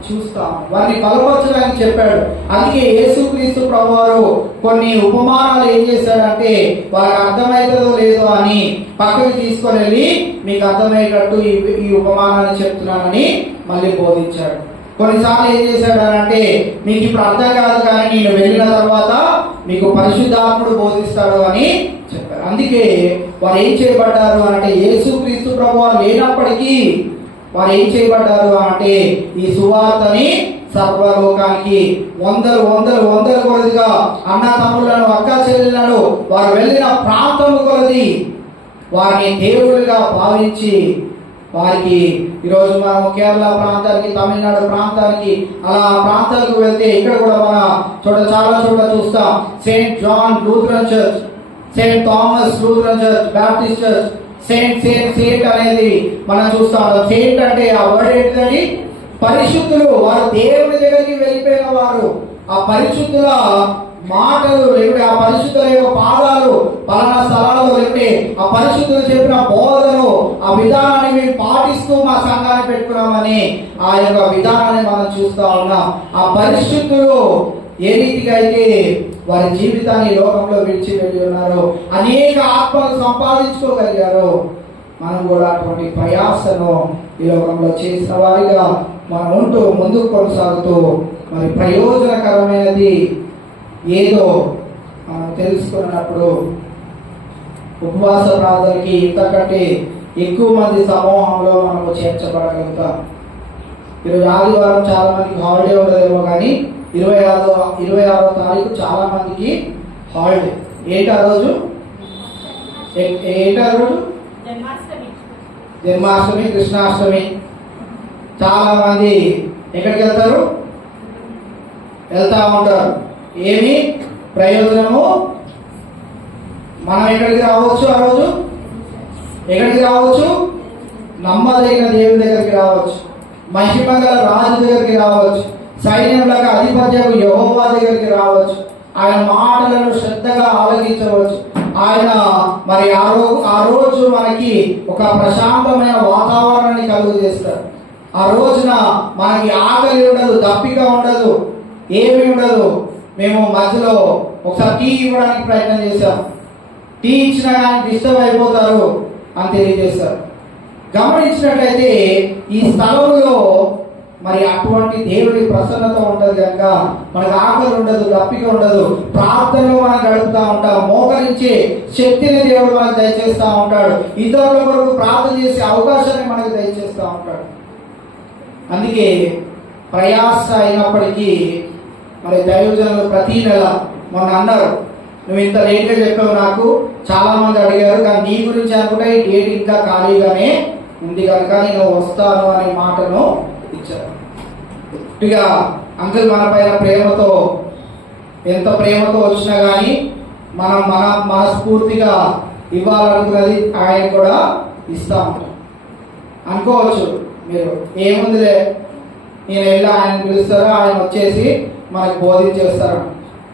చూస్తాం. వారిని బలపరచడానికి చెప్పాడు. అందుకే యేసుక్రీస్తు ప్రభువారు కొన్ని ఉపమానాలు ఏం చేశాడంటే వాళ్ళకి అర్థమవుతుందో లేదో అని పక్కకి తీసుకొని వెళ్ళి మీకు అర్థమయ్యేటట్టు ఈ ఉపమానాన్ని చెప్తున్నానని మళ్ళీ బోధించాడు. కొన్నిసార్లు ఏం చేశాడు అంటే మీకు ఇప్పుడు అర్థం కాదు కానీ నేను వెళ్ళిన తర్వాత మీకు పరిశుద్ధాత్ముడు బోధిస్తాడు అని చెప్పారు. అందుకే వారు ఏం చేయబడ్డారు అంటే యేసుక్రీస్తు ప్రభువారు లేనప్పటికీ వారు ఏం చేయబడ్డారు అంటే ఈ సువార్తని సర్వలోకానికి వందల కొలదిగా అన్న తమ్ముళ్లను, అక్క చెల్లెలను వారు వెళ్ళిన ప్రాంతము కొలది వారిని దేవుడిగా భావించి వారికి ఈరోజు మనం కేరళ ప్రాంతానికి, తమిళనాడు ప్రాంతానికి, అలా ప్రాంతాలకు వెళ్తే ఇక్కడ కూడా మన చాలా చోట్ల చూస్తాం. Saint John Lutheran church, saint Thomas Lutheran church, Baptist church, saint అనేది మనం చూస్తా ఉంటాం. సెయింట్ అంటే ఆ వర్డ్ ఏంటండి? పరిశుద్ధులు. వారు దేవుని దగ్గరికి వెళ్ళిపోయిన వారు. ఆ పరిశుద్ధుల మాటలు లేకుంటే ఆ పరిశుద్ధుల యొక్క పాదాలు పలానా స్థలాల్లో లేకుంటే ఆ పరిశుద్ధులు చెప్పిన బోధను, ఆ విధానాన్ని మేము పాటిస్తూ మా సంఘాన్ని పెట్టుకున్నామని ఆ యొక్క విధానాన్ని మనం చూస్తా ఉన్నాం. ఆ పరిశుద్ధులు ఏ రీతిగా అయితే వారి జీవితాన్ని లోకంలో విడిచి వెళ్ళి ఉన్నారు, అనేక ఆత్మలు సంపాదించుకోగలిగారు, మనం కూడా అటువంటి ప్రయాసను ఈ లోకంలో చేసిన వారిగా మనం ఉంటూ ముందుకు కొనసాగుతూ మరి ప్రయోజనకరమైనది ఏదో మనం తెలుసుకున్నప్పుడు ఉపవాస ప్రార్థనకి ఇంతకంటే ఎక్కువ మంది సమూహంలో మనము చేర్చబడగలుగుతాం. ఈరోజు ఆదివారం చాలా మందికి హాలిడే ఉండదేమో, కానీ 26వ తారీఖు చాలా మందికి హాలిడే. ఏంటా రోజు? జన్మాష్టమి, కృష్ణాష్టమి. చాలా మంది ఎక్కడికి వెళ్తారు? వెళ్తా ఉంటారు. ఏమి ప్రయోజనము? మనం ఎక్కడికి రావచ్చు? ఆ రోజు ఎక్కడికి రావచ్చు? నమ్మదగిన దేవుని దగ్గరికి రావచ్చు, మహిమ గల రాజు దగ్గరికి రావచ్చు, సైన్యములకు అధిపత్యకు యెహోవా దగ్గరికి రావచ్చు, ఆయన మాటలను శ్రద్ధగా ఆలకించవచ్చు. ఆయన మరి ఆ రోజు మనకి ఒక ప్రశాంతమైన వాతావరణాన్ని కలుగు చేస్తారు. ఆ రోజున మనకి ఆకలి ఉండదు, దప్పిక ఉండదు, ఏమీ ఉండదు. మేము మధ్యలో ఒకసారి టీ ఇవ్వడానికి ప్రయత్నం చేశాం. టీ ఇచ్చినా కానీ డిస్టర్బ్ అయిపోతారు అని తెలియజేస్తారు. గమనించినట్లయితే ఈ స్థలంలో మరి అటువంటి దేవుడి ప్రసన్నత ఉంటది కనుక మనకు ఆకలి ఉండదు, దప్పిక ఉండదు. ప్రార్థనలో మనం గడుపుతూ ఉంటాం. మోకరించే శక్తిని దేవుడు మనకు దయచేస్తూ ఉంటాడు. ఇతరుల కొరకు ప్రార్థన చేసే అవకాశాన్ని మనకు దయచేస్తూ ఉంటాడు. అందుకే ప్రయాస అయినప్పటికీ మరి దైవజనులు ప్రతి నెల మొన్న అన్నారు, నువ్వు ఇంత లేట్గా చెప్పావు, నాకు చాలా మంది అడిగారు, కానీ నీ గురించి అనుకుంటే ఈ డేట్ ఇంకా ఖాళీగానే ఉంది కనుక నేను వస్తాను అనే మాటను ఇచ్చారు. ఇక అంకుల్ మన పైన ప్రేమతో, ఎంత ప్రేమతో వచ్చినా కానీ మనం మనస్ఫూర్తిగా ఇవ్వాలనుకున్నది ఆయన కూడా ఇస్తా ఉంటాం. అనుకోవచ్చు మీరు, ఏముందిలే నేను వెళ్ళి ఆయన పిలుస్తారా, ఆయన వచ్చేసి మనకు బోధించేస్తారు.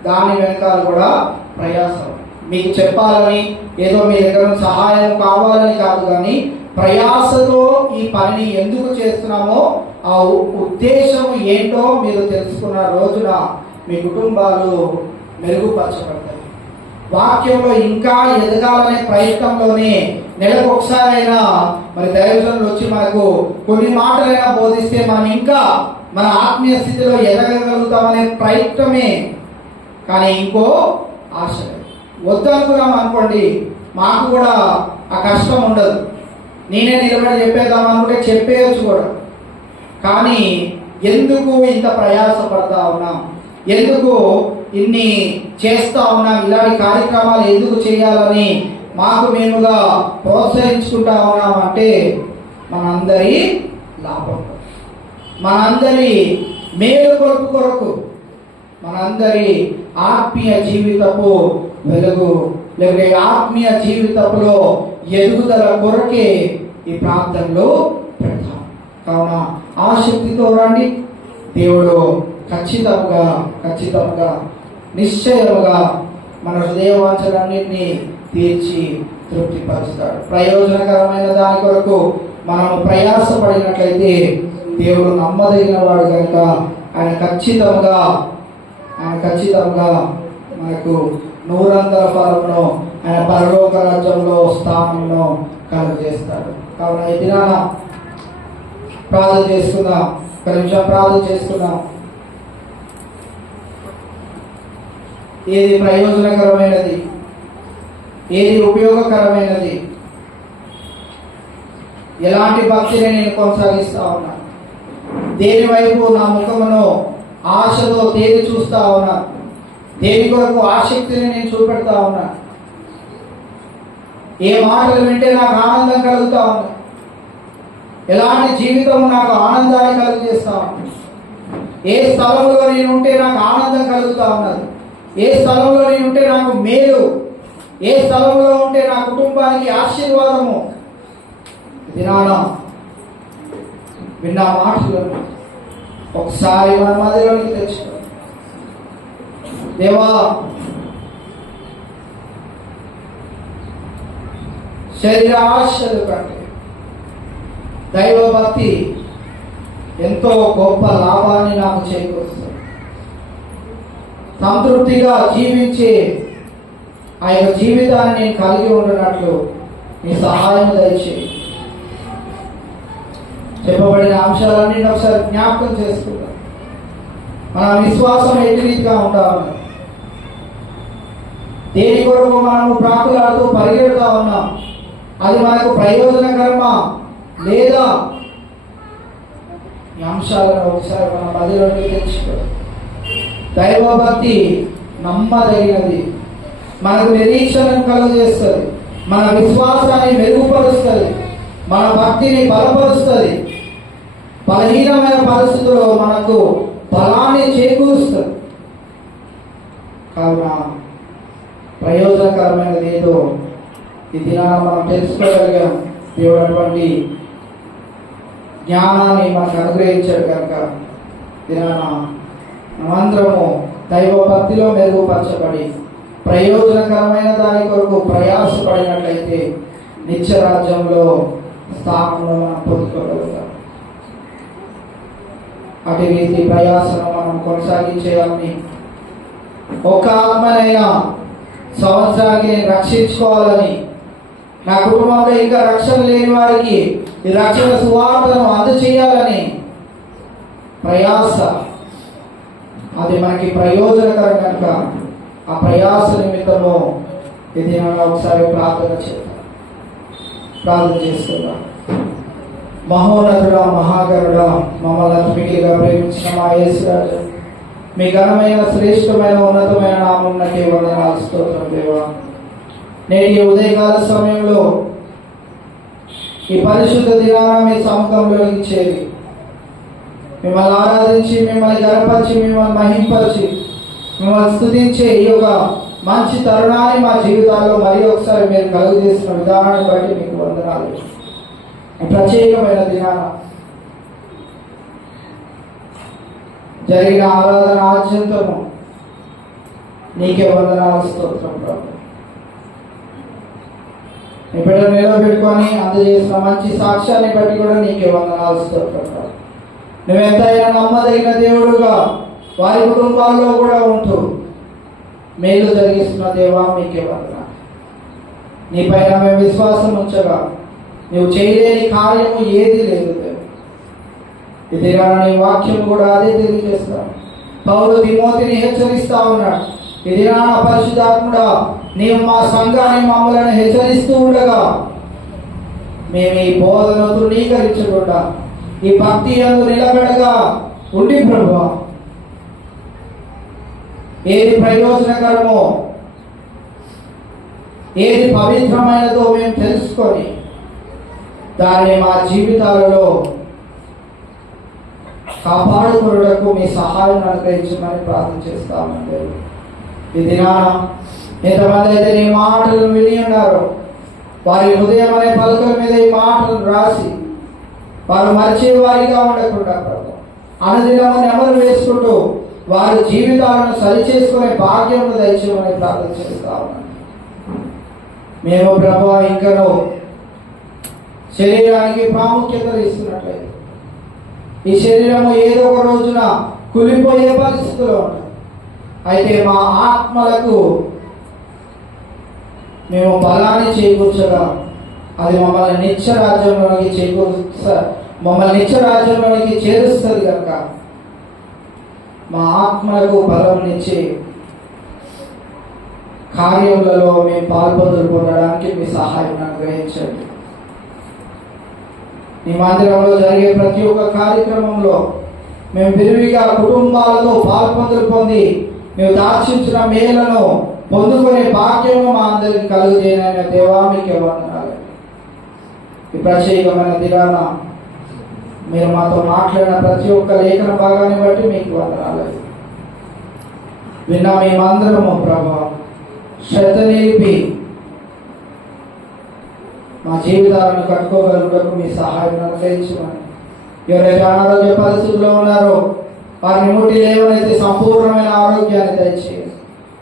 దాని వెనకాల కూడా ప్రయాసం. మీకు చెప్పాలని, ఏదో మీ దగ్గర సహాయం కావాలని కాదు, కానీ ప్రయాసతో ఈ పనిని ఎందుకు చేస్తున్నామో ఆ ఉద్దేశం ఏంటో మీరు తెలుసుకున్న రోజున మీ కుటుంబాలు మెరుగుపరచబడతాయి. వాక్యంలో ఇంకా ఎదగాలనే ప్రయత్నంలోనే నెలకు ఒకసారైనా మరి దైవజనులు వచ్చి మనకు కొన్ని మాటలైనా బోధిస్తే మనం ఇంకా మన ఆత్మీయ స్థితిలో ఎదగగలుగుతామనే ప్రయత్నమే, కానీ ఇంకో ఆశ. వద్దనుకున్నాం అనుకోండి, మాకు కూడా ఆ కష్టం ఉండదు. నేనే నిలబడి చెప్పేద్దాం అనుకుంటే చెప్పేయచ్చు కూడా. కానీ ఎందుకు ఇంత ప్రయాసపడతా ఉన్నాం, ఎందుకు ఇన్ని చేస్తా ఉన్నాం, ఇలాంటి కార్యక్రమాలు ఎందుకు చేయాలని మాకు మేముగా ప్రోత్సహించుకుంటా ఉన్నామంటే మనందరి లాభం, మనందరి మేలు కొరకు, మనందరి ఆత్మీయ జీవితపు వెలుగు, లేకపోతే ఆత్మీయ జీవితంలో ఎదుగుదల కొరకే ఈ ప్రాంతంలో పెడతాం. కావున ఆసక్తితో రండి. దేవుడు ఖచ్చితంగా నిశ్చయముగా మన హృదయవాంఛలన్నింటినీ తీర్చి తృప్తిపరుస్తాడు. ప్రయోజనకరమైన దాని కొరకు మనము ప్రయాసపడినట్లయితే దేవుడు నమ్మదగిన వాడు కనుక ఆయన ఖచ్చితంగా మనకు 100 ఫలమును ఆయన పరలోక రాజ్యంలో స్థానంలో కలుగజేస్తాడు. కావున ఈ దినాన ప్రార్థన చేసుకుందాం. ఒక నిమిషం ప్రార్థన చేసుకుందాం. ఏది ప్రయోజనకరమైనది, ఏది ఉపయోగకరమైనది, ఎలాంటి భక్తిని నేను కొనసాగిస్తా ఉన్నా, దేని వైపు నా ముఖమును ఆశతో దేని చూస్తా ఉన్నా, దేని కొరకు ఆసక్తిని నేను చూపెడతా ఉన్నా, ఏ మాటలు వింటే నాకు ఆనందం కలుగుతా ఉన్నా, ఎలాంటి జీవితం నాకు ఆనందాన్ని కలుగజేస్తా ఉన్నది? ఏ స్థలంలో నేను ఉంటే నాకు ఆనందం కలుగుతా ఉన్నది? ఏ స్థలంలో నేను ఉంటే నాకు మేలు? ఏ స్థలంలో ఉంటే నా కుటుంబానికి ఆశీర్వాదము? దినాన విన్న మాటలను ఒకసారి మన మధ్యలోనికి తెచ్చుకో. దేవా, శరీర ఆశలు కంటే దైవభక్తి ఎంతో గొప్ప లాభాన్ని నాకు చేకూరుస్తుంది. సంతృప్తిగా జీవించే ఆ యొక్క జీవితాన్ని నేను కలిగి ఉండనట్లు నీ సహాయం దయచేయి. చెప్పబడిన అంశాలన్నీ ఒకసారి జ్ఞాపకం చేసుకుంటాం. మన విశ్వాసం ఎట్టి రీతిగా ఉండాలి? దేని కొరకు మనము ప్రాకులాడుతూ పరిగెడుతూ ఉన్నాం? అది మనకు ప్రయోజనకరమా లేదా? ఈ అంశాలను ఒకసారి మన మదిలోకి తెచ్చుకో. దైవభక్తి నమ్మదగినది, మనకు నిరీక్షణను కలుగజేస్తుంది, మన విశ్వాసాన్ని మెరుగుపరుస్తుంది, మన భక్తిని బలపరుస్తుంది, బలహీనమైన పరిస్థితుల్లో మనకు బలాన్ని చేకూరుస్తుంది. కావున ప్రయోజనకరమైనది ఏదో ఈ దినాన మనం తెలుసుకోగలిగాం. దేవుడు అటువంటి జ్ఞానాన్ని మనకు అనుగ్రహించాడు కనుక దినాన మనమందరము దైవభక్తిలో మెరుగుపరచబడి ప్రయోజనకరమైన దాని కొరకు ప్రయాసపడినట్లయితే నిత్య రాజ్యంలో స్థానంలో మనం పొందుకోగలుగుతాం. అటు రీతి ప్రయాసను మనం కొనసాగించేయాలని, ఒక్క ఆత్మనైనా సంవత్సరానికి నేను రక్షించుకోవాలని, నా కుటుంబంలో ఇంకా రక్షణ లేని వారికి ఈ రక్షణ సువార్తను అందజేయాలని ప్రయాస, అది మనకి ప్రయోజనకరం కనుక ఆ ప్రయాస నిమిత్తము ఇది ఒకసారి ప్రార్థన చేస్తున్నా. మహోన్నతుడా, మహాగరుడా, మమ్మల్ని అతిమిగిలిగా ప్రేమించిన మా యేసురాజు, మీ ఘనమైన శ్రేష్టమైన ఉన్నతమైన నామమునకే వందనాలు, స్తోత్రం దేవా. నేటి ఉదయకాల సమయంలో ఈ పరిశుద్ధ దినాన మీ సముఖంలోకి చేరి మిమ్మల్ని ఆరాధించి, మిమ్మల్ని గణపరిచి, మిమ్మల్ని మహింపరిచి, మిమ్మల్ని స్తుతించే ఈ యొక్క మంచి తరుణాన్ని మా జీవితాల్లో మరి ఒకసారి మీరు కలుగజేసిన విధానాన్ని బట్టి మీకు వందనాలు. ప్రత్యేకమైన దినాన జరిగిన ఆరాధన ఆద్యంతము నీకే వందనాలు, స్తోత్రం ప్రభు. నీ బిడ్డను నిలబెట్టుకొని అందజేసిన మంచి సాక్ష్యాన్ని బట్టి కూడా నీకే వందనాలు, స్తోత్రం ప్రభు. నువ్వెంతైనా నమ్మదగిన దేవుడుగా వారి కుటుంబాల్లో కూడా ఉంటూ మేలు జరిగిస్తున్న దేవా, మీకే వందనాలు. నీ పైన మేము విశ్వాసం ఉంచగా నువ్వు చేయలేని కార్యము ఏది లేదు దేవా. ఇది నీ వాక్యం కూడా అదే తెలియజేస్తాం. పౌలు తిమోతిని హెచ్చరిస్తా ఉన్నాడు. ఇది పరిశుద్ధాత్ముడా, నీవు మా సంఘాన్ని మమ్మల్ని హెచ్చరిస్తూ ఉండగా మేము ఈ బోధను తృణీకరించకుండా ఈ భక్తి యందు నిలబడగా ఉండి ప్రభువా, ఏది ప్రయోజనకరమో ఏది పవిత్రమైనదో మేము తెలుసుకొని దాన్ని మా జీవితాలలో కాపాడుకున్నకు మీ సహాయం అనుగ్రహించమని ప్రార్థన చేస్తామండి. ఈ దినాన ఎంతమంది అయితే నీ మాటలను విని ఉన్నారో వారి హృదయం అనే పలకల మీద ఈ మాటలు రాసి వారు మరిచే వారిగా ఉండకుండా ప్రభు అనుదినము నెమరు వేసుకుంటూ వారి జీవితాలను సరిచేసుకునే భాగ్యం దయచేయమని ప్రార్థన చేస్తా ఉన్నాను. మేము ప్రభు ఇంకనూ శరీరానికి ప్రాముఖ్యత ఇస్తున్నట్లయితే ఈ శరీరము ఏదో ఒక రోజున కులిపోయే పరిస్థితిలో ఉంటుంది. అయితే మా ఆత్మలకు మేము బలాన్ని చేకూర్చగా అది మమ్మల్ని నిత్య రాజ్యంలోనికి చేరుస్తుంది కనుక మా ఆత్మలకు బలం ఇచ్చి కార్యములలో మేము పాల్పొందులు పొందడానికి మీ సహాయం అనుగ్రహించండి. ఈ మందిరంలో జరిగే ప్రతి ఒక్క కార్యక్రమంలో మేము విరివిగా కుటుంబాలతో పాల్పొందులు పొంది మేము దార్చించిన మేలను పొందుకునే భాగ్యము మా అందరికి కలుగుచేయనైన దేవా, మీకే వందనాలు. ఈ ప్రత్యేకమైన దినాన మీరు మాతో మాట్లాడిన ప్రతి ఒక్క లేఖన భాగాన్ని బట్టి మీకు వందనాలు. విన్నా మేమందరము ప్రభా శ్రద్ధ నిలిపి మా జీవితాలను కట్టుకోగలుగుటకు మీ సహాయం అనుగ్రహించమని, ఎవరైతే అనారోగ్య పరిస్థితుల్లో ఉన్నారో వారిని ముట్టి లేవనైతే సంపూర్ణమైన ఆరోగ్యాన్ని దయచేయండి.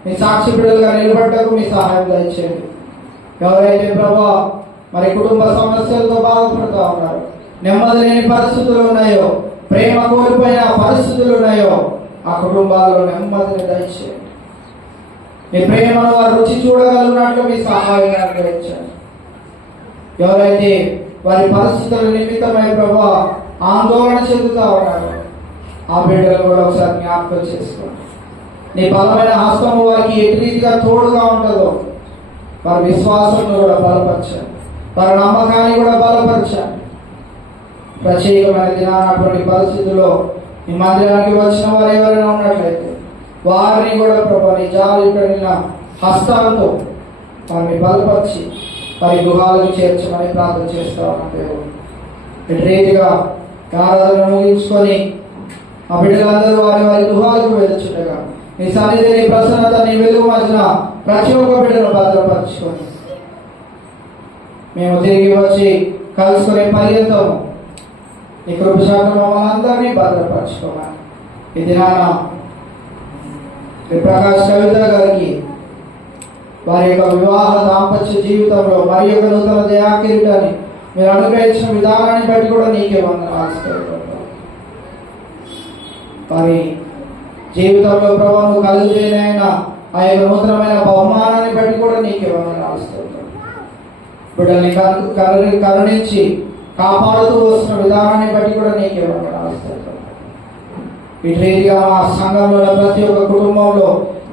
మీ సాక్షి బిడ్డలుగా నిలబడ్డకు మీ సహాయం దయచేయండి. ఎవరైతే ప్రభా మరి కుటుంబ సమస్యలతో బాధపడుతూ ఉన్నారు, నెమ్మది లేని పరిస్థితులు ఉన్నాయో, ప్రేమ కోల్పోయిన పరిస్థితులు ఉన్నాయో, ఆ కుటుంబాల్లో నెమ్మదిని దయచేయండి. మీ ప్రేమను వారు రుచి చూడగలిగినట్లు మీ సహాయం అనుగ్రహించండి. ఎవరైతే వారి పరిస్థితుల నిమిత్తమై ప్రభా ఆందోళన చెందుతా ఉన్నారు, ఆ బిడ్డలు కూడా ఒకసారి జ్ఞాపకం చేసుకోండి. నీ బలమైన హస్తము వారికి ఎటు రీతిగా తోడుగా ఉంటుందో వారి విశ్వాసం కూడా బలపరచండి, వారి నమ్మకాన్ని కూడా బలపరచండి. ప్రత్యేకమైన దినానటువంటి పరిస్థితుల్లో ఈ మందిరానికి వచ్చిన వారు ఎవరైనా ఉన్నట్లయితే వారిని కూడా ప్రభా నీ జాలి పడిన హస్తాలతో వారిని బలపరిచి వారి గృహాలకు చేర్చమని ప్రార్థన చేస్తా ఉన్నాం. దేవుడు ఇటు రీతిగా ఆరాధన ముగించుకొని ఆ బిడ్డలందరూ వారి వారి గృహాలకు వెళ్తుండగా నీ సన్నిధిని ప్రసన్నత నీ వెలుగు మధ్యన ప్రతి ఒక్క బిడ్డను భద్రపరచుకొని మేము తిరిగి వచ్చి కలుసుకునే పర్యంతం నీ కృపశాఖ మమ్మల్ని అందరినీ భద్రపరచుకోవాలి. ఈ దినాన ప్రకాష్ కవిత గారికి వారి యొక్క వివాహ దాంపత్య జీవితంలో మరి యొక్క నూతన దయాకిరీటాన్ని మీరు అనుగ్రహించిన విధానాన్ని బట్టి కూడా నీకే వందనాలు. వారి జీవితంలో ప్రభావం కలుగుజేయనైనా ఆ యొక్క నూతనమైన బహుమానాన్ని బట్టి కూడా నీకే వందనాలు. బిడ్డల్ని కరుణించి కాపాడుతూ వస్తున్న విధానాన్ని బట్టి కూడా నీకే వందనాలు. ఇటు రీతిగా మా సంఘంలో ప్రతి ఒక్క కుటుంబంలో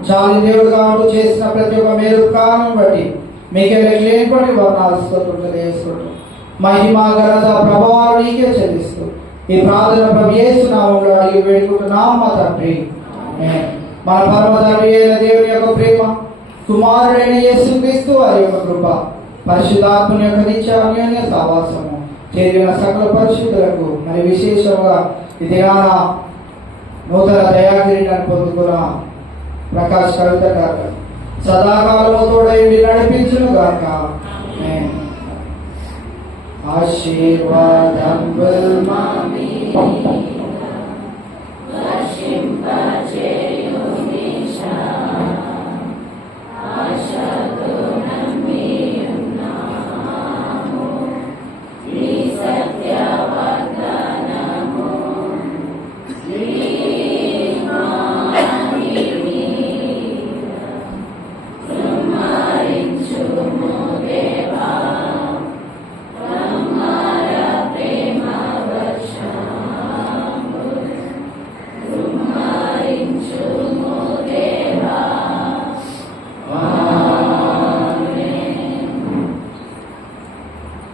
జాలి దేవుడుగా ఉంటూ చేసిన ప్రతి ఒక్క మేలుకాలను బట్టి మీకే లేనిపడి వర్ణాలుస్తూ మహిమ ఘనత ప్రభావాలు నీకే చెల్లిస్తూ ఈ ప్రార్థన ప్రభు యేసు నామములో అడిగి వేడుకుంటున్నాం మా తండ్రి. మన పరమ తండ్రి అయిన దేవుని యొక్క ప్రేమ, కుమారుడైన యేసుక్రీస్తు వారి యొక్క కృప, పరిశుద్ధాత్మని యొక్క నిత్య అన్యోన్య సహవాసము చేరిన సకల పరిశుద్ధులకు మరి విశేషంగా ఈ దినాన నూతన దయాకిరీటాన్ని పొందుకున్న ప్రకాష్ కవిత గారు సదాకాలము తోడై నడిపించును గాక. ఆశీర్వాదం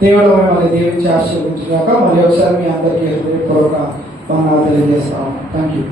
దేవుడు మిమ్మల్ని దీవించి ఆశీర్వదించుగాక. మరి ఒకసారి మీ అందరికీ హృదయపూర్వక వందనాలు తెలియజేస్తాము. Thank you.